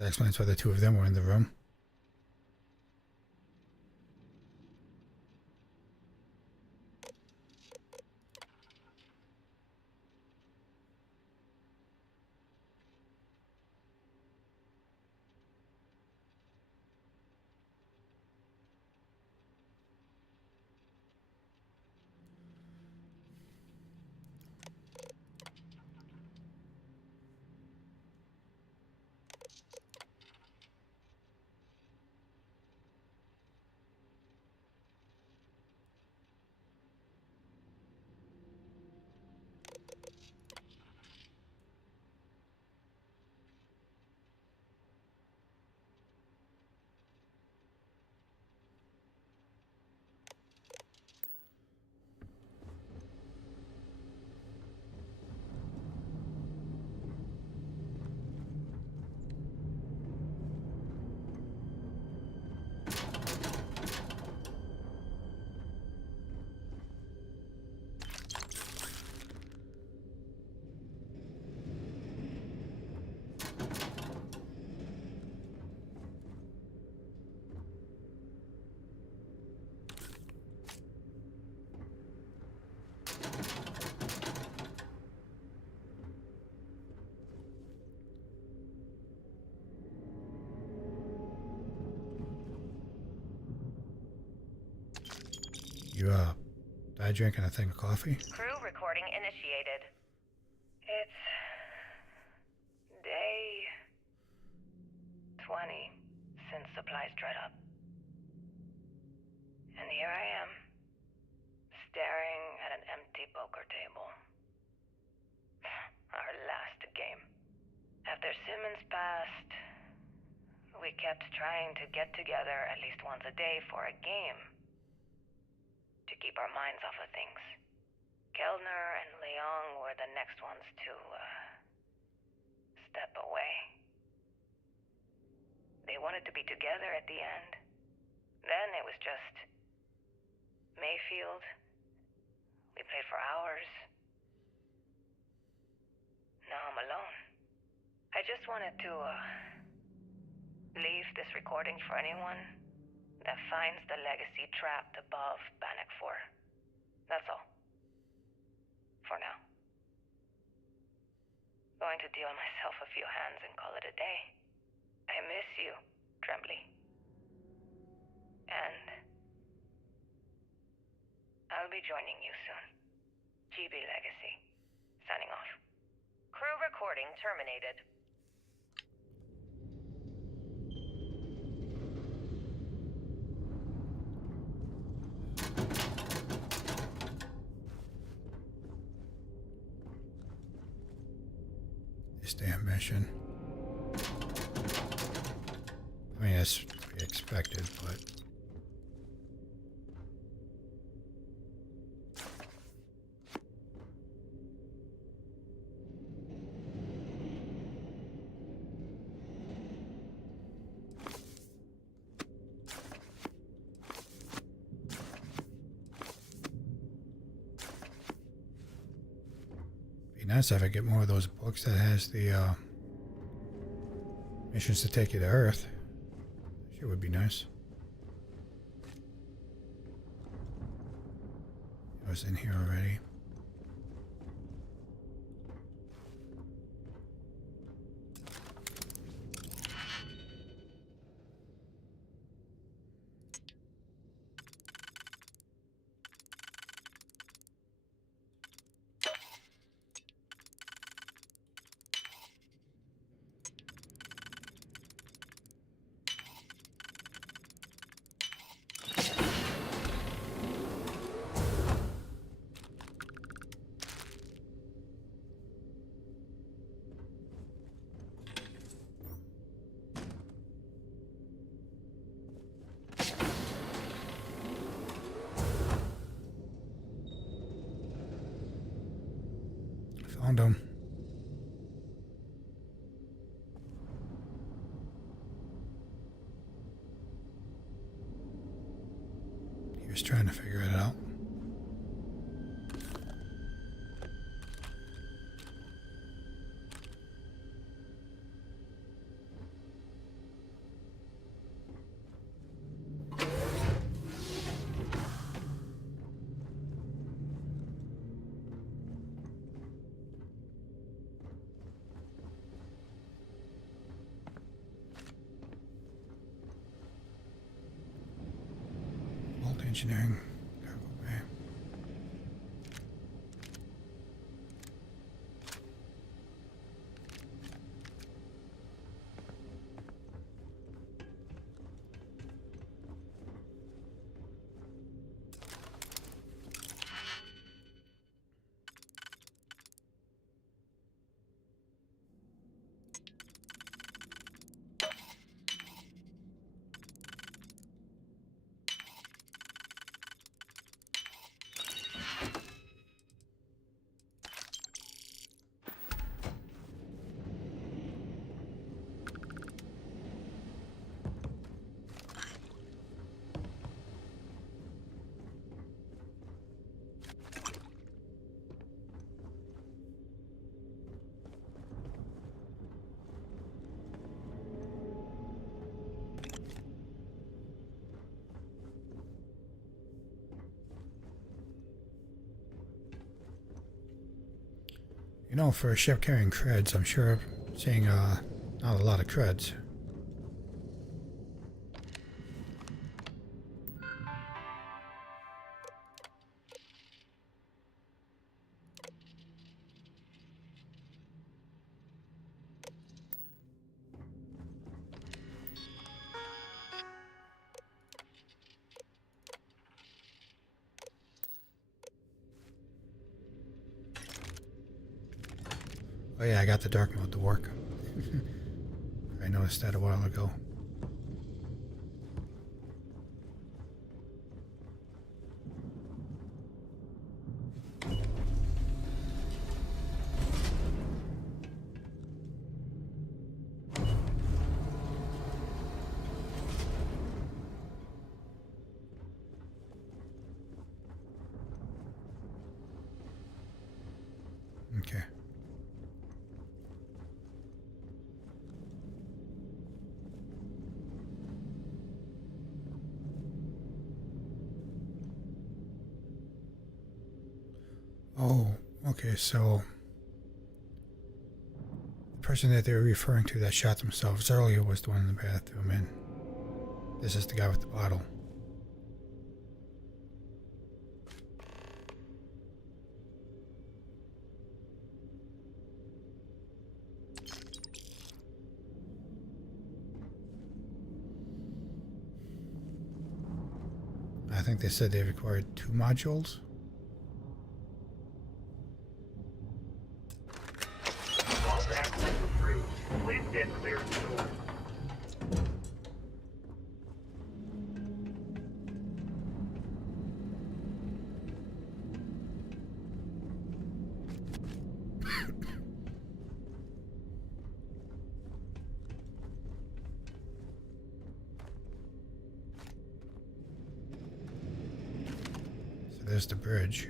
That explains why the two of them were in the room. You, died drinking a thing of coffee? Crew recording initiated. It's day 20 since supplies dried up. And here I am, staring at an empty poker table. Our last game. After Simmons passed, we kept trying to get together at least once a day for a game. To keep our minds off of things. Kellner and Leong were the next ones to, step away. They wanted to be together at the end. Then it was just Mayfield. We played for hours. Now I'm alone. I just wanted to, leave this recording for anyone that finds the legacy trapped above Bannock 4. That's all. For now. Going to deal myself a few hands and call it a day. I miss you, Trembly. And I'll be joining you soon. GB Legacy. Signing off. Crew recording terminated. This damn mission. I mean, that's to be expected, but... Be nice if I get more of those books that has the missions to take you to Earth. Sure would be nice. I was in here already. Found him. He was trying to figure it out. engineering cargo bay. You know, for a ship carrying creds, I'm sure I'm seeing not a lot of creds. Oh yeah, I got the dark mode to work. I noticed that a while ago. Okay. Oh, okay, so the person that they were referring to that shot themselves earlier was the one in the bathroom, and this is the guy with the bottle. I think they said they required 2 modules. Please get clear to the door. So there's the bridge.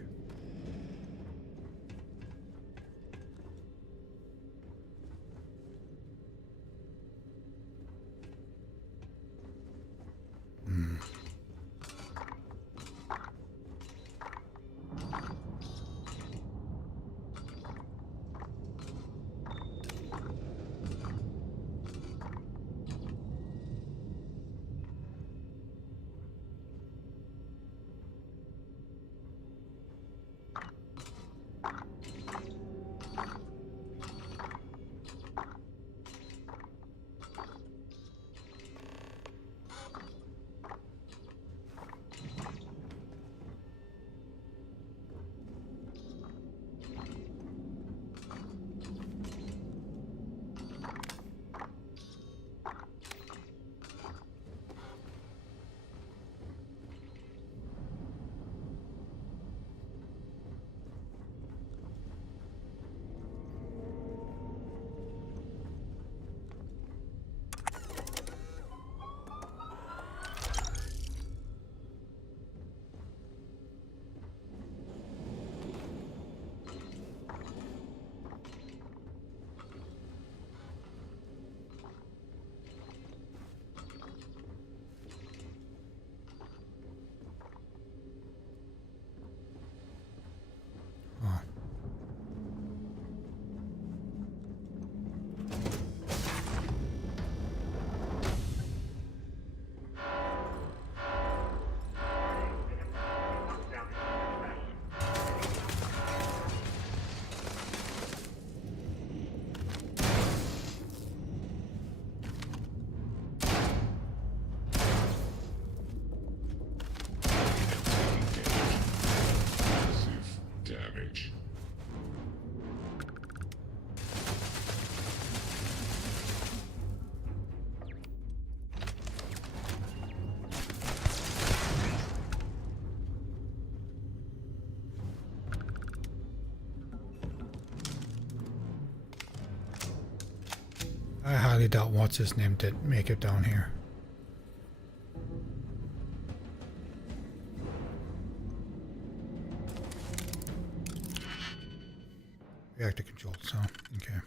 I highly doubt what's his name didn't make it down here. Reactor control, so okay.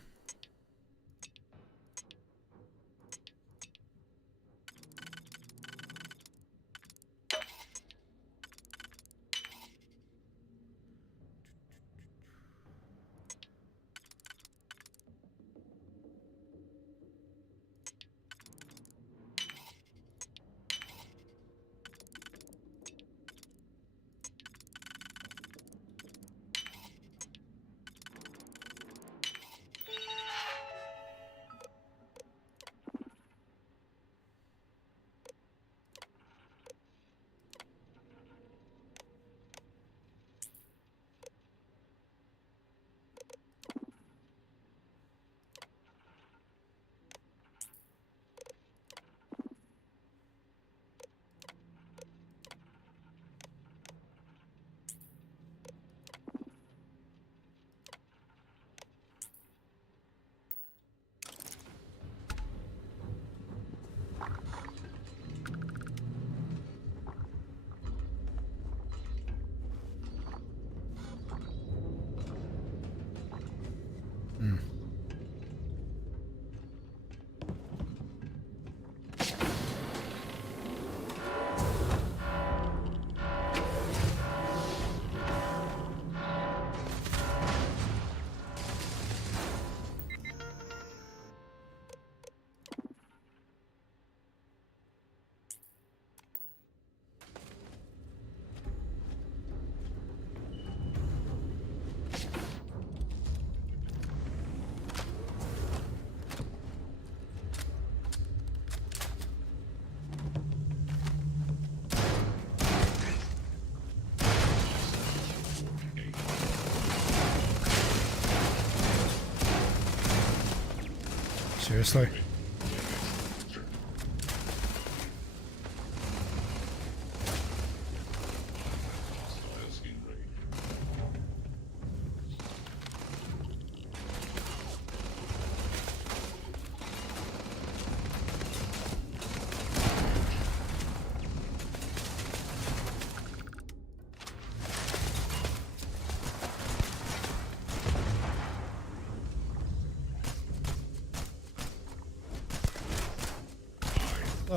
Seriously?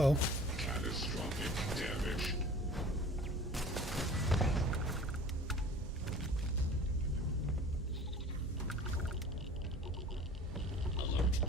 Oh. Catastrophic damage. Alert.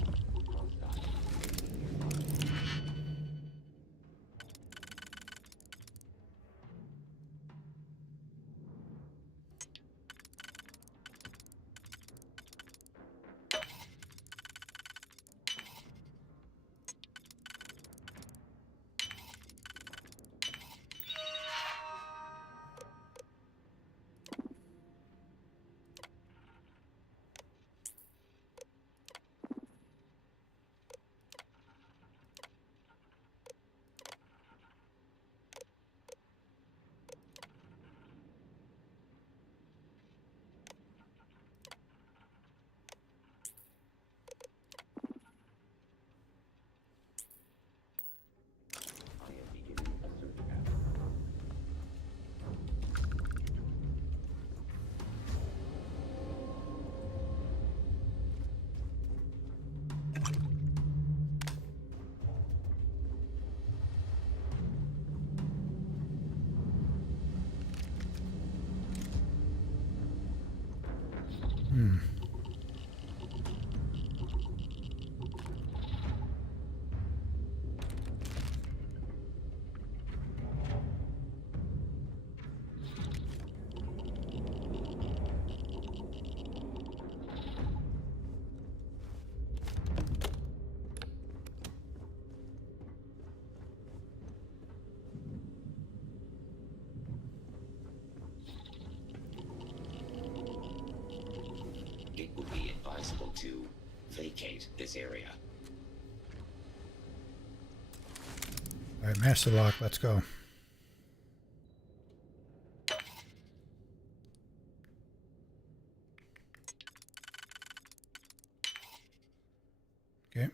It would be advisable to vacate this area. Alright, master lock, let's go. Okay.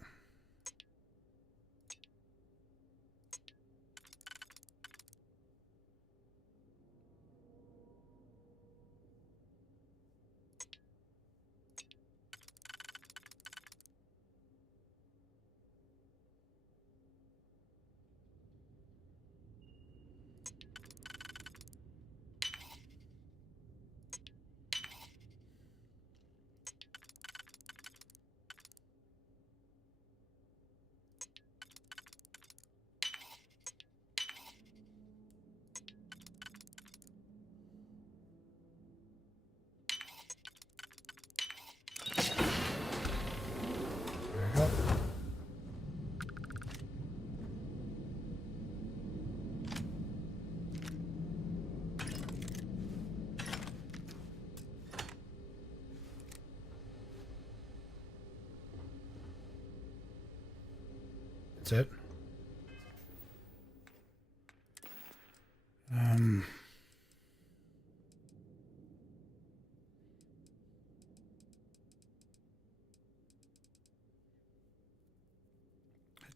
That's it.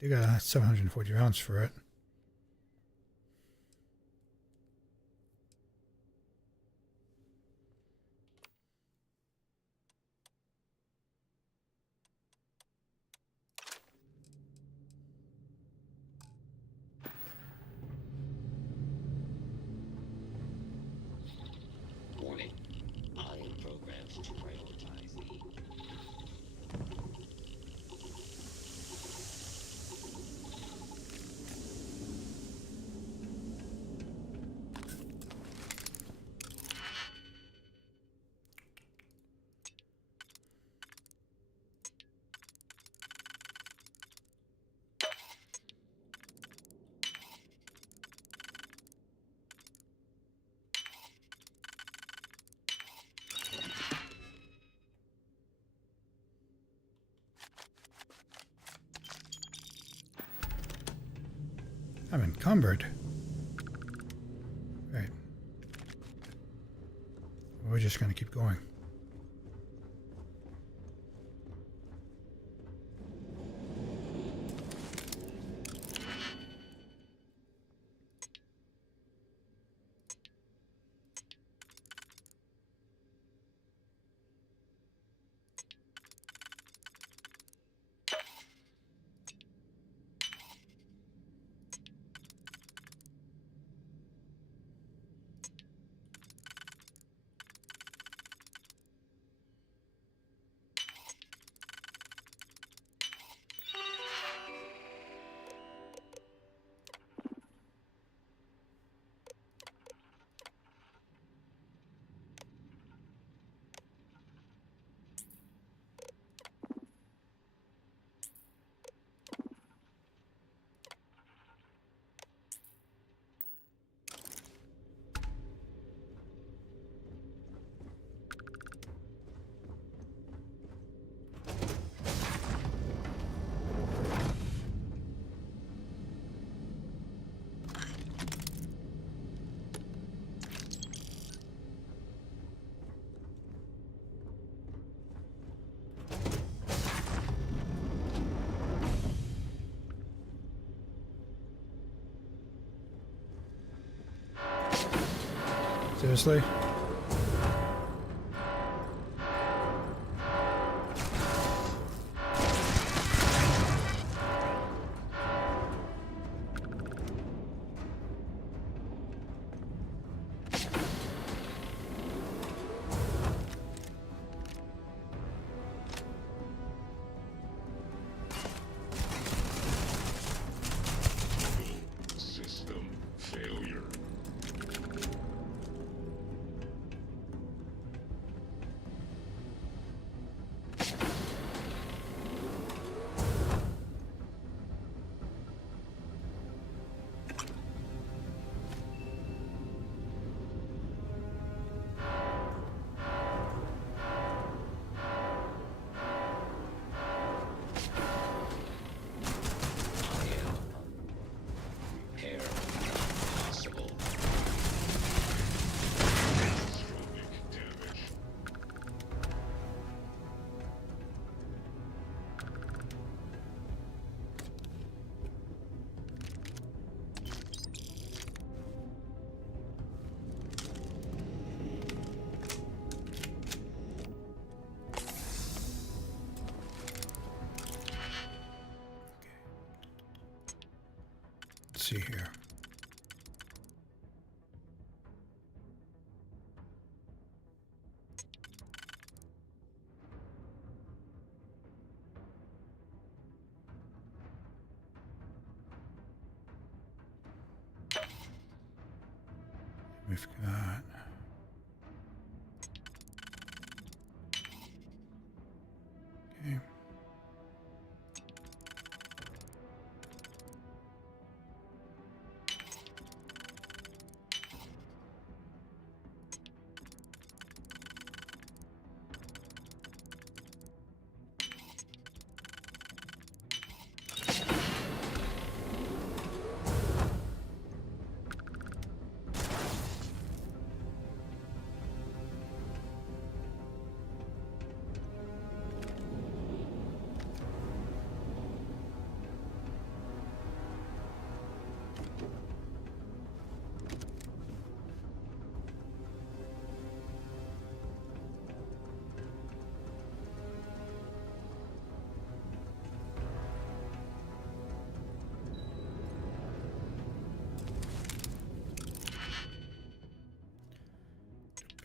I got 740 rounds for it. Warning. I am programmed to prioritize the... I'm encumbered. Right. We're just going to keep going. Seriously? System failure. Repair possible. Catastrophic damage. Let's see here. We've got... Okay.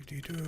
Do-do-do-do.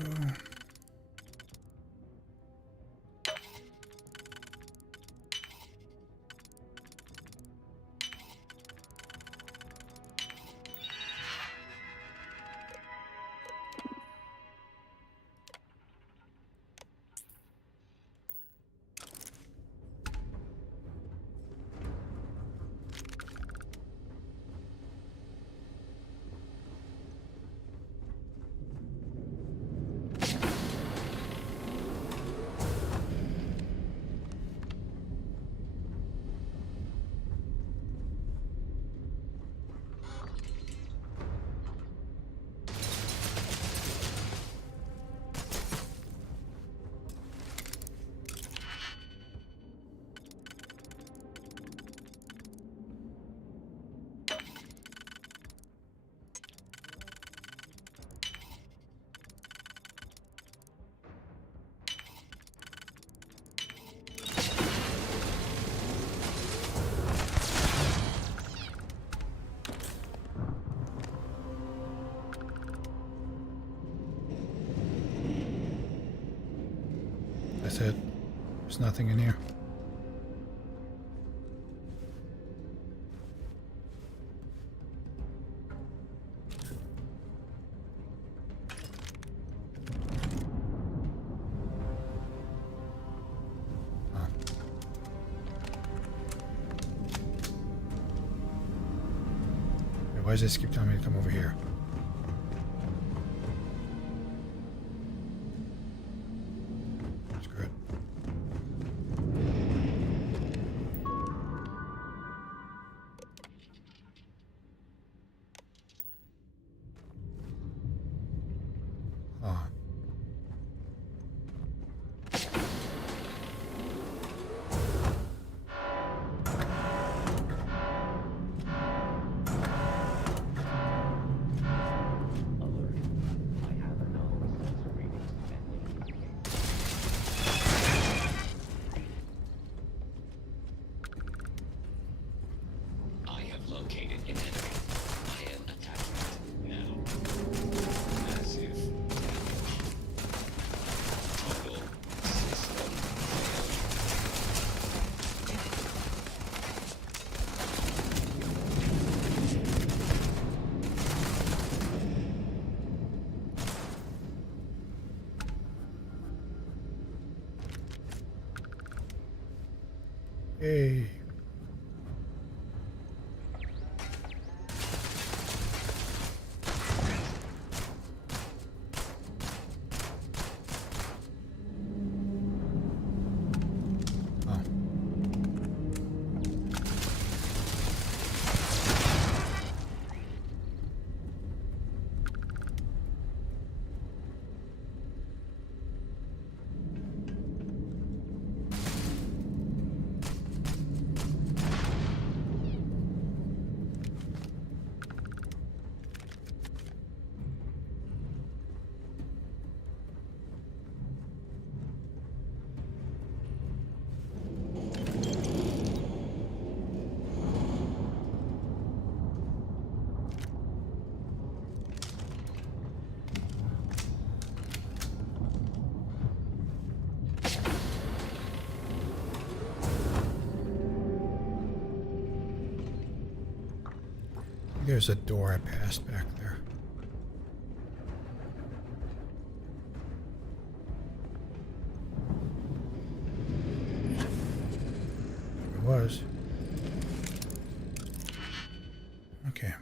That's it. There's nothing in here. Oh. Wait, why does this keep telling me to come over here? Hey. There's a door I passed back there. It was. Okay.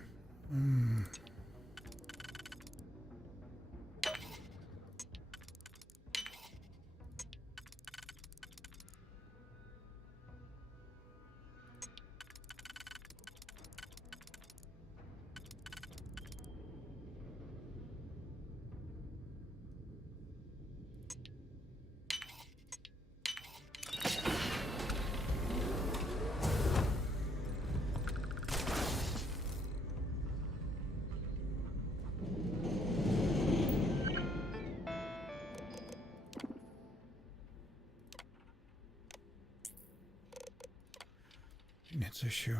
It's a shoe.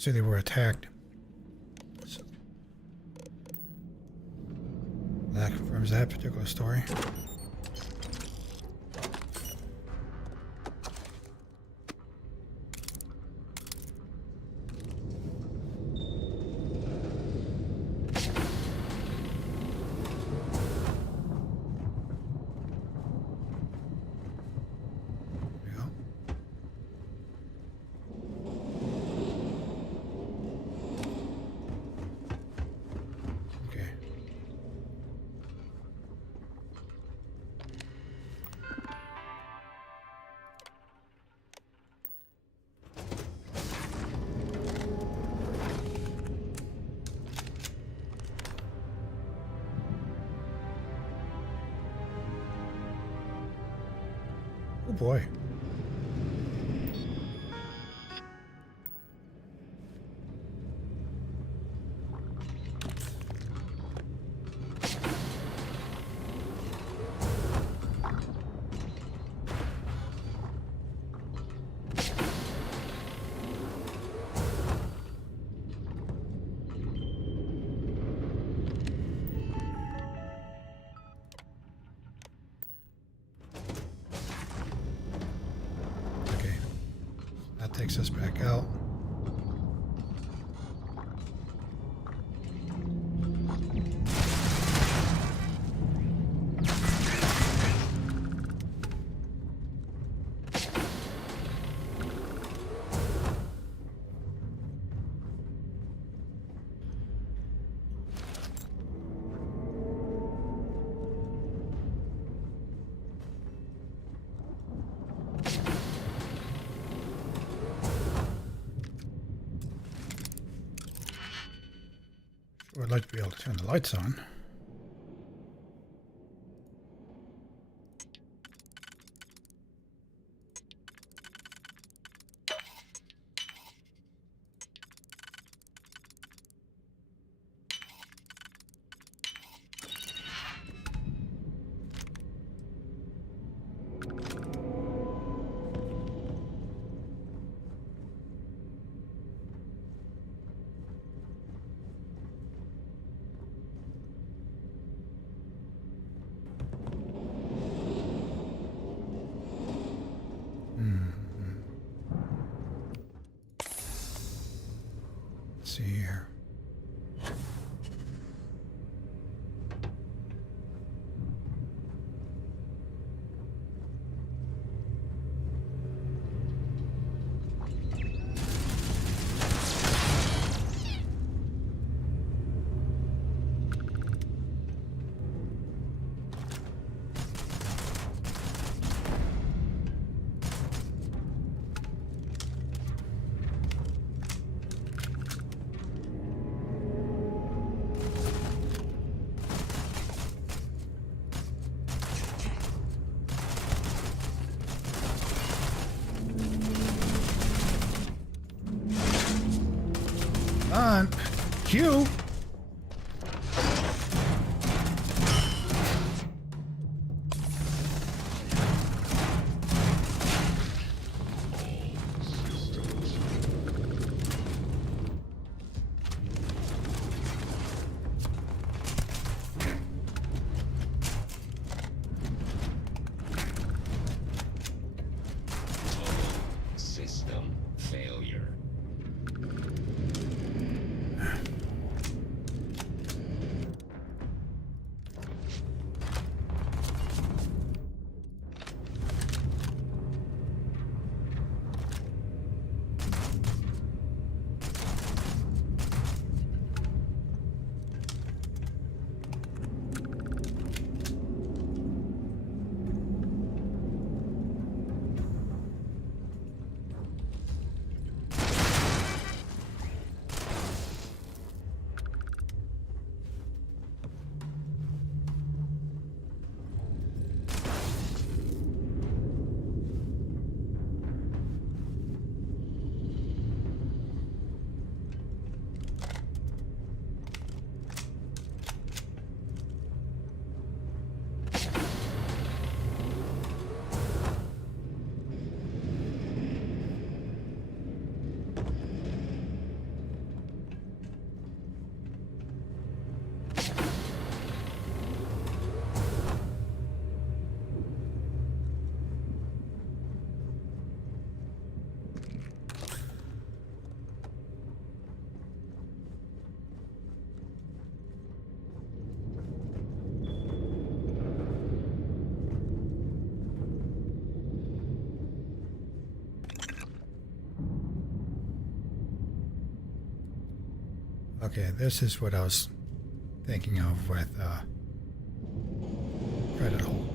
So they were attacked. So that confirms that particular story. Oh boy. Takes us back out. I'd like to be able to turn the lights on. See here. On Q. System failure. Okay, this is what I was thinking of with credit hold.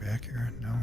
Back here? No.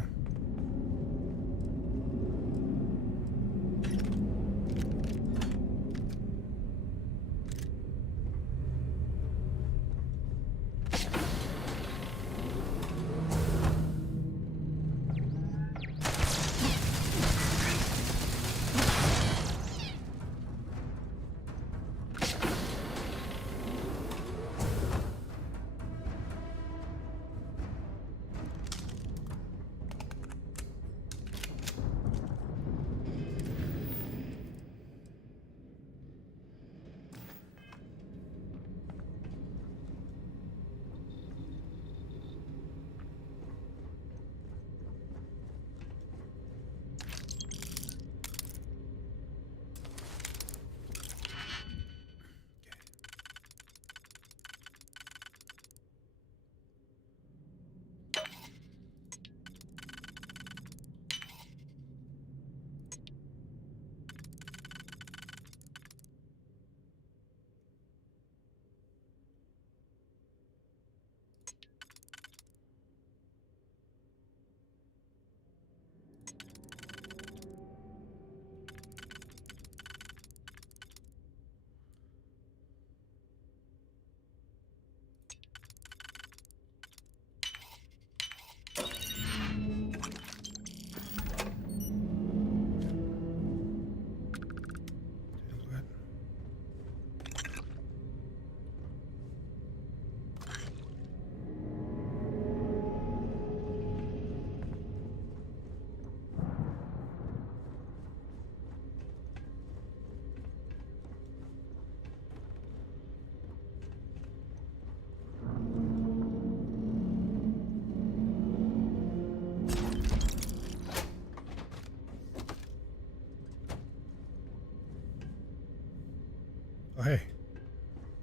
Oh, hey.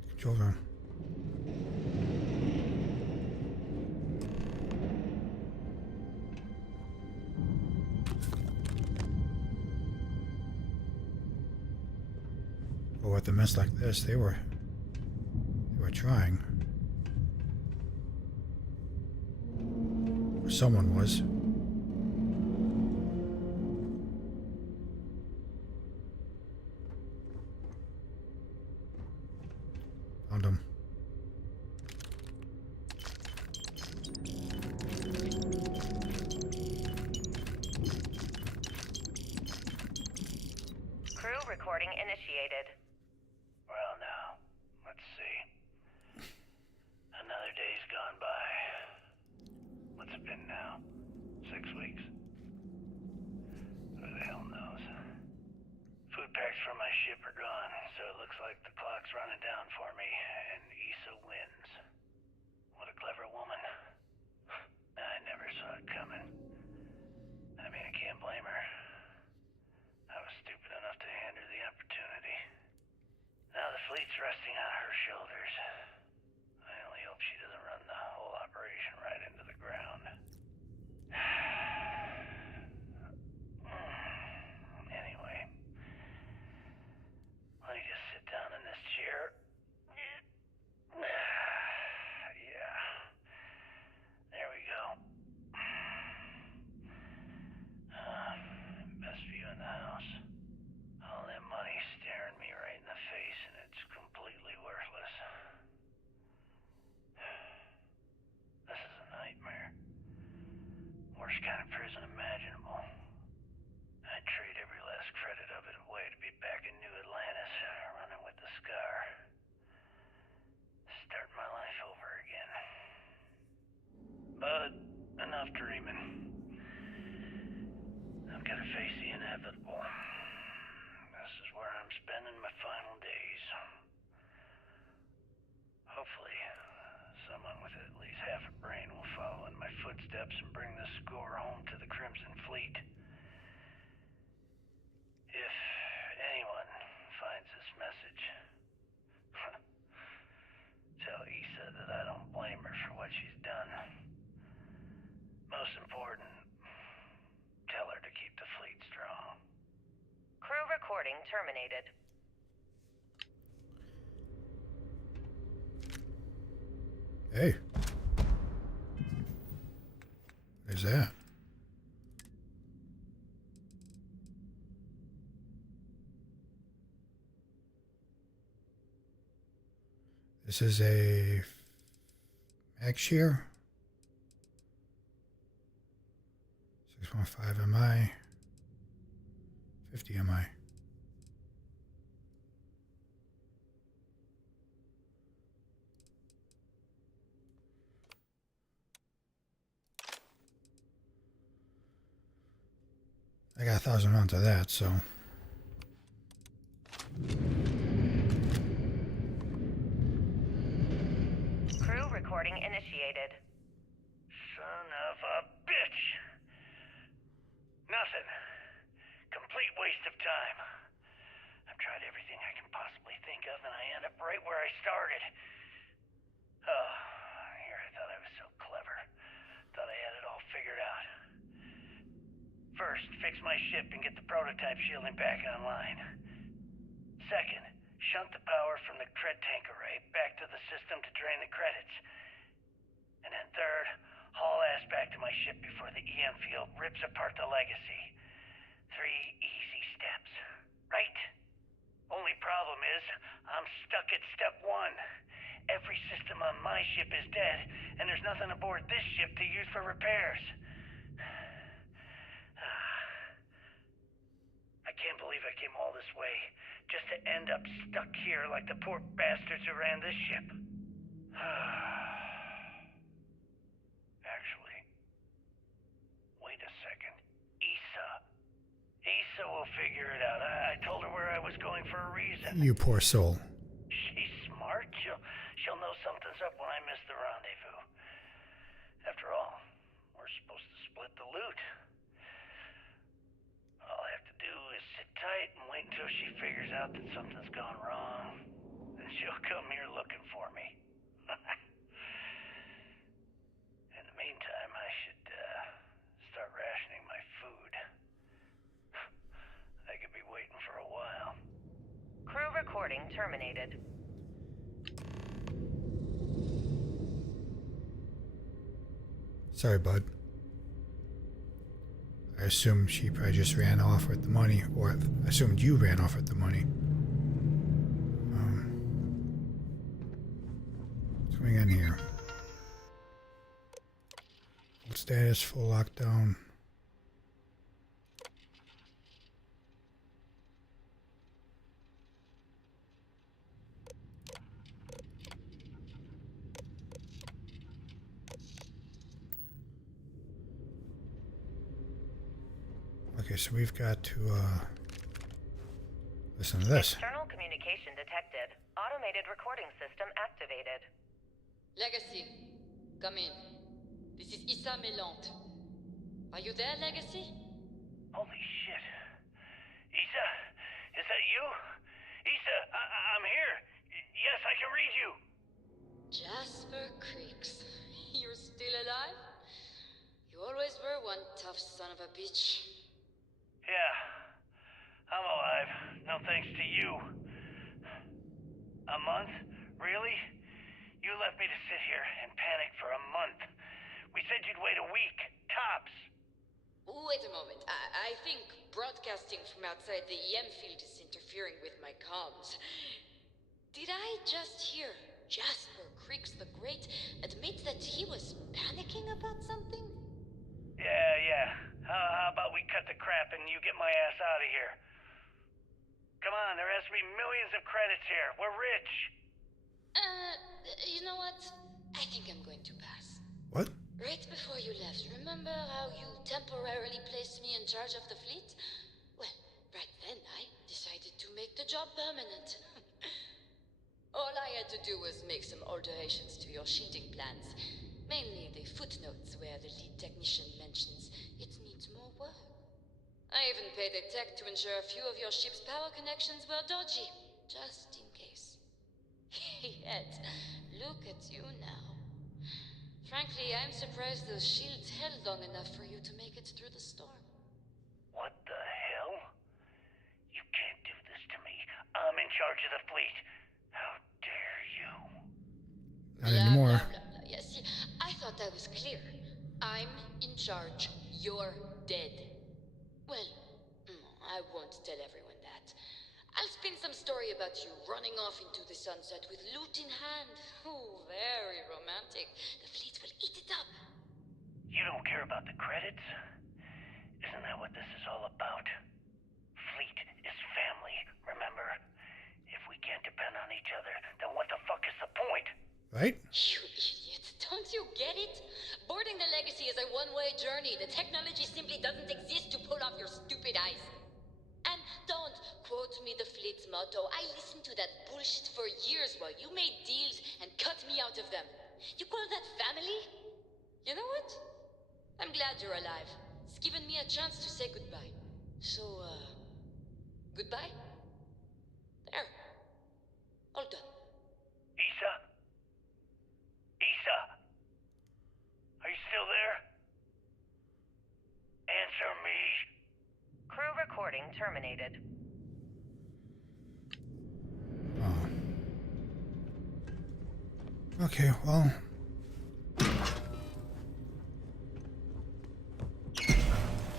Control room. Well, with a mess like this, they were trying. Or someone was. Found him. Crew recording initiated. Well, now, let's see. Another day's gone by. What's it been now? 6 weeks? Who the hell knows? Food packs from my ship are gone, so it looks like the clock's running down for me, and Issa wins. What a clever woman. I never saw it coming. I mean, I can't blame her. I was stupid enough to hand her the opportunity. Now the fleet's resting on her shoulders. I only hope she doesn't run the whole operation right into the ground. Anyway, let me just sit down in this chair. Yeah. There we go. Best view in the house. All that money staring me right in the face, and it's completely worthless. This is a nightmare. Worst kind of prison imaginable. I'd trade every last credit of it away to be back in New Atlantis, running with the Scar. Start my life over again. But enough dreaming. I've got to face the inevitable. This is where I'm spending my final days. Hopefully, someone with at least half a brain will follow in my footsteps and bring the score home to the Crimson Fleet. If anyone finds this message, recording terminated. Hey. There's that. This is a mag shear. 6.5 MI. 50 MI. I got 1,000 rounds of that, so. Crew recording initiated. Son of a bitch! Nothing. Complete waste of time. I've tried everything I can possibly think of, and I end up right where I started. Oh, here I thought I was so clever. Thought I had it all figured out. First, fix my ship and get the prototype shielding back online. Second, shunt the power from the cred tank array back to the system to drain the credits. And then third, haul ass back to my ship before the EM field rips apart the legacy. 3 easy steps, right? Only problem is, I'm stuck at step 1. Every system on my ship is dead, and there's nothing aboard this ship to use for repairs. I can't believe I came all this way, just to end up stuck here like the poor bastards who ran this ship. Actually, wait a second. Issa will figure it out. I told her where I was going for a reason. You poor soul. She's smart. She'll know something's up when I miss the rendezvous. After all, we're supposed to split the loot. All I have to do is sit tight and wait until she figures out that something's gone wrong. Then she'll come here looking for me. In the meantime, I should start rationing my food. I could be waiting for a while. Crew recording terminated. Sorry, bud. I assumed she probably just ran off with the money, or I assumed you ran off with the money. What's going on here? Full status, full lockdown. Okay, so we've got to listen to this. External communication detected. Automated recording system activated. Legacy, come in. This is Issa Melant. Are you there, Legacy? Holy shit. Issa? Is that you? Issa, I'm here. Yes, I can read you. Jasper Creeks. You're still alive? You always were one tough son of a bitch. Yeah, I'm alive. No thanks to you. A month? Really? You left me to sit here and panic for a month. We said you'd wait a week, tops. Wait a moment. I think broadcasting from outside the EM field is interfering with my comms. Did I just hear Jasper Creeks the Great admit that he was panicking about something? Yeah. How about we cut the crap and you get my ass out of here? Come on, there has to be millions of credits here. We're rich. You know what? I think I'm going to pass. What? Right before you left, remember how you temporarily placed me in charge of the fleet? Well, right then I decided to make the job permanent. All I had to do was make some alterations to your shielding plans. Mainly the footnotes where the lead technician mentions it needs more work. I even paid a tech to ensure a few of your ship's power connections were dodgy, just in case. Yet, look at you now. Frankly, I'm surprised those shields held long enough for you to make it through the storm. What the hell? You can't do Not anymore. Blah, blah, blah. Yeah, see, I thought I was clear. I'm in charge. You're dead. Well, I won't tell everyone that. I'll spin some story about you running off into the sunset with loot in hand. Oh, very romantic. The fleet will eat it up. You don't care about the credits? Isn't that what this is all about? Fleet is family, remember? If we can't depend on each other, then what the fuck is the point? Right? You idiot. Don't you get it? Boarding the Legacy is a one-way journey. The technology simply doesn't exist to pull off your stupid eyes. And don't quote me the fleet's motto. I listened to that bullshit for years while you made deals and cut me out of them. You call that family? You know what? I'm glad you're alive. It's given me a chance to say goodbye. So, goodbye? There. All done. Issa? Issa? Are you still there? Answer me. Crew recording terminated. Oh. Okay, well.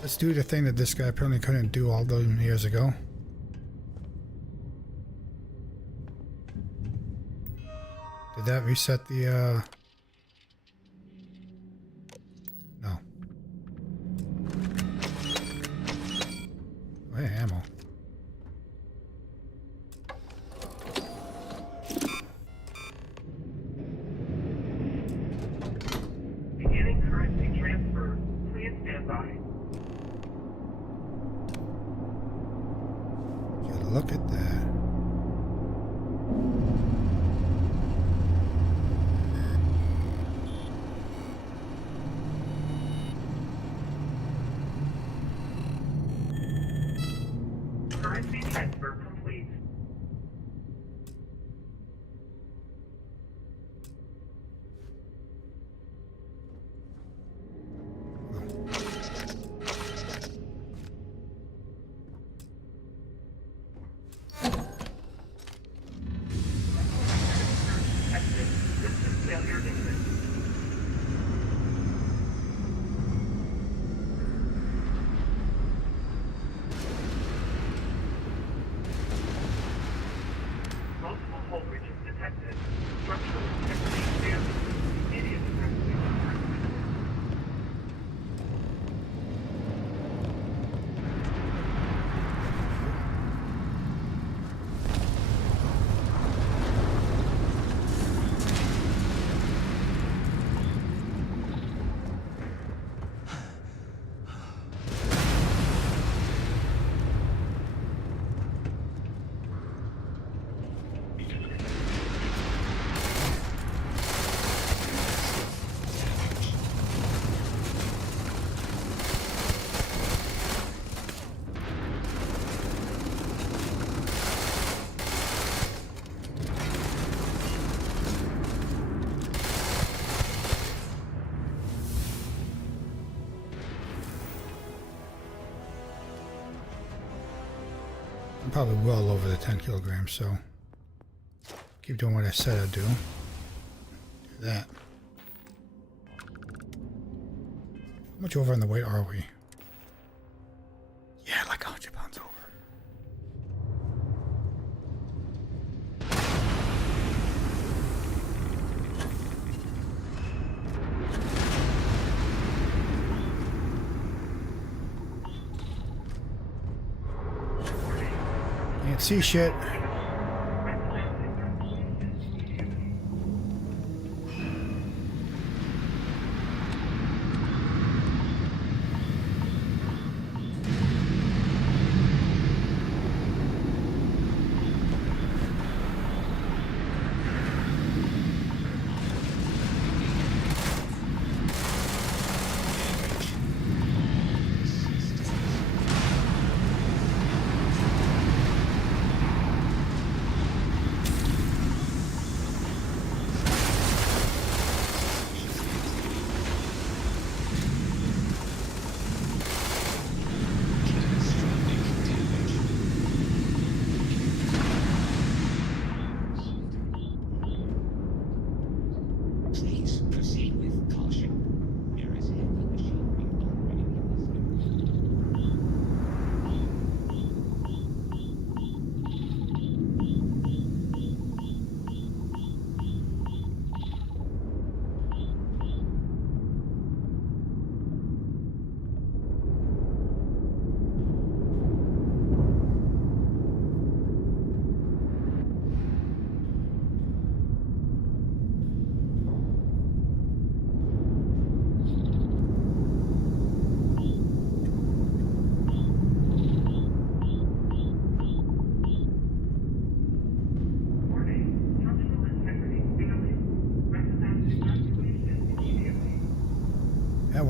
Let's do the thing that this guy apparently couldn't do all those years ago. Did that reset the, No. Oh, hey, ammo. Beginning currency transfer. Please stand by. Look at that. Currency transfer complete. I'm probably well over the 10 kilograms, so keep doing what I said I'd do. Do that. How much over on the weight are we? Yeah, like 100 pounds over. Can't see shit.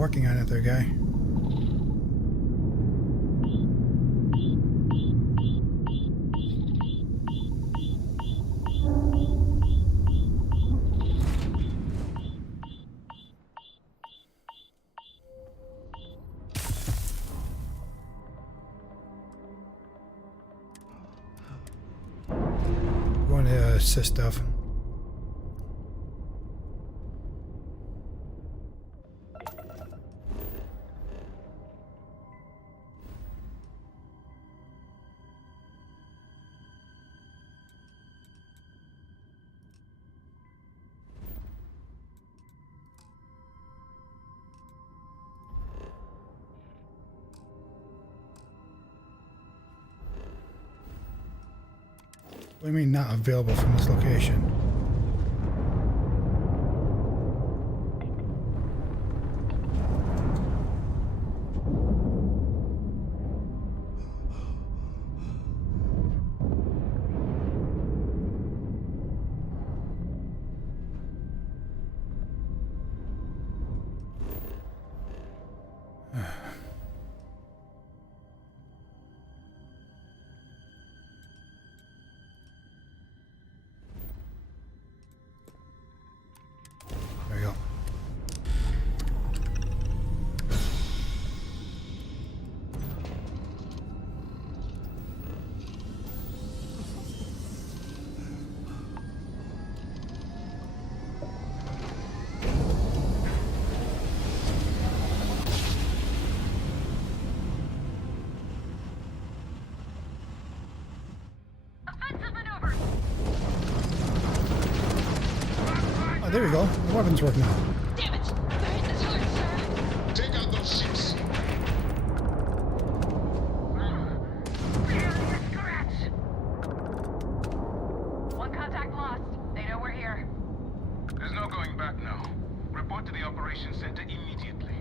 working on it there, guy. Going to assist stuff. What do you mean not available from this location? There you go. Oh, there you go. The weapon's working now. Damn it! They're hitting the turret, sir! Take out those ships. One contact lost. They know we're here. There's no going back now. Report to the operations center immediately.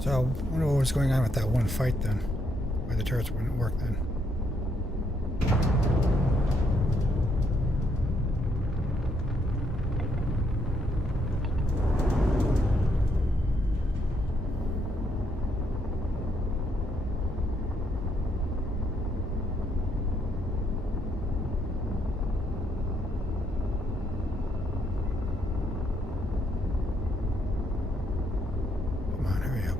So, I wonder what was going on with that one fight then. Why the turrets wouldn't work then. Come on, hurry up.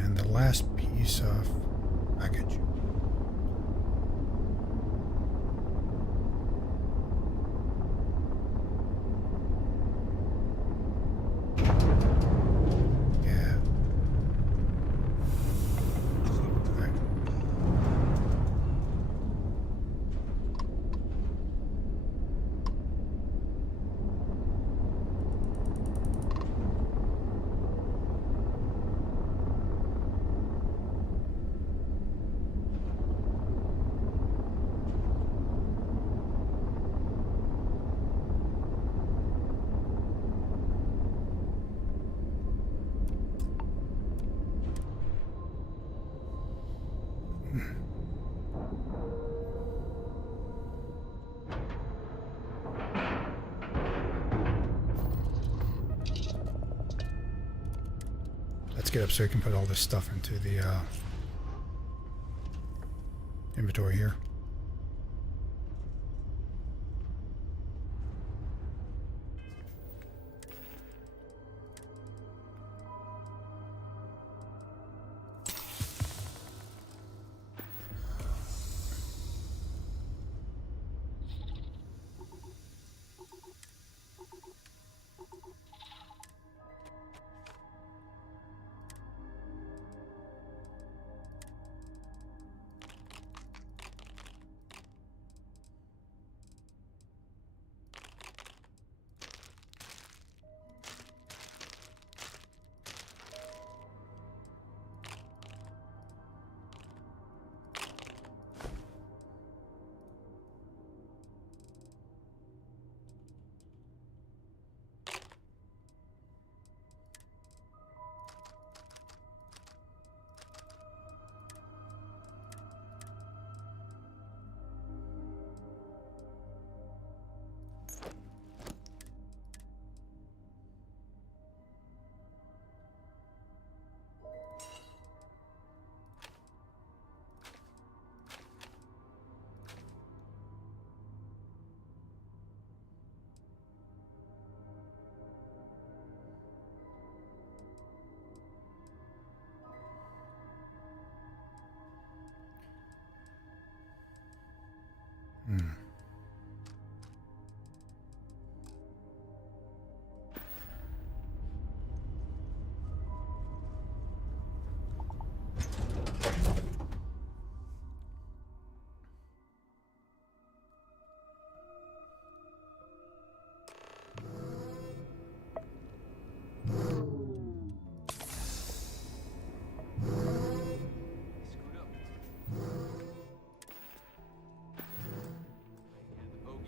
And the last piece of package. Yeah. Right. Let's get up so we can put all this stuff into the inventory here.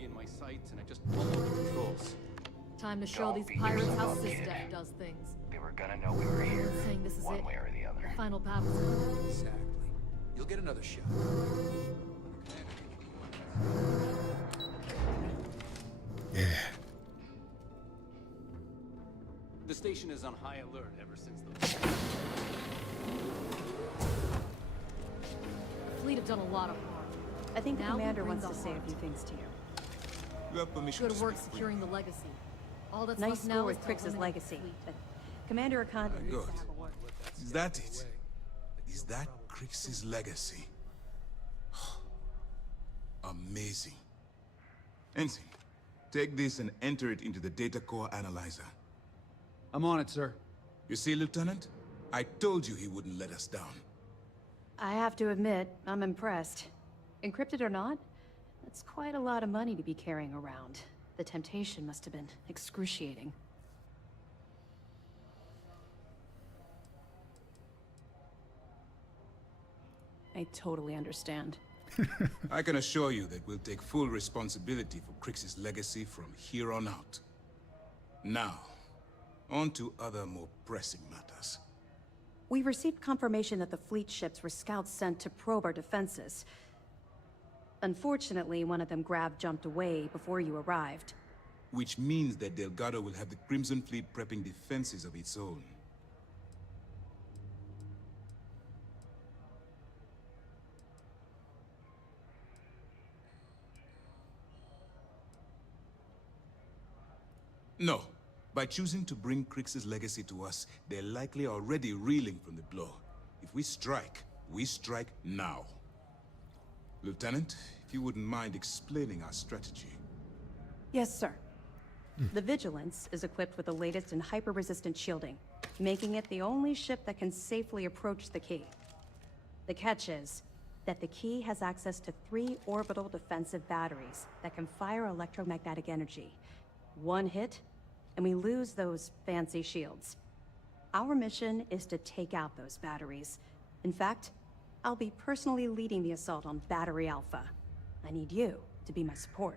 In my sights, and I just pulled over the controls. Time to show these pirates how SysDef does things. They were gonna know we were here, Saying this is one it. way or the other. Final power. Exactly. You'll get another shot. Yeah. The station is on high alert ever since the Fleet have done a lot of harm. I think the Now we commander bring wants the to say a heart. few things to you. You have permission Good to work speak securing the freely. legacy. All that's Nice left score now with is to Crix's eliminate legacy, the fleet. but Commander Akon needs Good. to have a word. Is that it? Is that Crix's legacy? Amazing. Ensign, take this and enter it into the data core analyzer. I'm on it, sir. You see, Lieutenant? I told you he wouldn't let us down. I have to admit, I'm impressed. Encrypted or not, that's quite a lot of money to be carrying around. The temptation must have been excruciating. I totally understand. I can assure you that we'll take full responsibility for Crix's legacy from here on out. Now, on to other more pressing matters. We received confirmation that the fleet ships were scouts sent to probe our defenses. Unfortunately, one of them jumped away before you arrived. Which means that Delgado will have the Crimson Fleet prepping defenses of its own. No. By choosing to bring Crix's legacy to us, they're likely already reeling from the blow. If we strike now. Lieutenant, if you wouldn't mind explaining our strategy. Yes, sir. The Vigilance is equipped with the latest in hyper-resistant shielding, making it the only ship that can safely approach the key. The catch is that the key has access to 3 orbital defensive batteries that can fire electromagnetic energy. One hit, and we lose those fancy shields. Our mission is to take out those batteries. In fact, I'll be personally leading the assault on Battery Alpha. I need you to be my support.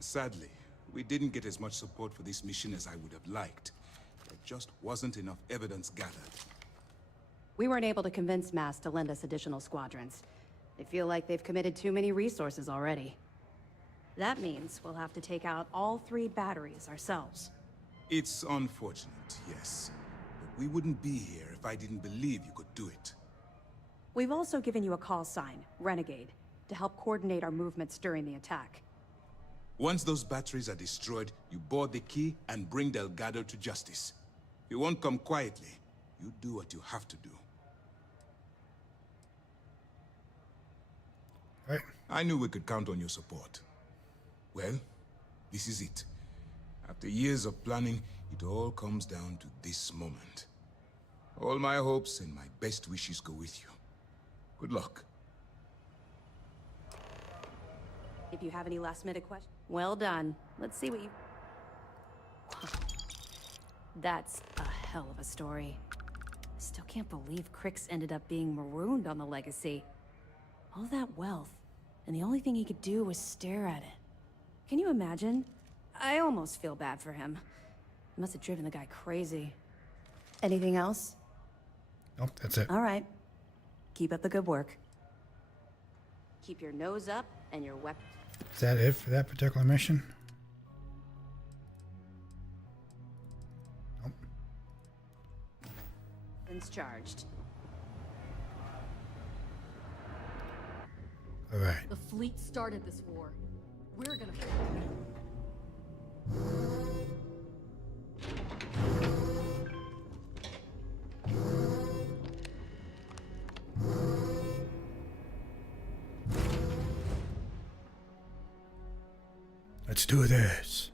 Sadly, we didn't get as much support for this mission as I would have liked. There just wasn't enough evidence gathered. We weren't able to convince Mass to lend us additional squadrons. They feel like they've committed too many resources already. That means we'll have to take out all 3 batteries ourselves. It's unfortunate, yes. But we wouldn't be here if I didn't believe you could do it. We've also given you a call sign, Renegade, to help coordinate our movements during the attack. Once those batteries are destroyed, you board the key and bring Delgado to justice. You won't come quietly. You do what you have to do. Right. I knew we could count on your support. Well, this is it. After years of planning, it all comes down to this moment. All my hopes and my best wishes go with you. Good luck. If you have any last-minute questions... Well done. Let's see what you... That's a hell of a story. I still can't believe Crix ended up being marooned on the Legacy. All that wealth, and the only thing he could do was stare at it. Can you imagine? I almost feel bad for him. It must have driven the guy crazy. Anything else? Nope, that's it. All right. Keep up the good work. Keep your nose up and your weapon... Is that it for that particular mission? Nope. Weapons charged. All right. The fleet started this war. We're gonna... Let's do this.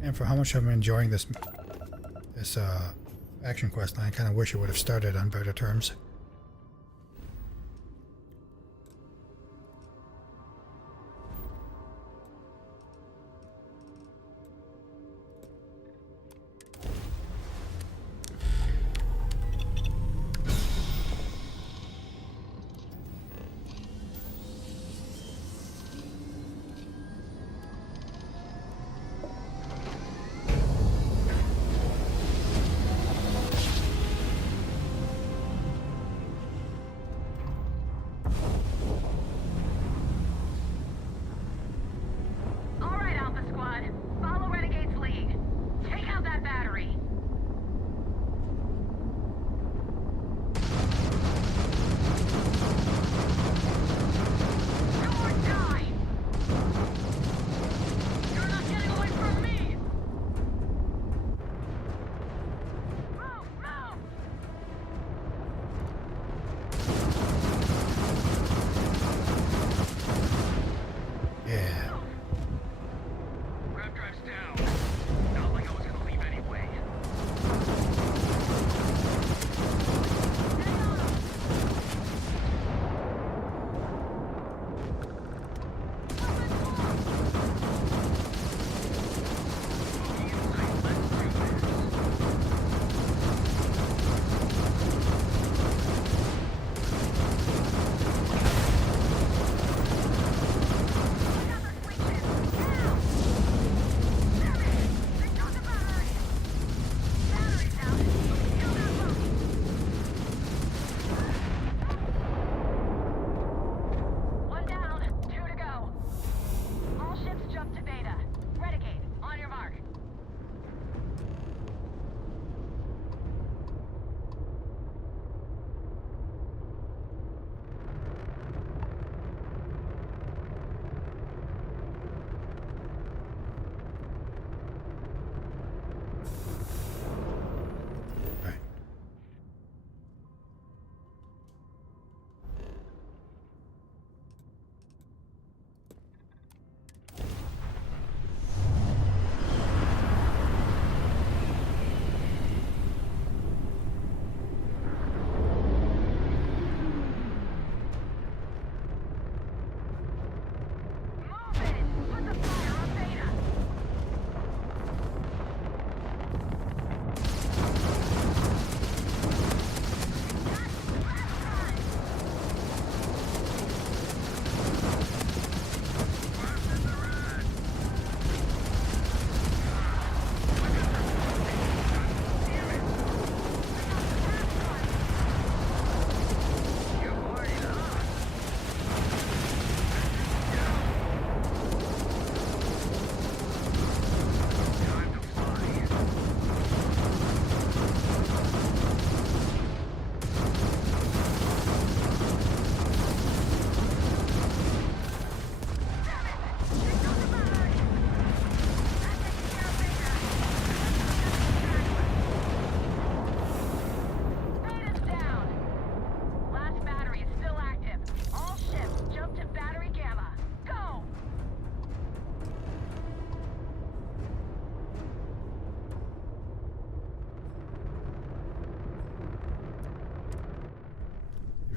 And for how much I'm enjoying this action quest line, I kind of wish it would have started on better terms.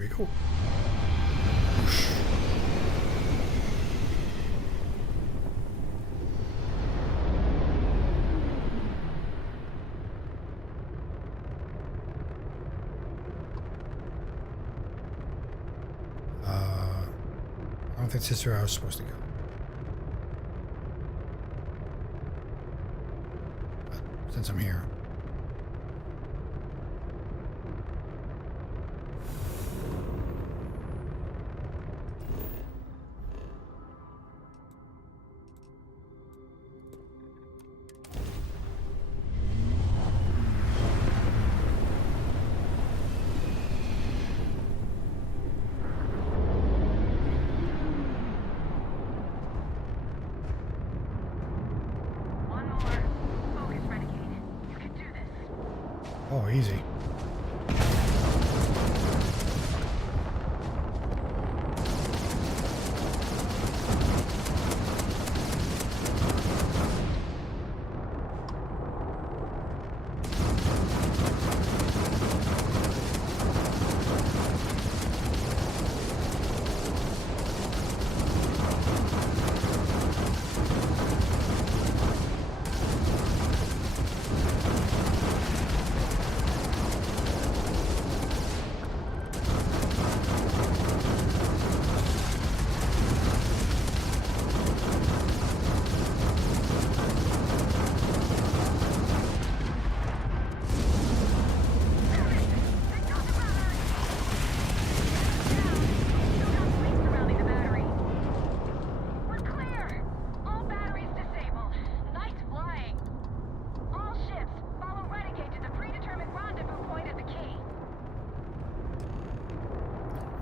There you go. I don't think this is where I was supposed to go. But since I'm here. Oh, easy.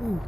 Ooh.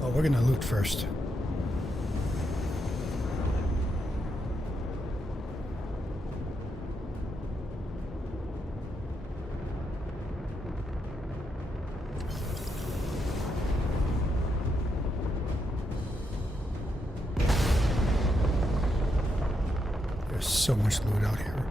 Oh, we're gonna loot first. There's so much loot out here.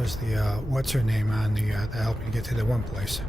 How's the, what's her name on the, that helped me get to the one place?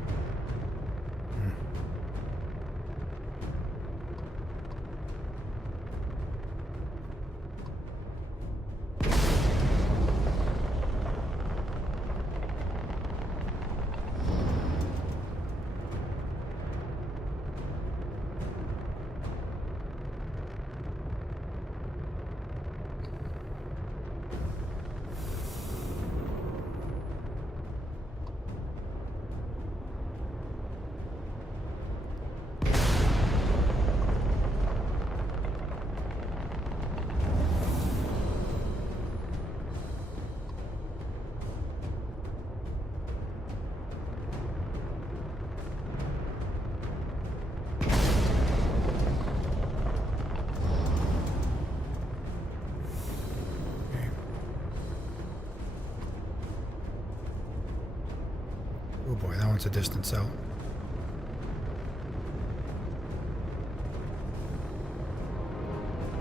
Oh boy, that one's a distance out.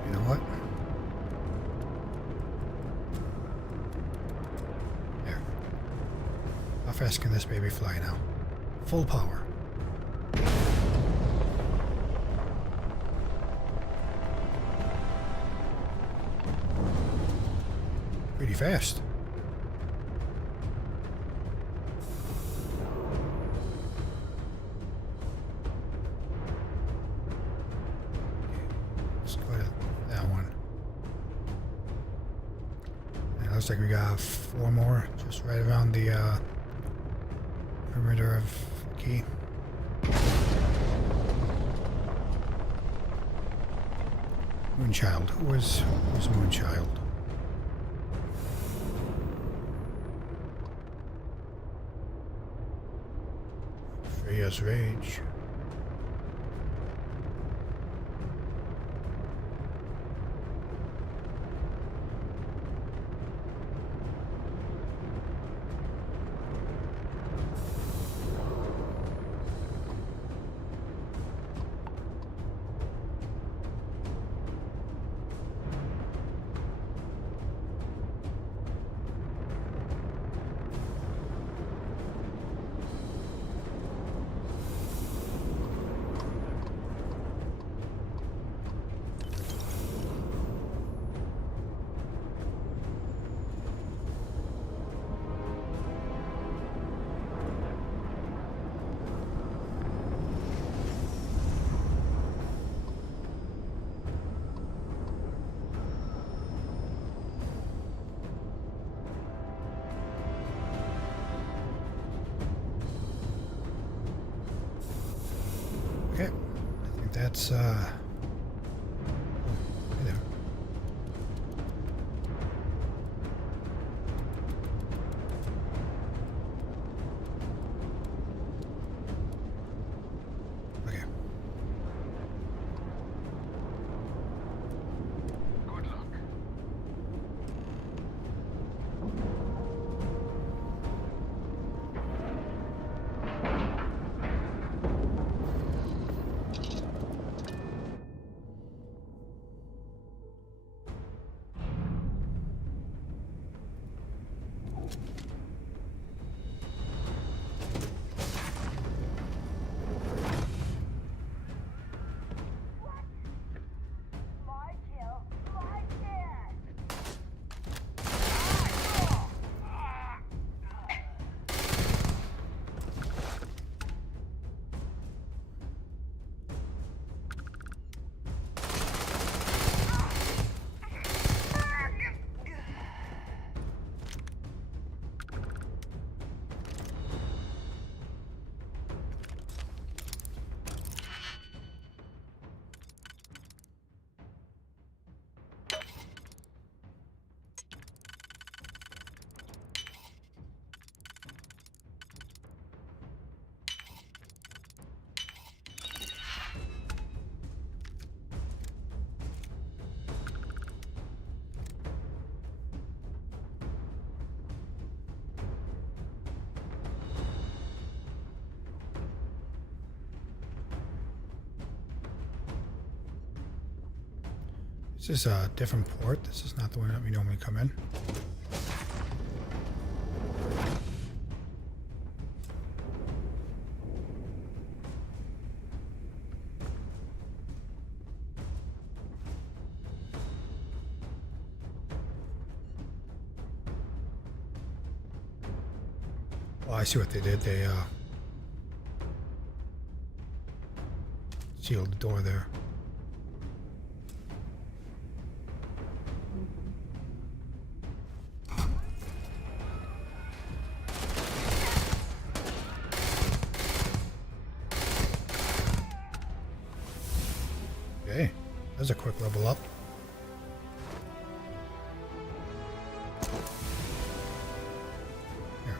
You know what? There. How fast can this baby fly now? Full power. Pretty fast. Looks like we got 4 more just right around the perimeter of the key. Moonchild. Who's Moonchild? Freya's Rage. Okay, I think that's, hey there. Okay. Good luck. This is a different port. This is not the one that we normally come in. Oh, I see what they did. They sealed the door there. Okay, that's a quick level up. Here.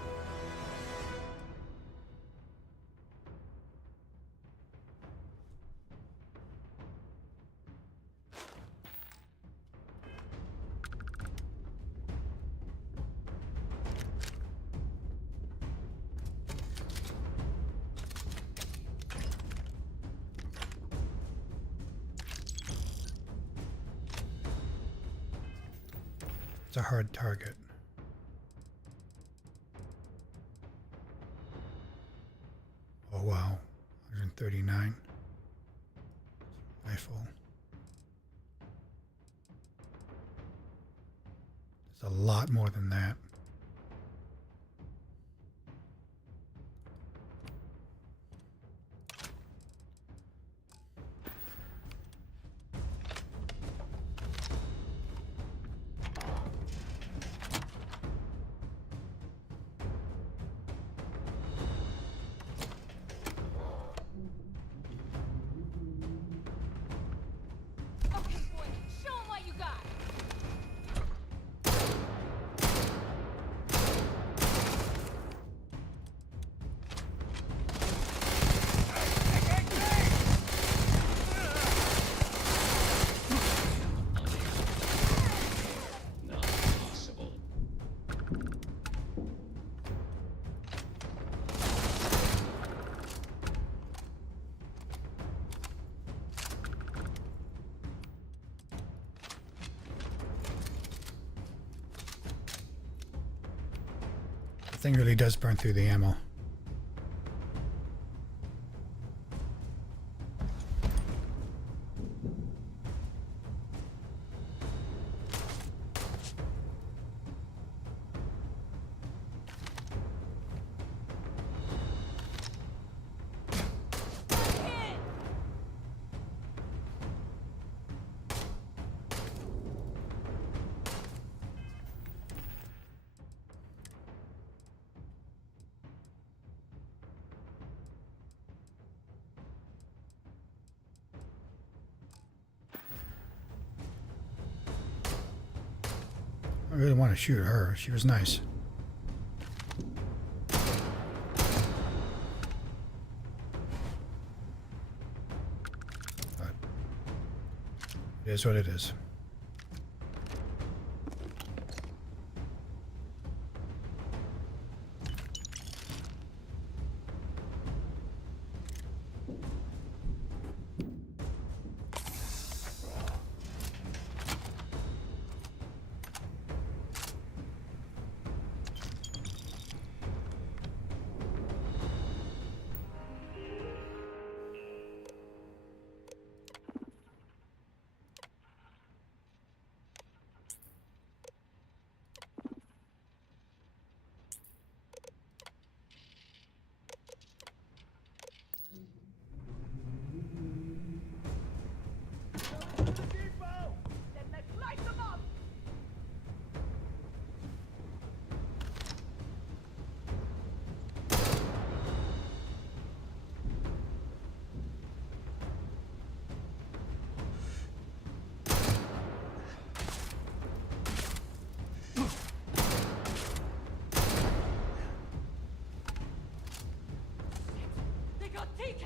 It's a hard target. Oh wow, 139. Rifle. There's a lot more than that. Okay, boy, show 'em what you got. Not possible. The thing really does burn through the ammo. I really want to shoot her. She was nice. But it is what it is. They got TK!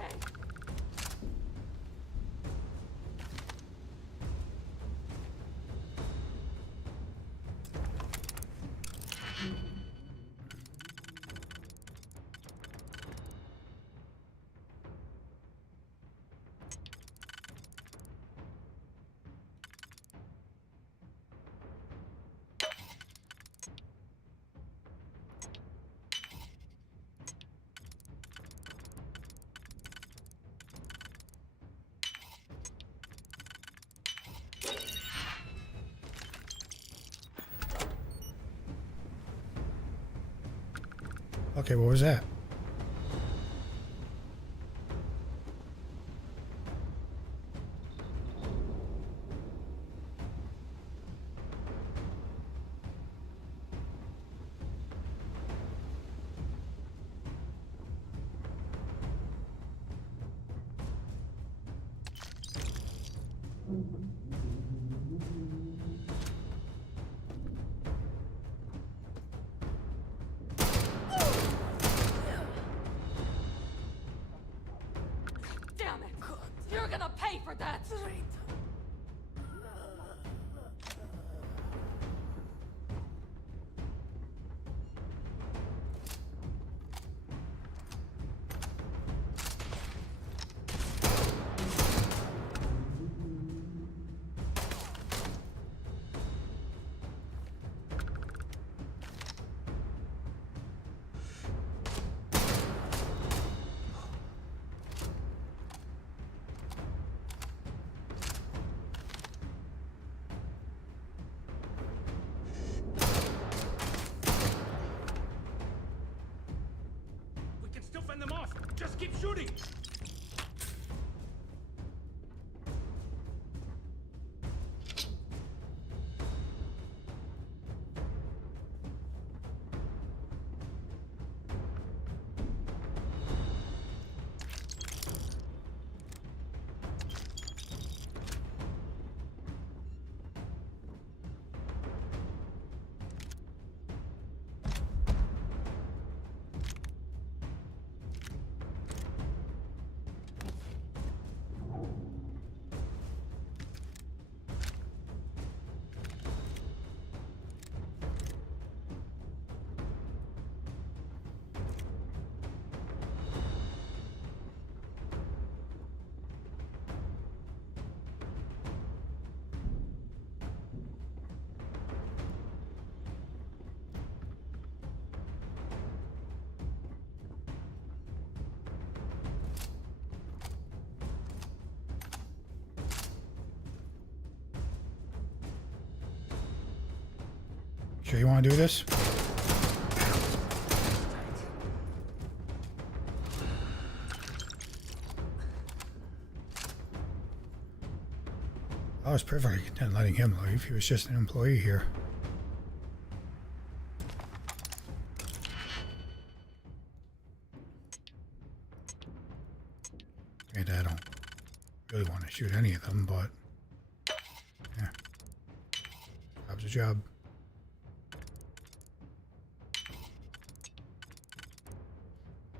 Okay, what was that? Damn it! You're gonna pay for that! We can still fend them off. Just keep shooting. Sure you want to do this? I was perfectly content letting him leave. He was just an employee here. And I don't really want to shoot any of them, but yeah, job's a job.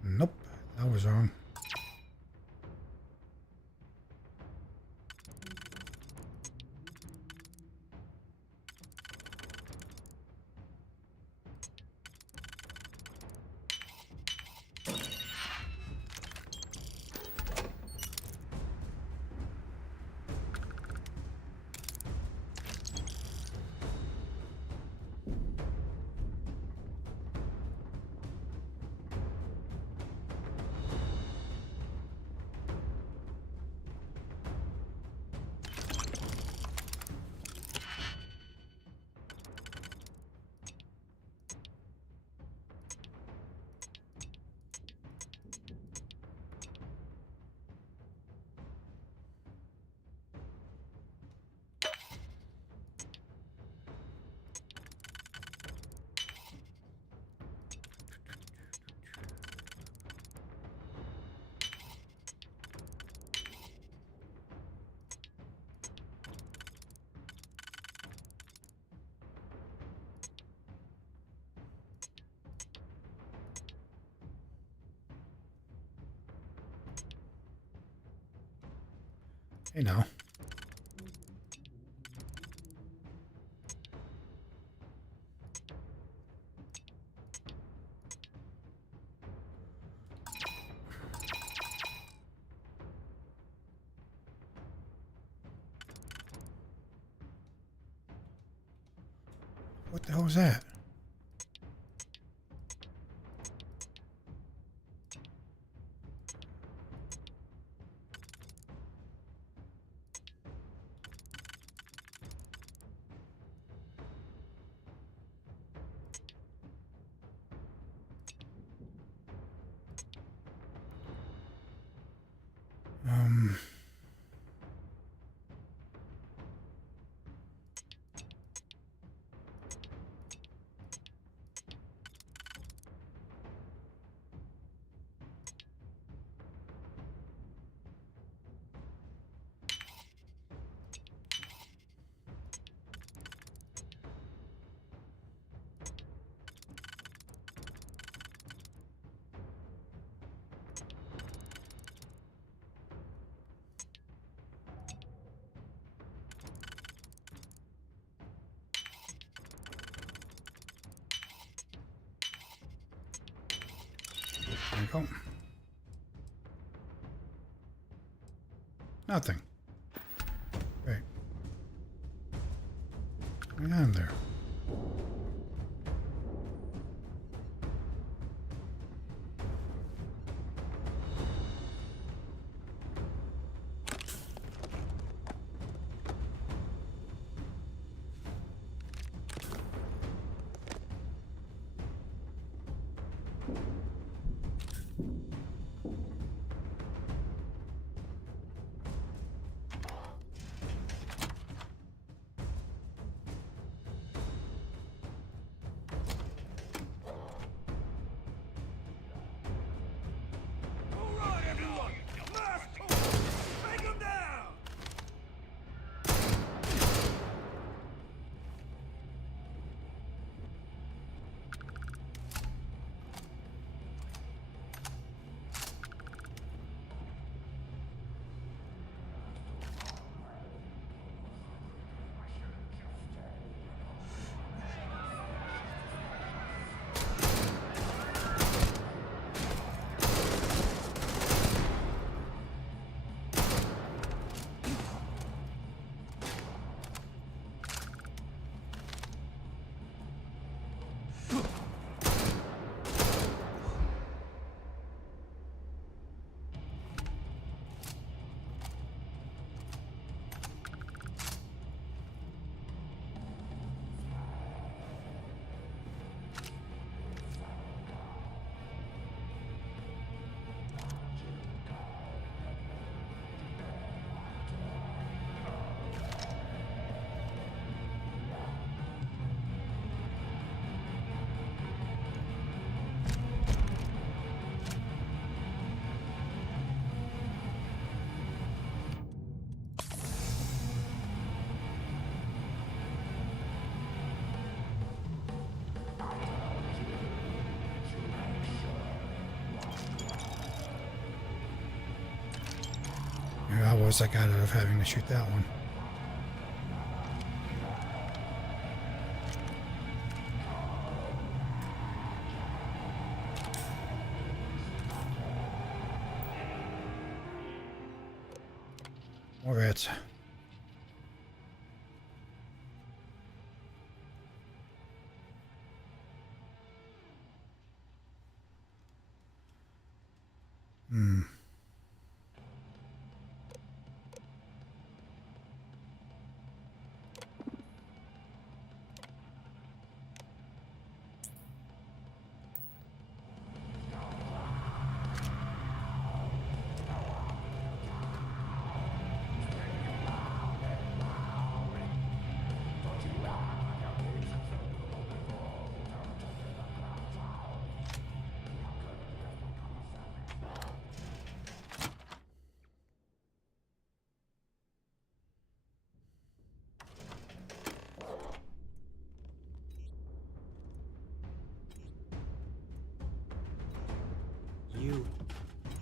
Nope, that was wrong. Hey now. What the hell was that? go. Nothing. Great. What's going on there? How was I got out of having to shoot that one? More rats.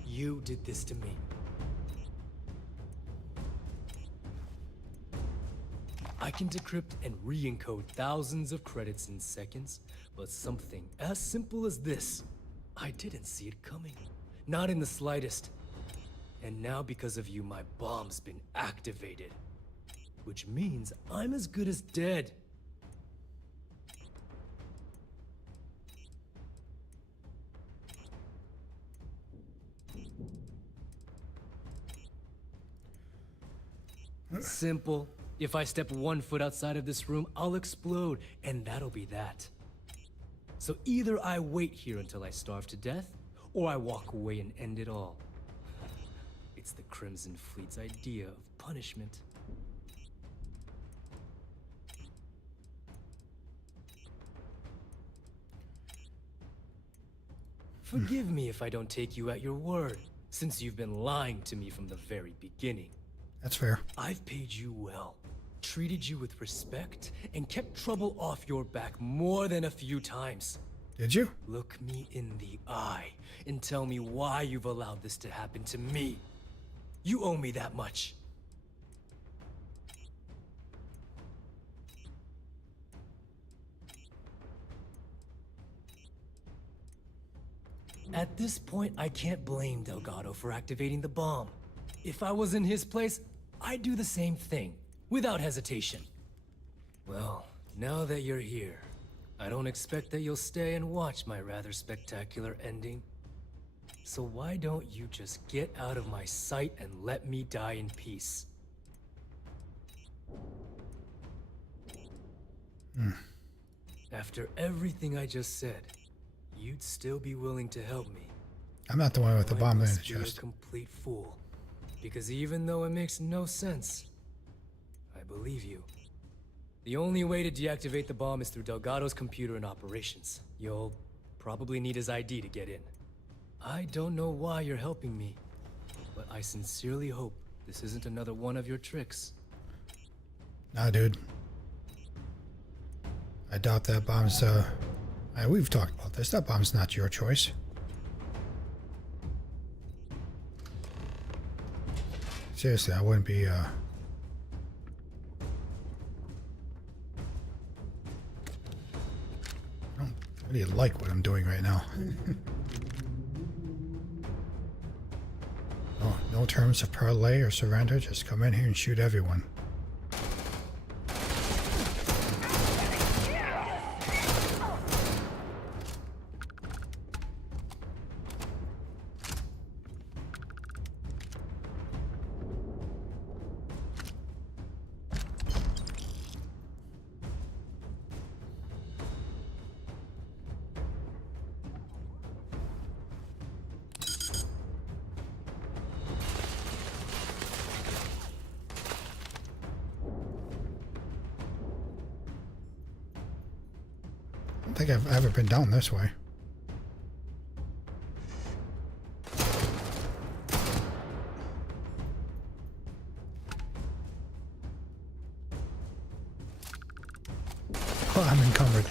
You did this to me. I can decrypt and re-encode thousands of credits in seconds, but something as simple as this, I didn't see it coming. Not in the slightest. And now because of you, my bomb's been activated. Which means I'm as good as dead. Simple. If I step 1 foot outside of this room, I'll explode, and that'll be that. So either I wait here until I starve to death, or I walk away and end it all. It's the Crimson Fleet's idea of punishment. Forgive me if I don't take you at your word, since you've been lying to me from the very beginning. That's fair. I've paid you well, treated you with respect, and kept trouble off your back more than a few times. Did you? Look me in the eye and tell me why you've allowed this to happen to me. You owe me that much. At this point, I can't blame Delgado for activating the bomb. If I was in his place, I'd do the same thing, without hesitation. Well, now that you're here, I don't expect that you'll stay and watch my rather spectacular ending. So why don't you just get out of my sight and let me die in peace? After everything I just said, you'd still be willing to help me. I'm not the one with the bomb in the Be a chest. complete fool. Because even though it makes no sense, I believe you. The only way to deactivate the bomb is through Delgado's computer and operations. You'll probably need his ID to get in. I don't know why you're helping me, but I sincerely hope this isn't another one of your tricks. Nah, dude. I doubt that bomb's, we've talked about this. That bomb's not your choice. Seriously, I wouldn't be, I don't really like what I'm doing right now. No terms of parlay or surrender, just come in here and shoot everyone. I don't think I've ever been down this way. Oh, I'm encumbered.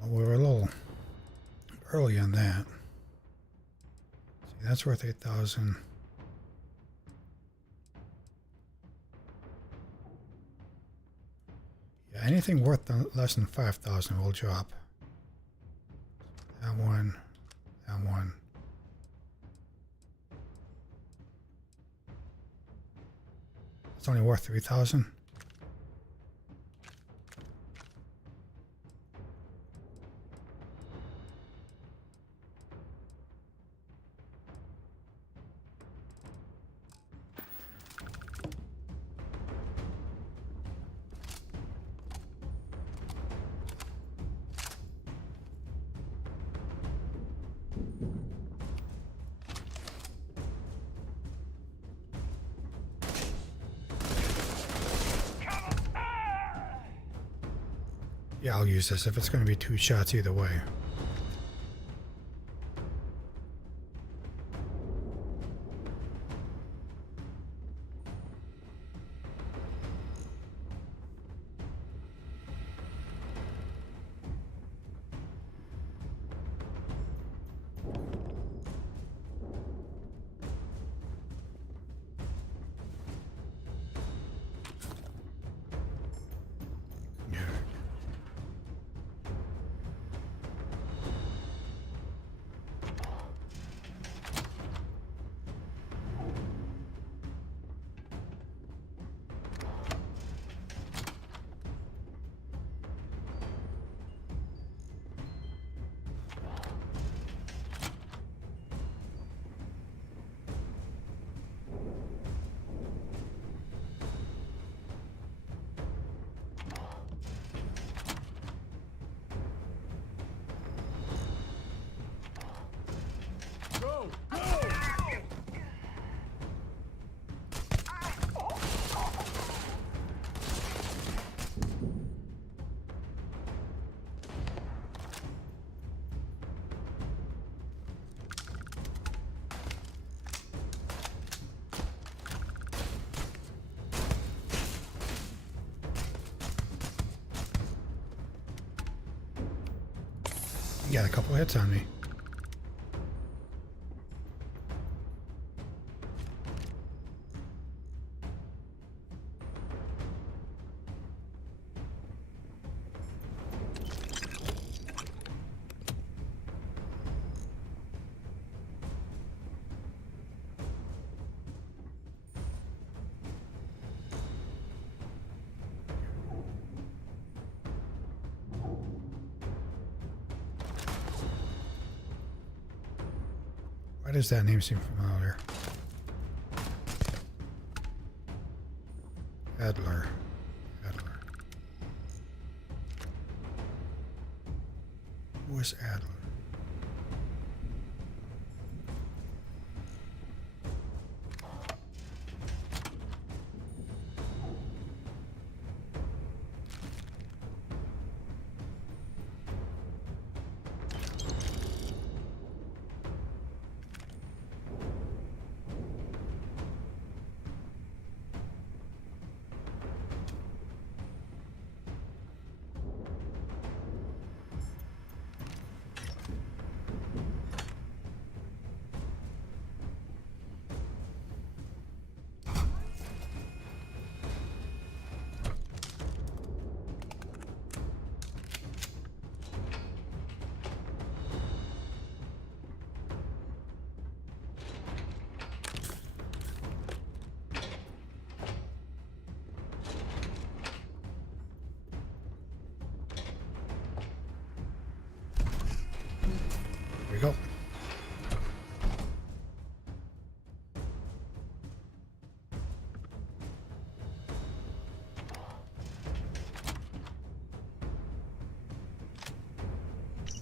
Well, we were a little early on that. See, that's worth 8,000. Yeah, anything worth less than 5,000 will drop. That one, that one. It's only worth 3,000. Yeah, I'll use this if it's going to be 2 shots either way. You got a couple hits on me. Why does that name seem familiar? Adler. Adler. Who is Adler? We go.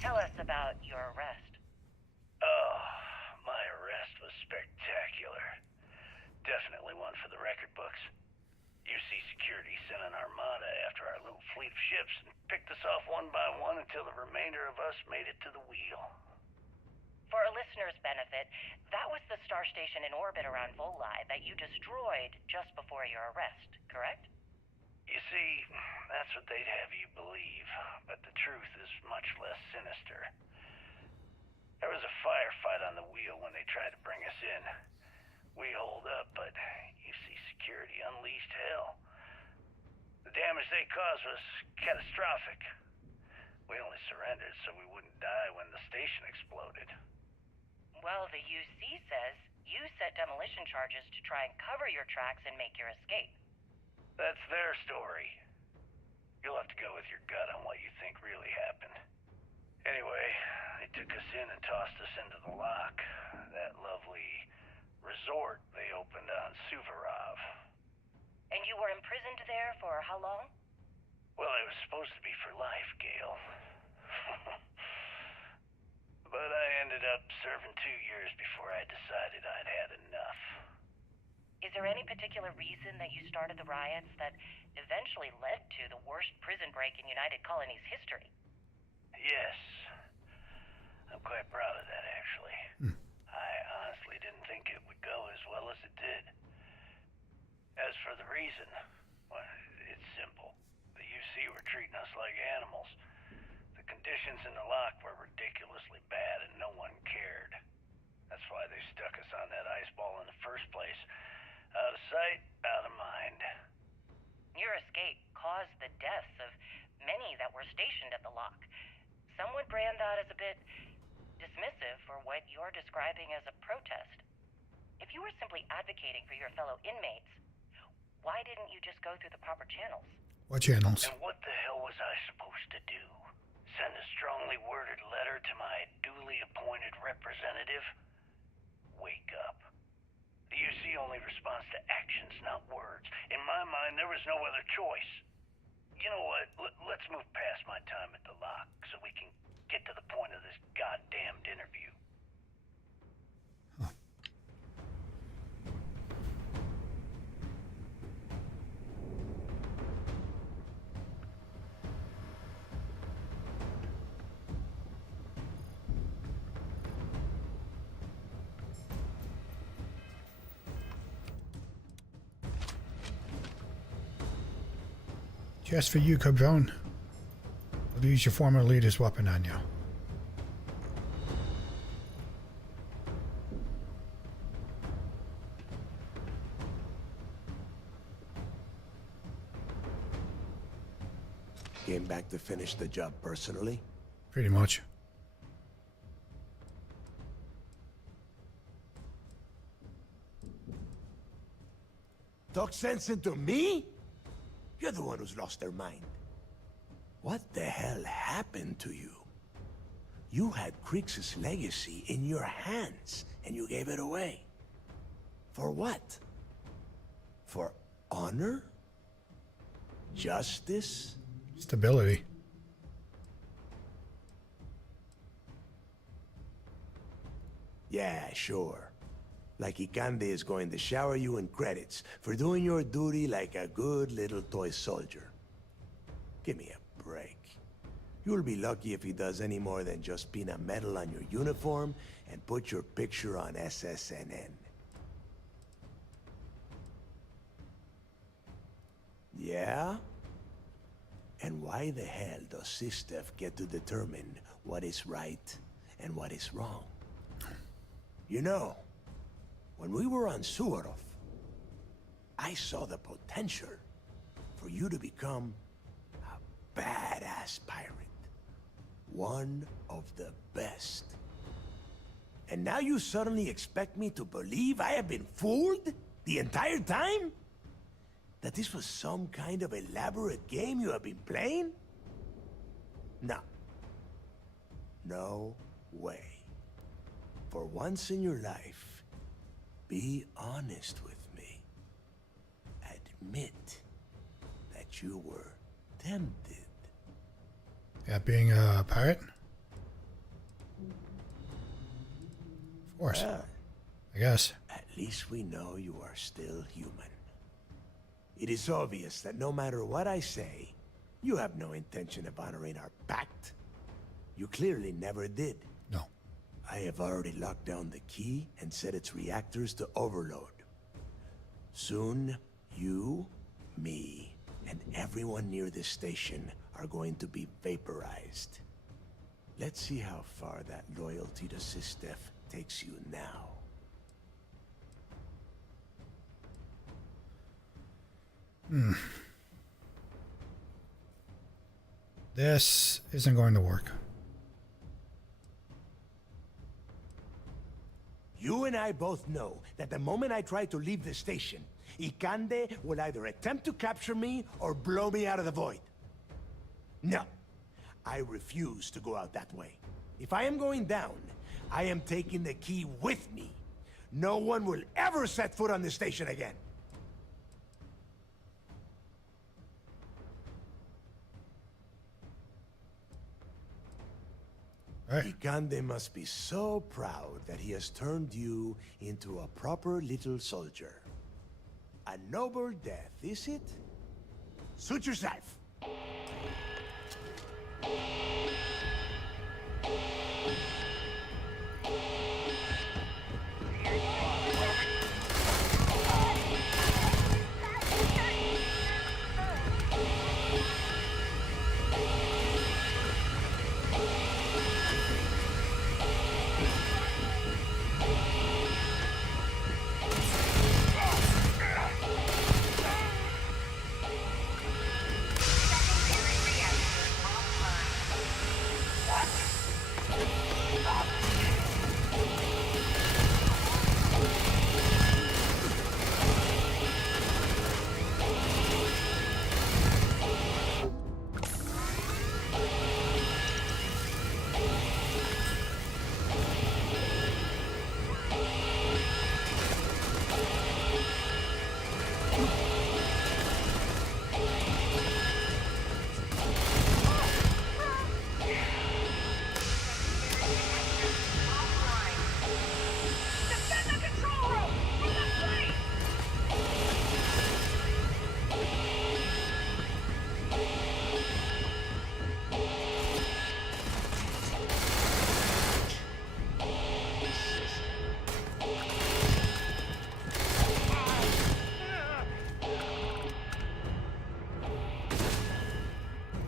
Tell us about your arrest. Oh, my arrest was spectacular. Definitely one for the record books. UC Security sent an armada after our little fleet of ships and picked us off one by one until the remainder of us made it to the wheel. For a listener's benefit, that was the star station in orbit around Volii that you destroyed just before your arrest, correct? You see, that's what they'd have you believe, but the truth is much less sinister. There was a firefight on the wheel when they tried to bring us in. We holed up, but UC Security unleashed hell. The damage they caused was catastrophic. We only surrendered so we wouldn't die when the station exploded. Well, the UC says you set demolition charges to try and cover your tracks and make your escape. That's their story. You'll have to go with your gut on what you think really happened. Anyway, they took us in and tossed us into the lock. That lovely resort they opened on Suvorov. And you were imprisoned there for how long? Well, it was supposed to be for life, Gale. But I ended up serving 2 years before I decided I'd had enough. Is there any particular reason that you started the riots that eventually led to the worst prison break in United Colonies history? Yes. I'm quite proud of that, actually. I honestly didn't think it would go as well as it did. As for the reason, well, it's simple. The UC were treating us like animals. The conditions in the lock were ridiculously bad and no one cared. That's why they stuck us on that ice ball in the first place. Out of sight, out of mind. Your escape caused the deaths of many that were stationed at the lock. Some would brand that as a bit dismissive for what you're describing as a protest. If you were simply advocating for your fellow inmates, why didn't you just go through the proper channels? What channels? And what the hell was I supposed to do? Send a strongly worded letter to my duly appointed representative? Wake up. The UC only responds to actions, not words. In my mind, there was no other choice. You know what? Let's move past my time at the lock so we can get to the point of this goddamned interview. Just for you, Cabron. I'll use your former leader's weapon on you. Came back to finish the job personally? Pretty much. Talk sense into me? You're the one who's lost their mind. What the hell happened to you? You had Kriegs' legacy in your hands, and you gave it away. For what? For honor? Justice? Stability. Yeah, sure. Like Ikande is going to shower you in credits for doing your duty like a good little toy soldier. Give me a break. You'll be lucky if he does any more than just pin a medal on your uniform and put your picture on SSNN. Yeah? And why the hell does Sistef get to determine what is right and what is wrong? You know, when we were on Suvorov, I saw the potential for you to become a badass pirate. One of the best. And now you suddenly expect me to believe I have been fooled the entire time? That this was some kind of elaborate game you have been playing? No. No way. For once in your life, be honest with me. Admit that you were tempted. Yeah, being a pirate? Of course. Well, I guess. At least we know you are still human. It is obvious that no matter what I say, you have no intention of honoring our pact. You clearly never did. No. I have already locked down the key and set its reactors to overload. Soon, you, me, and everyone near this station are going to be vaporized. Let's see how far that loyalty to Sistef takes you now. This isn't going to work. You and I both know that the moment I try to leave the station, Ikande will either attempt to capture me or blow me out of the void. No, I refuse to go out that way. If I am going down, I am taking the key with me. No one will ever set foot on this station again. Ikande must be so proud that he has turned you into a proper little soldier. A noble death, is it? Suit yourself.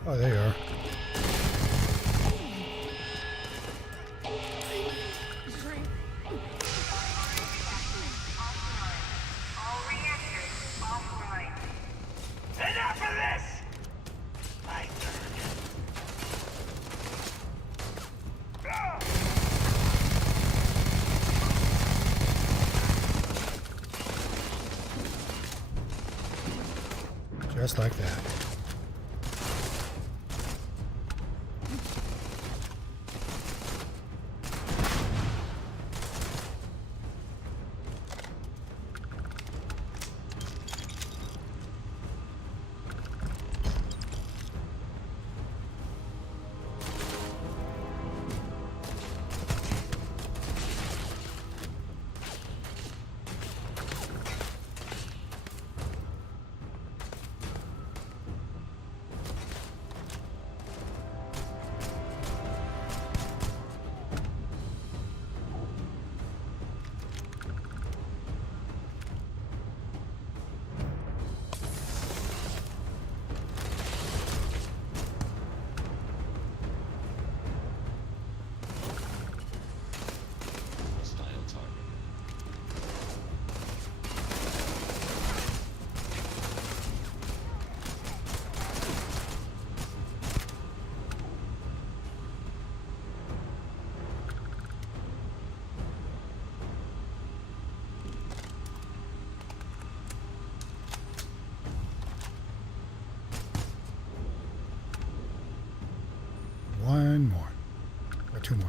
Oh, there you are. Enough of this! My Just like that.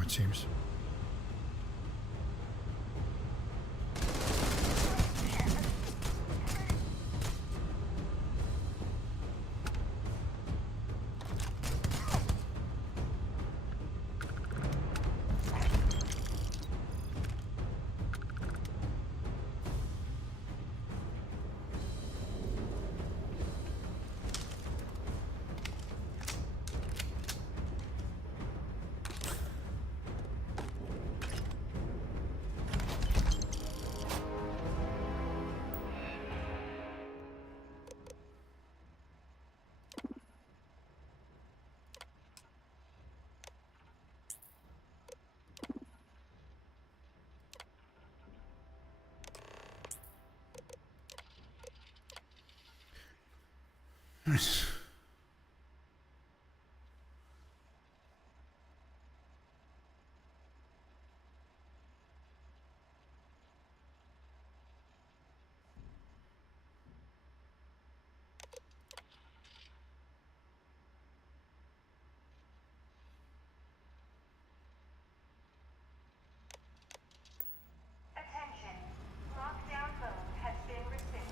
it seems. Nice. Attention. Lockdown mode has been rescinded.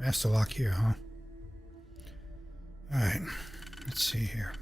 Master lock here, huh? Alright, let's see here.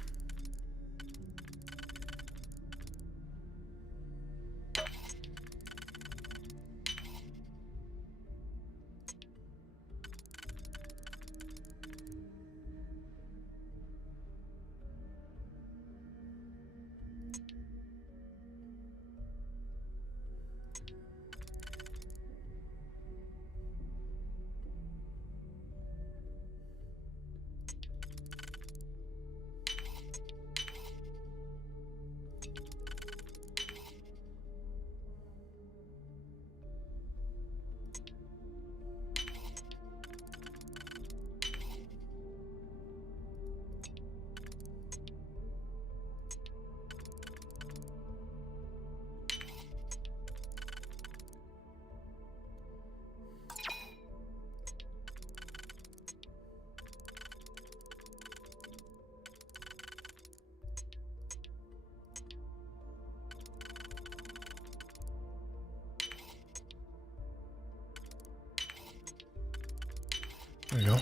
There we go.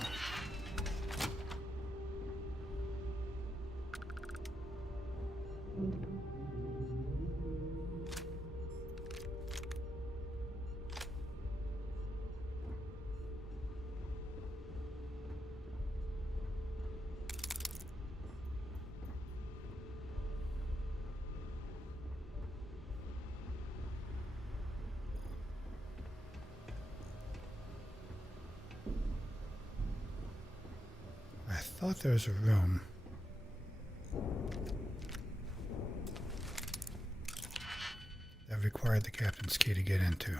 I thought there was a room. That required the captain's key to get into.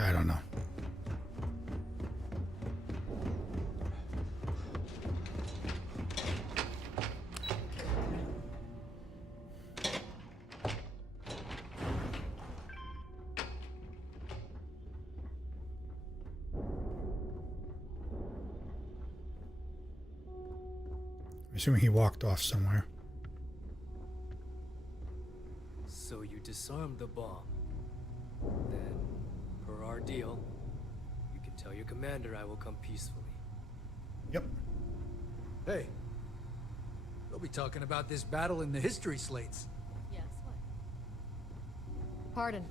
I don't know. I'm assuming he walked off somewhere. So you disarmed the bomb. Then, per our deal, you can tell your commander I will come peacefully. Yep. Hey. They'll be talking about this battle in the history slates. Yes, what? Pardon.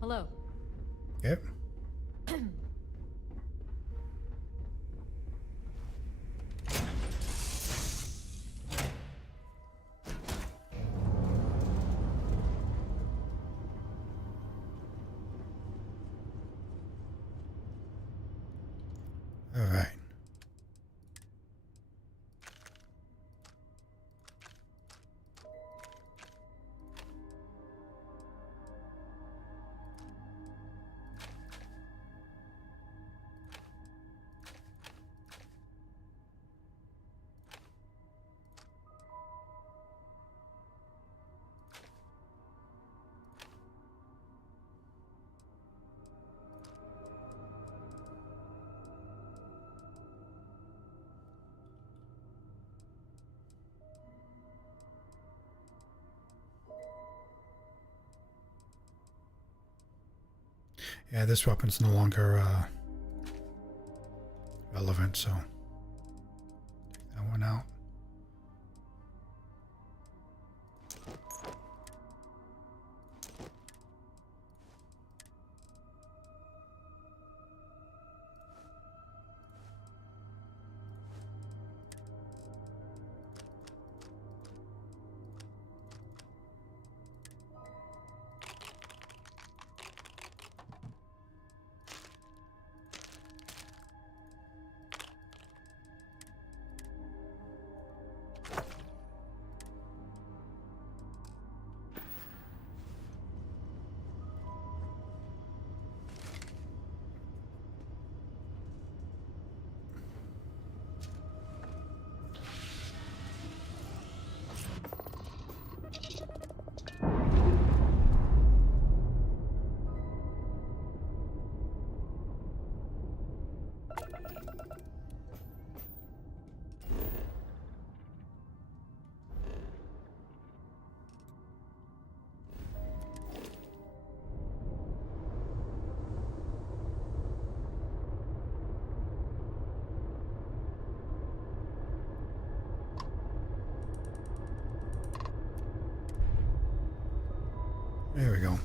Hello. Yep. All right. Yeah, this weapon's no longer relevant, so take that one out. There we go.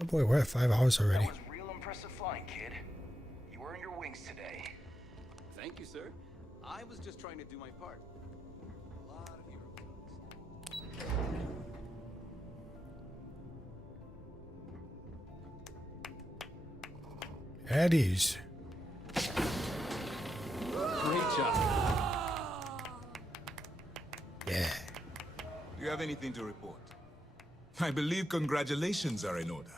Oh boy, we're at 5 hours already. That was real impressive flying, kid. You earned your wings today. Thank you, sir. I was just trying to do my part. A lot of hero At ease. Great job. Yeah. Do you have anything to report? I believe congratulations are in order.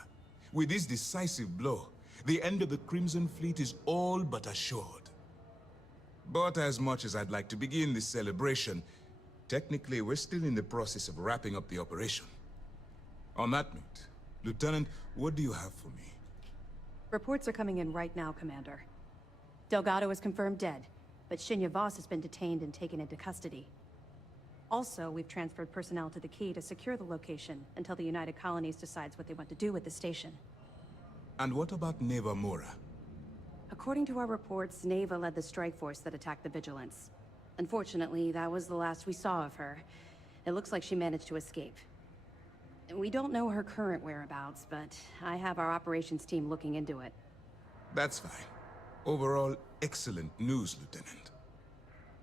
With this decisive blow, the end of the Crimson Fleet is all but assured. But as much as I'd like to begin this celebration, technically we're still in the process of wrapping up the operation. On that note, Lieutenant, what do you have for me? Reports are coming in right now, Commander. Delgado is confirmed dead, but Shinya Voss has been detained and taken into custody. Also, we've transferred personnel to the Key to secure the location until the United Colonies decides what they want to do with the station. And what about Neva Mora? According to our reports, Neva led the strike force that attacked the Vigilance. Unfortunately, that was the last we saw of her. It looks like she managed to escape. We don't know her current whereabouts, but I have our operations team looking into it. That's fine. Overall, excellent news, Lieutenant.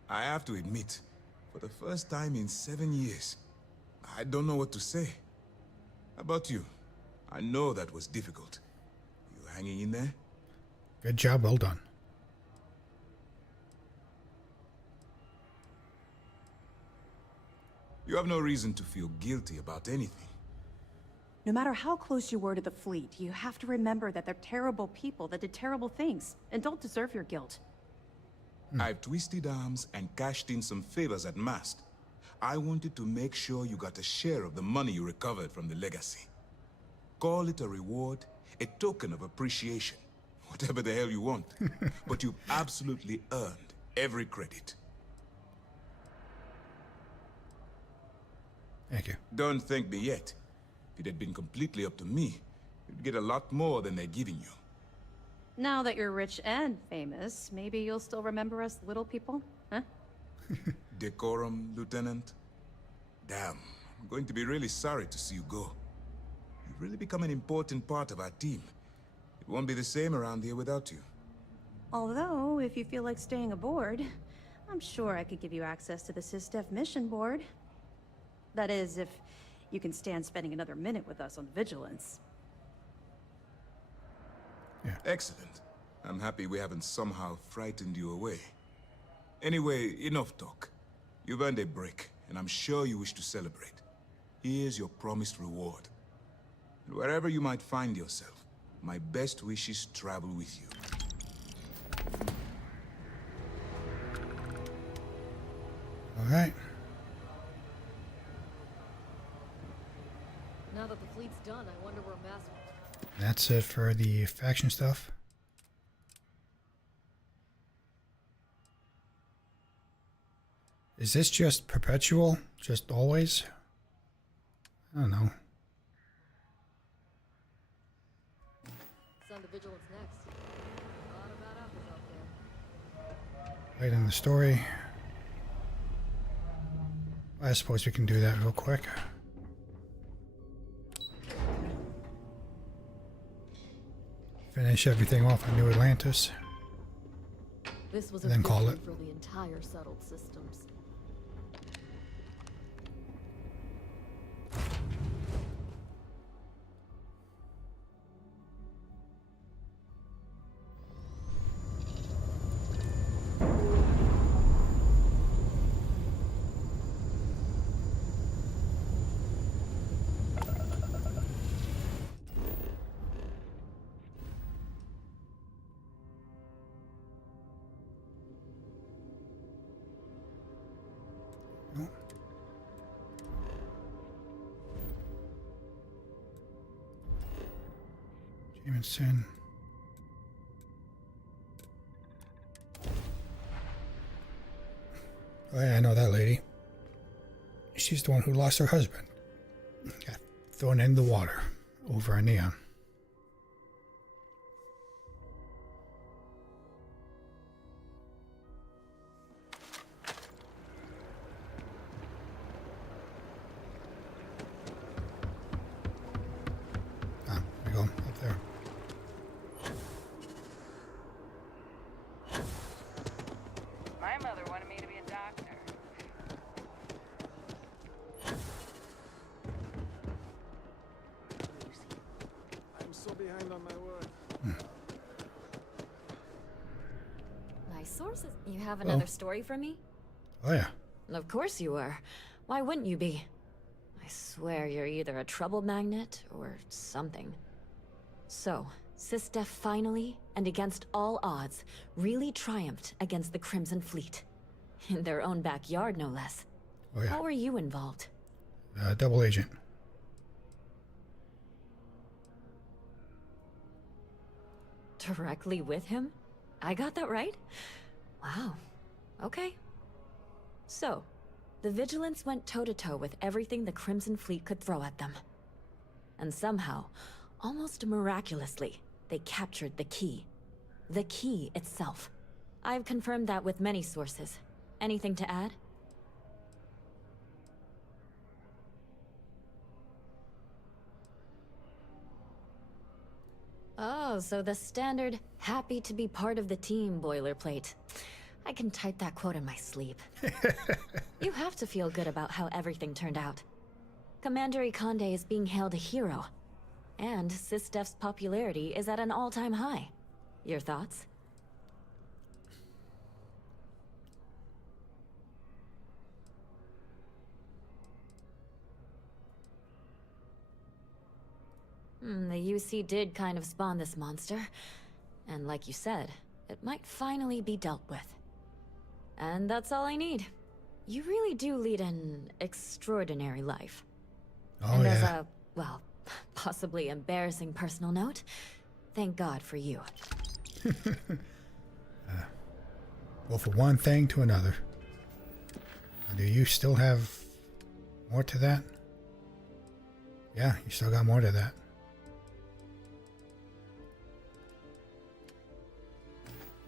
I have to admit, for the first time in 7 years, I don't know what to say. How about you? I know that was difficult. You hanging in there? Good job, well done. You have no reason to feel guilty about anything. No matter how close you were to the fleet, you have to remember that they're terrible people that did terrible things, and don't deserve your guilt. I've twisted arms and cashed in some favors at Mast. I wanted to make sure you got a share of the money you recovered from the legacy. Call it a reward, a token of appreciation, whatever the hell you want. But you've absolutely earned every credit. Thank you. Don't thank me yet. If it had been completely up to me, you'd get a lot more than they're giving you. Now that you're rich and famous, maybe you'll still remember us little people, huh? Decorum, Lieutenant? Damn, I'm going to be really sorry to see you go. You've really become an important part of our team. It won't be the same around here without you. Although, if you feel like staying aboard, I'm sure I could give you access to the SysDef mission board. That is, if you can stand spending another minute with us on Vigilance. Yeah. Excellent. I'm happy we haven't somehow frightened you away. Anyway, enough talk. You've earned a break, and I'm sure you wish to celebrate. Here's your promised reward. And wherever you might find yourself, my best wishes travel with you. All right. Now that the fleet's done, I wonder where Mass... That's it for the faction stuff. Is this just perpetual? Just always? I don't know. Send the Vigilance next. A lot of bad apples out there. Right in the story. I suppose we can do that real quick. Finish everything off on New Atlantis. This was And then call vision it. for the entire settled systems. Jameson. Oh yeah, I know that lady. She's the one who lost her husband. Got thrown in the water over a neon. Ah, there we go, up there. My mother wanted me to be a doctor. I'm so behind on my work. My sources. You have another story for me? Oh yeah. Of course you are. Why wouldn't you be? I swear you're either a trouble magnet or something. So, SysDef finally, and against all odds, really triumphed against the Crimson Fleet. In their own backyard, no less. Oh, yeah. How were you involved? Double agent. Directly with him? I got that right? Wow. Okay. So, the Vigilants went toe-to-toe with everything the Crimson Fleet could throw at them. And somehow, almost miraculously, they captured the key. The key itself. I've confirmed that with many sources. Anything to add? Oh, so the standard happy to be part of the team boilerplate. I can type that quote in my sleep. You have to feel good about how everything turned out. Commander Ikonde is being hailed a hero. And SysDef's popularity is at an all-time high. Your thoughts? The UC did kind of spawn this monster. And like you said, it might finally be dealt with. And that's all I need. You really do lead an extraordinary life. Oh, and yeah. as a, well, possibly embarrassing personal note, thank God for you. Well, from one thing to another. Do you still have more to that? Yeah, you still got more to that.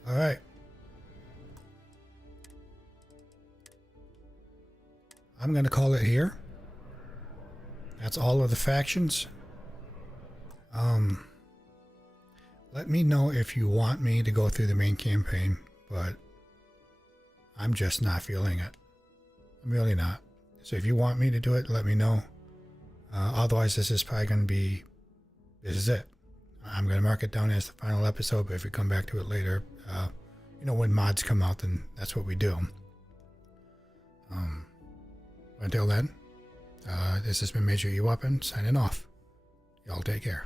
All right. I'm going to call it here. That's all of the factions. Let me know if you want me to go through the main campaign, but I'm just not feeling it. I'm really not. So if you want me to do it, let me know. Otherwise, this is probably going to be, this is it. I'm going to mark it down as the final episode, but if we come back to it later, when mods come out, then that's what we do. Until then, this has been Major EWeapon signing off. Y'all take care.